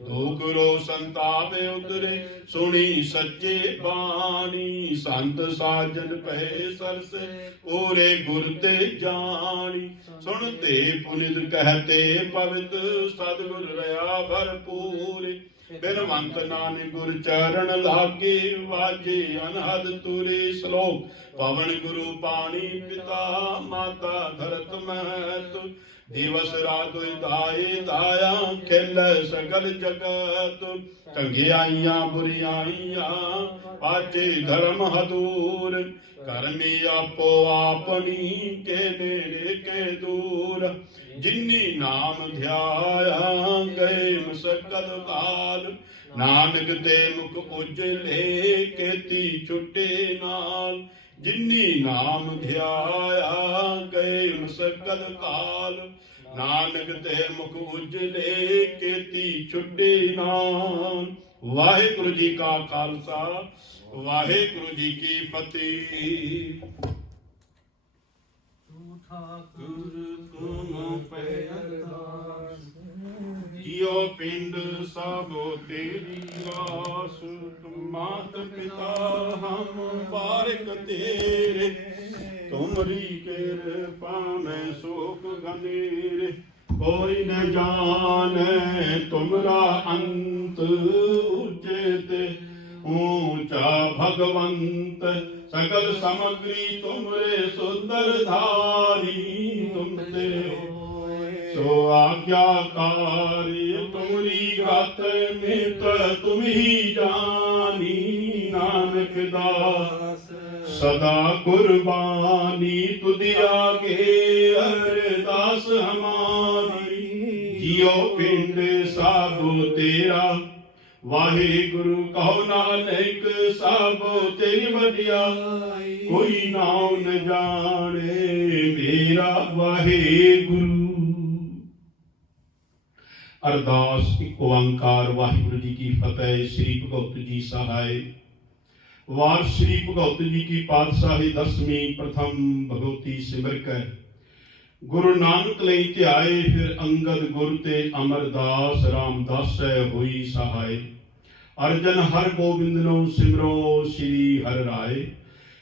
दुख रो संताप उतरे सुनी सच्चे बानी संत साजन पहे सरसे पूरे गुर ते जानी सुनते पुनित कहते पवित सतगुर रया भरपूर बिनवंत नानक गुर चरण लागे वाजे अनहद तुरे श्लोक पवन गुरु पानी पिता माता धरत महत दिवस रात दाए दाया खेल सगल जगत चंगियाइया बुरियाइया पाचे धर्म हदूर करमी आपो आपनी के नेरे के दूर जिन्नी नाम ध्याया गए मुसकत काल नानक ते मुख उजले केती छुटे नाल जिन्नी नाम ध्याया गए मुसकत काल नानक ते मुख उजले केती छुटे नाल। वाहिगुरु जी का खालसा वाहिगुरु जी की फतेह। जियो पिंड सबो तेरी रास मात पिता हम बारिक तेरे तुमरी कृपा में सुख गंधीर कोई न जाने तुमरा अंत उचित ऊंचा भगवंत सकल सामग्री तुमरे सुंदर धारी तुमते सो आज्ञाकारी तुमरी गात नित तुम ही जानी नानक दास सदा कुर्बानी तुदिया के अरदास हमारी जियो पिंड साबो तेरा वाहिगुरु कहो नानक साबो तेरी वडियाई कोई नाम न जाने मेरा वाहिगुरु। अरदास एक ओंकार वाहिगुरु जी की फतेह। श्री भगवत जी सहाय। वार श्री भगवत जी की पातशाही दसवीं प्रथम भगवती सिमर कर गुरु नानक लई ध्याए फिर अंगद गुर ते अमरदास रामदास होई सहाय। अर्जन हर गोबिंद नो सिमरो श्री हर राय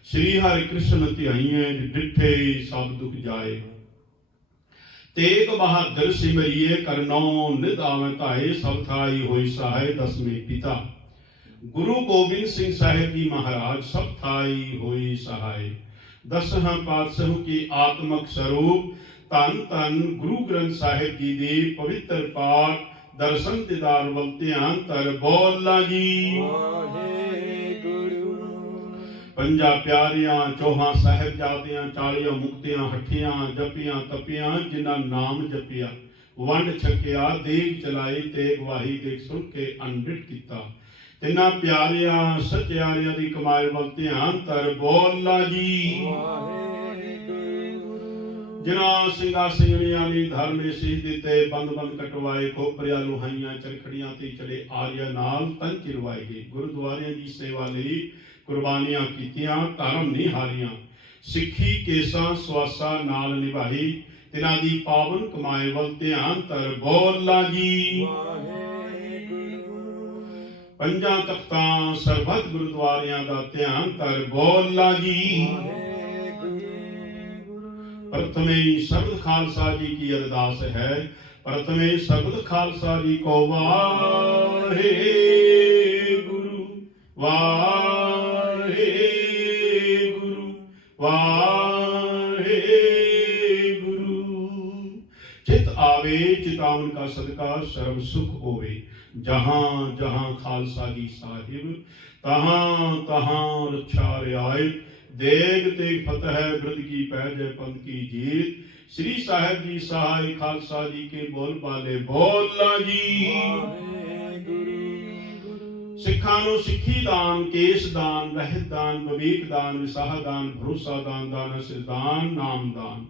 श्री हरि कृष्ण ध्याइए डिठे सब दुख जाए। तेग बहादुर सिमरिए करनो नित आवे ताए सब थाई होई सहाय। दसवें पिता गुरु गोबिंद सिंह साहिब जी महाराज सब थाई होई सहाय। दसवां पातशाह की आत्मक स्वरूप धन धन गुरु ग्रंथ साहिब जी दे पवित्र पाठ दर्शन दीदार वल ध्यान तर बोला जी पंजा प्यारियां चौहां साहिबजादियां 40 मुक्तियां हठियां जपियां तपियां जिन्हां नाम जपिया वंड छकिया देग चलाई तेग वाही देख सुन के अनडिट किता तिन्हां प्यारियां सच्चारियां दी कमाई वल ध्यान तर बोला जी जिन्हां ਸਿੰਘਾਂ ਸਿੰਘਣੀਆਂ ने धर्म सीख दिते बंद बंद कटवाए खोपरिया लुहाइयां चरखड़ियां ते चले आर्या नाल तन चिरवाए गए गुरुद्वारियां दी सेवा लई कुर्बानियां कीतियां धर्म नहीं हारियां सिੱਖੀ केसां ਸਵਾਸਾਂ नाल निभाई तिन्हां दी पावन कमाई वल ध्यान तर बोला जी पंजां तख्तां सरबत गुरुद्वारियां दा ध्यान तर बोला जी। प्रथमे शब्द खालसा जी की अरदास है। प्रथमे शब्द खालसा जी को वाहे गुरु वाहे गुरु वाहे गुरु। चित आवे चितावन का सदका सर्व सुख होवे जहां जहां खालसा जी साहिब तहां तहां रक्षा रियायत देग ते फतह ब्रद की पैज पंथ की जीत। श्री साहिब जी सहाय खालसा जी के बोल बाले बोला जी सिखां नूं सिੱਖੀ दान केस दान रहत दान विवेक दान विसाह दान भरोसा दान दान सिरदान नाम दान।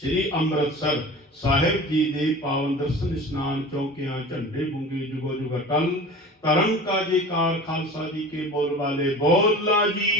श्री अमृतसर साहिब जी दे पावन दर्शन स्नान चौकियां झंडे बुंगे जुगो जुग अटल तरंग का जयकार खालसा जी के बोल वाले बोला जी।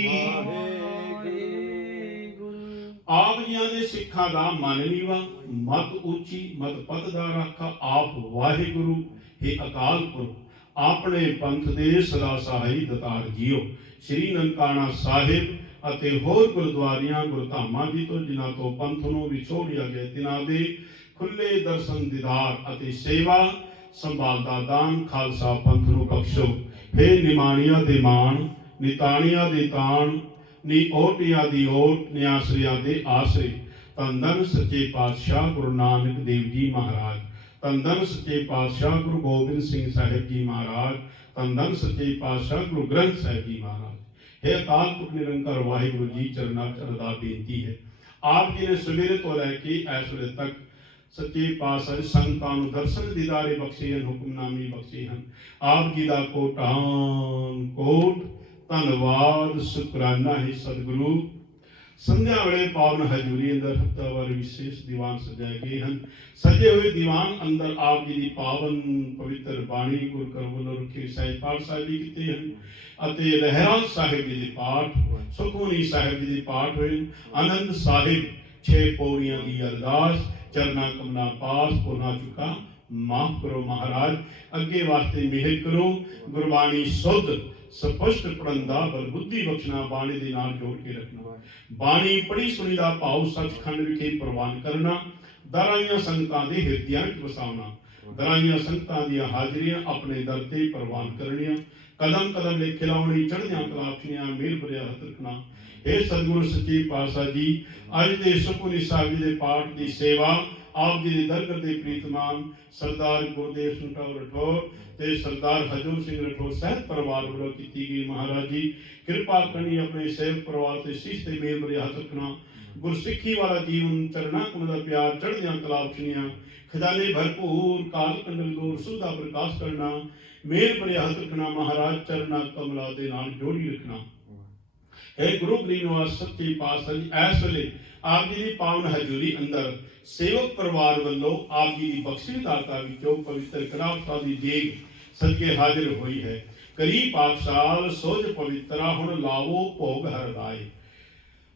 ਆਪ ਜੀਆਂ ਦੇ ਸਿੱਖਾਂ ਦਾ ਮਨ ਨੀਵਾ, ਮਤ ਉੱਚੀ, ਮਤ ਪਤ ਦਾ ਰਾਖਾ ਆਪ ਵਾਹਿਗੁਰੂ। हे ਅਕਾਲ ਪੁਰਖ, ਆਪਣੇ ਪੰਥ ਦੇ ਸਦਾ ਸਹਾਈ ਦਤਾਰ ਜੀਓ। ਸ੍ਰੀ ਨਨਕਾਣਾ ਸਾਹਿਬ ਅਤੇ ਹੋਰ ਗੁਰਦੁਆਰਿਆਂ ਗੁਰਧਾਮਾਂ ਜੀ ਤੋਂ ਜਿਨ੍ਹਾਂ ਤੋਂ ਪੰਥ ਨੂੰ ਵਿਛੋੜਿਆ ਗਿਆ, ਤਿਨਾਂ ਦੇ ਖੁੱਲੇ ਦਰਸ਼ਨ ਦੀਦਾਰ ਅਤੇ ਸੇਵਾ ਸੰਭਾਲ ਦਾ ਦਾਨ ਖਾਲਸਾ ਪੰਥ ਨੂੰ ਬਖਸ਼ੋ। हे ਨਿਮਾਣੀਆਂ ਦੇ ਮਾਣ, ਨਿਤਾਣੀਆਂ ਦੇ ਤਾਣ, ਨੀ ਓਟਿਆਂ ਦੀ ਓਟ, ਨਿਆਸਰਿਆਂ ਦੇ ਆਸਰੇ। ਧੰਨ ਧੰਨ ਸੱਚੇ ਪਾਤਸ਼ਾਹ ਗੁਰੂ ਨਾਨਕ ਦੇਵ ਜੀ ਮਹਾਰਾਜ। ਧੰਨ ਧੰਨ ਸੱਚੇ ਪਾਤਸ਼ਾਹ ਗੁਰੂ ਗੋਬਿੰਦ ਸਿੰਘ ਸਾਹਿਬ ਜੀ ਮਹਾਰਾਜ। ਧੰਨ ਧੰਨ ਸੱਚੇ ਪਾਤਸ਼ਾਹ ਗੁਰੂ ਗ੍ਰੰਥ ਸਾਹਿਬ ਜੀ ਮਹਾਰਾਜ। हे ਅਕਾਲ ਪੁਰਖ ਨਿਰੰਕਾਰ ਵਾਹਿਗੁਰੂ ਜੀ, ਚਰਨਾਂ 'ਚ ਅਰਦਾਸ ਬੇਨਤੀ ਹੈ। ਆਪ ਜੀ ਨੇ ਸਵੇਰੇ ਤੋਂ ਲੈ ਕੇ ਇਸ ਵੇਲੇ ਤੱਕ ਸੱਚੇ ਪਾਤਸ਼ਾਹ ਸੰਗਤਾਂ ਨੂੰ ਦਰਸ਼ਨ ਦੀਦਾਰੇ ਬਖਸ਼ੇ ਹਨ, ਹੁਕਮਨਾਮੇ ਬਖਸ਼ੇ ਹਨ। ਆਪ ਜੀ ਦਾ ਕੋਟਾਨ ਕੋਟ ਧੰਨਵਾਦ ਸ਼ੁਕਰਾਨਾ ਹੈ ਸਤਿਗੁਰੂ। ਸੰਧਿਆ ਵੇਲੇ ਪਾਵਨ ਹਜ਼ੂਰੀ ਅੰਦਰ ਹਫ਼ਤਾਵਾਰ ਵਿਸ਼ੇਸ਼ ਦੀਵਾਨ ਸਜਾਏ ਗਏ ਹਨ। ਸਜੇ ਹੋਏ ਦੀਵਾਨ ਅੰਦਰ ਆਪ ਜੀ ਦੀ ਪਾਵਨ ਪਵਿੱਤਰ ਬਾਣੀ ਗੁਰਕਰ ਵੱਲੋਂ ਰੱਖੇ ਸਹਿਜ ਪਾਠ ਸਾਹਿਬ ਵੀ ਕੀਤੇ ਹਨ ਅਤੇ ਰਹਿਰਾਸ ਸਾਹਿਬ ਜੀ ਦੇ ਪਾਠ, ਸੁਖਮਨੀ ਸਾਹਿਬ ਜੀ ਦੇ ਪਾਠ ਹੋਏ। ਆਨੰਦ ਸਾਹਿਬ 6 ਪੌੜੀਆਂ ਦੀ ਅਰਦਾਸ, ਚਰਨਾ ਕਮਨਾ ਪਾਸ ਪੁਰਨਾ ਚੁਕਾ ਮਾਫ ਕਰੋ ਮਹਾਰਾਜ। ਅੱਗੇ ਵਾਸਤੇ ਮਿਹਰ ਕਰੋ। ਗੁਰਬਾਣੀ ਸੁਧ ਸਪਸ਼ਟ ਪੜਨ ਦਾ ਬਲ ਬੁੱਧੀ ਬਖਸ਼ਣਾ, ਬਾਣੀ ਦੇ ਨਾਲ ਜੋੜ ਕੇ ਰੱਖਣਾ। ਬਾਣੀ ਪੜ੍ਹੀ ਸੁਣੀ ਦਾ ਭਾਵ ਸੱਚਖੰਡ ਵਿਖੇ ਪ੍ਰਵਾਨ ਕਰਨਾ। ਦਰਾਈਆਂ ਸੰਗਤਾਂ ਦੇ ਹਿਰਦਿਆਂ ਵਿੱਚ ਵਸਾਉਣਾ। ਦਰਾਈਆਂ ਸੰਗਤਾਂ ਦੀਆਂ ਹਾਜ਼ਰੀਆਂ ਆਪਣੇ ਦਰ ਤੇ ਪ੍ਰਵਾਨ ਕਰਨੀਆਂ। ਕਦਮ ਕਦਮ ਲੇਖੇ ਲਾਉਣੀ, ਚੜ੍ਹਦੀਆਂ ਕਲਾਪੀਆਂ ਮੇਲ ਭਰਿਆ ਹੱਥ ਰੱਖਣਾ। ਇਹ ਸਤਿਗੁਰੂ ਸੱਚੇ ਪਾਤਸ਼ਾਹ ਜੀ, ਅੱਜ ਦੇ ਸੁਖਮਨੀ ਸਾਹਿਬ ਜੀ ਦੇ ਪਾਠ ਦੀ ਸੇਵਾ ਆਪ ਜੀ ਦੇ ਦਰਗਾਹ ਦੇ ਪ੍ਰੀਤਮਾਨ ਸਰਦਾਰ ਗੁਰਦੇਵ ਸਿੰਘ ਰਠੌਰ ਤੇ ਸਰਦਾਰ ਹਜੂਰ ਸਿੰਘ ਰਠੌਰ ਸਹਿਤ ਪਰਿਵਾਰ ਵੱਲੋਂ ਕੀਤੀ ਗਈ। ਮਹਾਰਾਜ ਜੀ ਕਿਰਪਾ ਕਰਨੀ, ਆਪਣੇ ਸੇਵਕ ਪਰਿਵਾਰ ਤੇ ਸੀਸ ਤੇ ਮੇਲ ਭਰਿਆ ਹੱਥ ਰੱਖਣਾ। ਗੁਰਸਿੱਖੀ ਵਾਲਾ ਜੀਵਨ, ਚਰਨਾ ਕੁਨ ਦਾ ਪਿਆਰ, ਚੜ੍ਹਦੀਆਂ ਕਲਾਪੀਆਂ, ਖਜ਼ਾਨੇ ਭਰਪੂਰ, ਕਾਲ ਕੰਡਲ ਦੂਰ, ਸੁਧਾ ਪ੍ਰਕਾਸ਼ ਕਰਨਾ, ਮੇਲ ਭਰਿਆ ਹੱਥ ਰੱਖਣਾ। ਮਹਾਰਾਜ ਚਰਨਾ ਕਮਲਾ ਦੇ ਨਾਲ ਜੋੜੀ ਰੱਖਣਾ। हे ਗੁਰੂ ਗਰੀਬ ਨਿਵਾਸ ਸੱਚੇ ਪਾਤਸ਼ਾਹ ਜੀ, ਇਸ ਵੇਲੇ ਆਪ ਜੀ ਦੀ ਪਾਵਨ ਹਜ਼ੂਰੀ ਅੰਦਰ ਸੇਵਕ ਪਰਿਵਾਰ ਵੱਲੋਂ ਆਪ ਜੀ ਦੀ ਬਖਸ਼ੀ ਦਾਤਾ ਵਿੱਚੋਂ ਪਵਿੱਤਰ ਕਲਾਮ ਸਾਹਿਬ ਦੀ ਦੇਗ ਸਦਕੇ ਹਾਜ਼ਰ ਹੋਈ ਹੈ। ਕਰੀ ਪਾਤਸ਼ਾਹ ਸੋਝ ਪਵਿੱਤਰਾ, ਹੁਣ ਲਾਵੋ ਭੋਗ ਹਰਦਾਏ।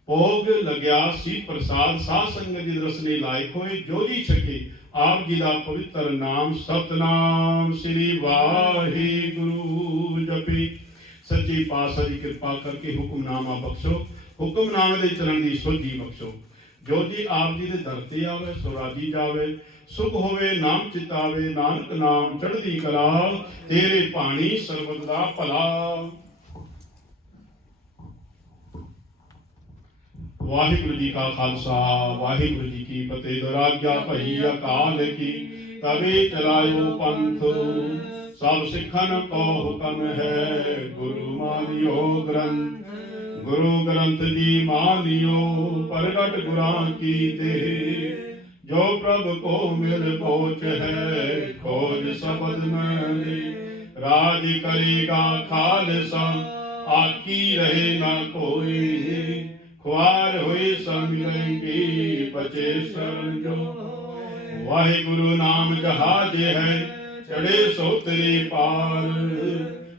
ਭੋਗ ਲੱਗਿਆ ਸੀ ਪ੍ਰਸਾਦ, ਸਾਧ ਸੰਗਤ ਜੀ ਰਸਨੇ ਲਾਇਕ ਹੋਏ। ਜੋ ਜੀ ਛਕੇ ਆਪ ਜੀ ਦਾ ਪਵਿੱਤਰ ਨਾਮ, ਸਤਨਾਮ ਸ੍ਰੀ ਵਾਹਿਗੁਰੂ ਜਪੀ। ਸੱਚੇ ਪਾਤਸ਼ਾਹ ਜੀ ਕਿਰਪਾ ਕਰਕੇ ਹੁਕਮਨਾਮਾ ਬਖਸ਼ੋ। ਹੁਕਮਨਾਮੇ ਦੇ ਚਰਨ ਦੀ ਸੋਝੀ ਬਖਸ਼ੋ। ਜੋ ਜੀ ਆਪ ਜੀ ਦੇ ਦਰ ਤੇ ਆਵੇ ਸੋ ਰਾਜੀ ਜਾਵੇ। ਸੁਖ ਹੋਵੇ ਨਾਮ ਚਿਤਾਵੇ, ਨਾਨਕ ਨਾਮ ਚੜ੍ਹਦੀ ਕਲਾ। ਤੇਰੇ ਭਾਣੀ ਸਰਬਤ ਦਾ ਭਲਾ। ਵਾਹਿਗੁਰੂ ਜੀ ਕਾ ਖਾਲਸਾ, ਵਾਹਿਗੁਰੂ ਜੀ ਕੀ ਫਤਿਹ। ਦੁਰਾਗਿਆ ਭਈ ਅਕਾਲ ਕੀ, ਤਵੇ ਚਲਾਇਓ ਪੰਥ। ਸਭ ਸਿੱਖਨ ਕੋ ਹੁਕਮ ਹੈ, ਗੁਰੂ ਮਾਨਿਓ ਗ੍ਰੰਥ। ਗੁਰੂ ਗ੍ਰੰਥ ਜੀ ਮਾਨਿਓ, ਪ੍ਰਗਟ ਗੁਰਾਂ ਕੀਤੇ। ਜੋ ਪ੍ਰਭ ਕੋ ਮਿਲ ਪਹੁੰਚ ਹੈ, ਖੋਜ ਸ਼ਬਦ ਮੈਂ। ਰਾਜ ਕਰੇਗਾ ਖਾਲਸਾ, ਆਕੀ ਰਹੇ ਨਾ ਕੋਈ। ਖੁਆਰ ਹੋਏ ਸੰਗਿ, ਬਚੇ ਸ਼ਰਨ ਜੋ। ਵਾਹਿਗੁਰੂ ਨਾਮ ਜਹਾਜ ਹੈ, ਚੜੇ ਸੋ ਤੇਰੇ ਪਾਰ।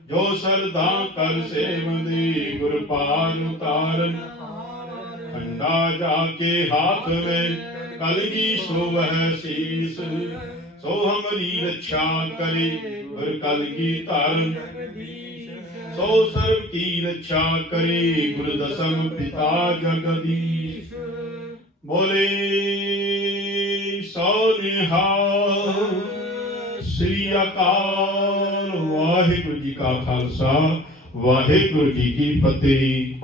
ਜੋ ਸਰਦਾ ਕਰ ਸੇਵੰਦੀ, ਗੁਰ ਪਾਰ ਉਤਾਰਨ। ਖੰਡਾ ਜਾ ਕੇ ਹਾਥ ਵਿੱਚ, ਕਲਗੀ ਸੋਵਹਿ ਸੀਸ। ਸੋ ਹਮਰੀ ਰੱਛਾ ਕਰੇ, ਗੁਰ ਕਲਗੀ ਧਾਰਨ। ਸੋ ਸਰਬ ਕੀ ਰੱਛਾ ਕਰੇ, ਗੁਰ ਦਸਮ ਪਿਤਾ ਜਗਦੀਸ਼। ਬੋਲੇ ਸੋ ਨਿਹਾਲ। ਸ੍ਰੀ ਅਕਾਲ। ਵਾਹਿਗੁਰੂ ਜੀ ਕਾ ਖਾਲਸਾ, ਵਾਹਿਗੁਰੂ ਜੀ ਕੀ ਫਤਿਹ।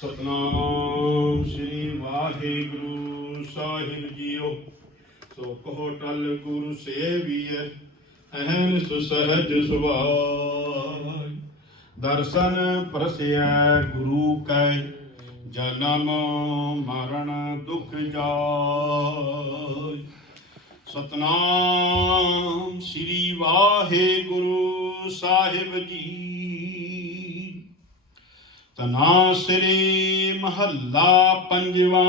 ਸਤਨਾਮ ਸ੍ਰੀ ਵਾਹਿਗੁਰੂ ਸਾਹਿਬ ਜੀਓ। ਸੋ ਕਹੋ ਟਲ ਗੁਰੂ ਸੇਵੀਐ, ਅਹਨ ਸੁਸਹਜ ਸੁਭਾਇ। ਦਰਸ਼ਨ ਪ੍ਰਸਿਐ ਗੁਰੂ ਕੈ, ਜਨਮ ਮਰਨ ਦੁਖ ਜਾਇ। ਸਤਨਾਮ ਸ੍ਰੀ ਵਾਹਿਗੁਰੂ ਸਾਹਿਬ ਜੀ। ਤਨਾਸਰੀ ਮਹੱਲਾ ਪੰਜਵਾਂ।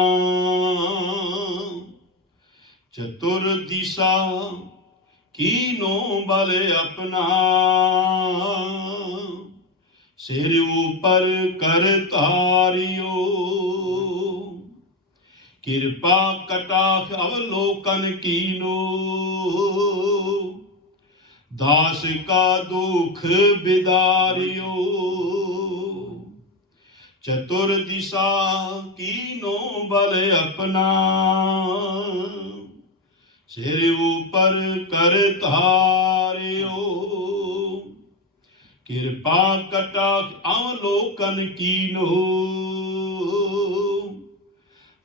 चतुर दिशा कीनो बल अपना, सिर ऊपर कर तारियो, कृपा कटाक्ष अवलोकन कीनो, दास का दुख बिदारियो। चतुर दिशा कीनो बल अपना, सिर ऊपर कर तारियो, कृपा कटाक्ष अवलोकन कीनो,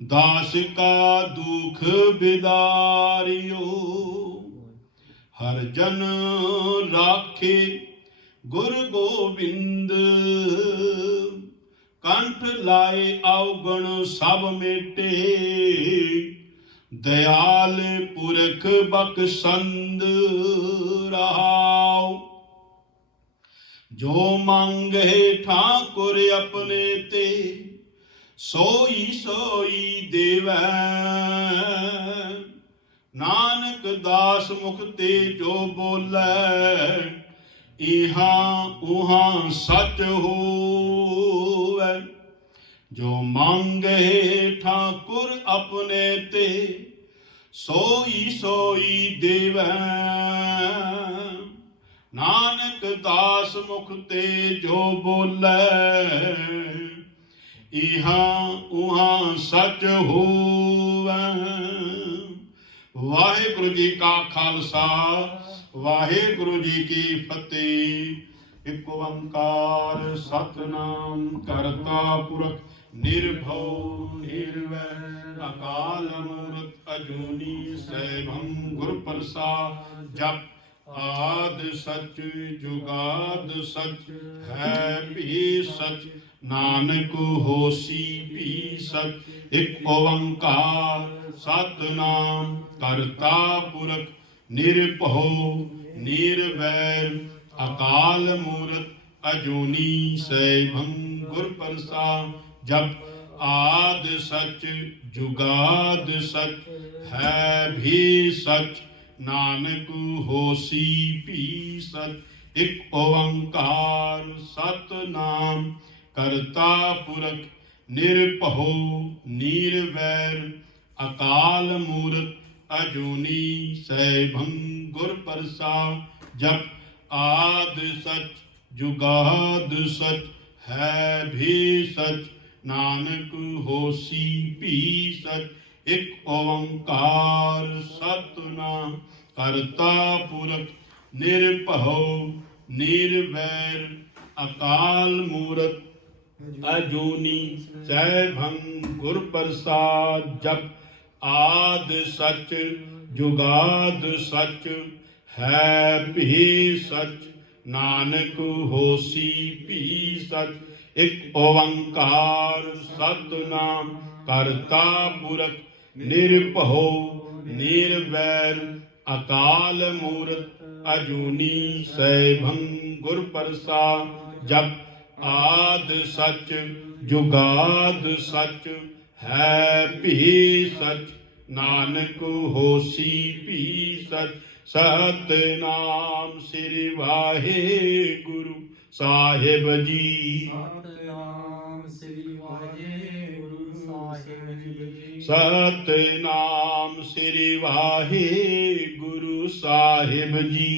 दास का दुख बिदारियो। हर जन राखे गुर गोविंद, कंठ लाए अवगुण सब मेटे, दयाल पुरख बख्शंद रहाओ। जो मांगे ठाकुर अपने ते, सोई सोई देवै, नानक दास मुख ते जो बोलै, इहां उहां सच होवै। जो मांगे ठाकुर अपने ते, सोई सोई देवै, नानक दास मुख ते जो बोलै, इहां उहां सच होवै। वाहिगुरु जी का खालसा, वाहिगुरु जी की फतेह। एक ओंकार सतनाम करता पुरख, निर्भव निर्वैर अकाल मूरत अजूनी सैभं गुर प्रसाद। जप आद सच जुगाद सच, है भी सच, नानक होसी भी सच। एक ओंकार सतनाम करता पुरख, निरभउ निर्वैर अकाल मूरत अजूनी सैभं गुर प्रसाद। जप आद सच जुगाद सच, है भी सच, नानक होसी भी सच। एक ओंकार सतनाम करता पुरख, निरभउ निर्वैर अकाल मूरत अजूनी सैभं गुर प्रसाद। जप आद सच जुगाद सच, है भी सच, नानक होसी भी सच। एक ओंकार सतनाम करता पुरख, निरभउ निर्वैर अकाल मूरत अजूनी सैभं गुर प्रसाद। जप आद सच जुगाद सच, है भी सच, नानक होसी भी सच। एक ओंकार सतनाम करता पुरख, निरभउ निर्वैर अकाल मूरत अजूनी सैभं गुर प्रसाद। जप आद सच जुगाद सच, है भी सच, नानक होसी भी सच। सतनाम श्री वाहेगुरु साहिब जी। सतनाम श्री वाहेगुरु साहिब जी। सतनाम श्री वाहेगुरु साहिब जी।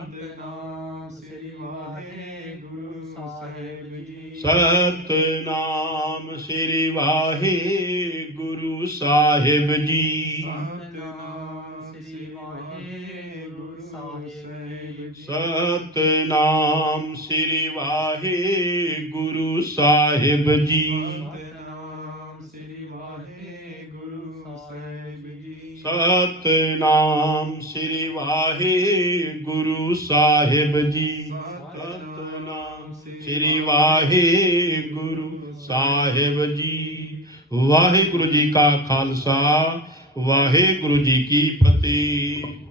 सतनाम श्री वाहेगुरु साहिब जी। सतनाम श्री वाहेगुरु साहिब जी। सतनाम श्री वाहेगुरु साहिब जी। सतनाम श्री वाहेगुरु साहिब जी। सतनाम श्री वाहेगुरु साहिब जी। सतनाम श्री वाहेगुरु साहिब जी। सतनाम श्री वाहेगुरु साहिब जी। वाहिगुरु जी का खालसा, वाहिगुरु जी की फतेह।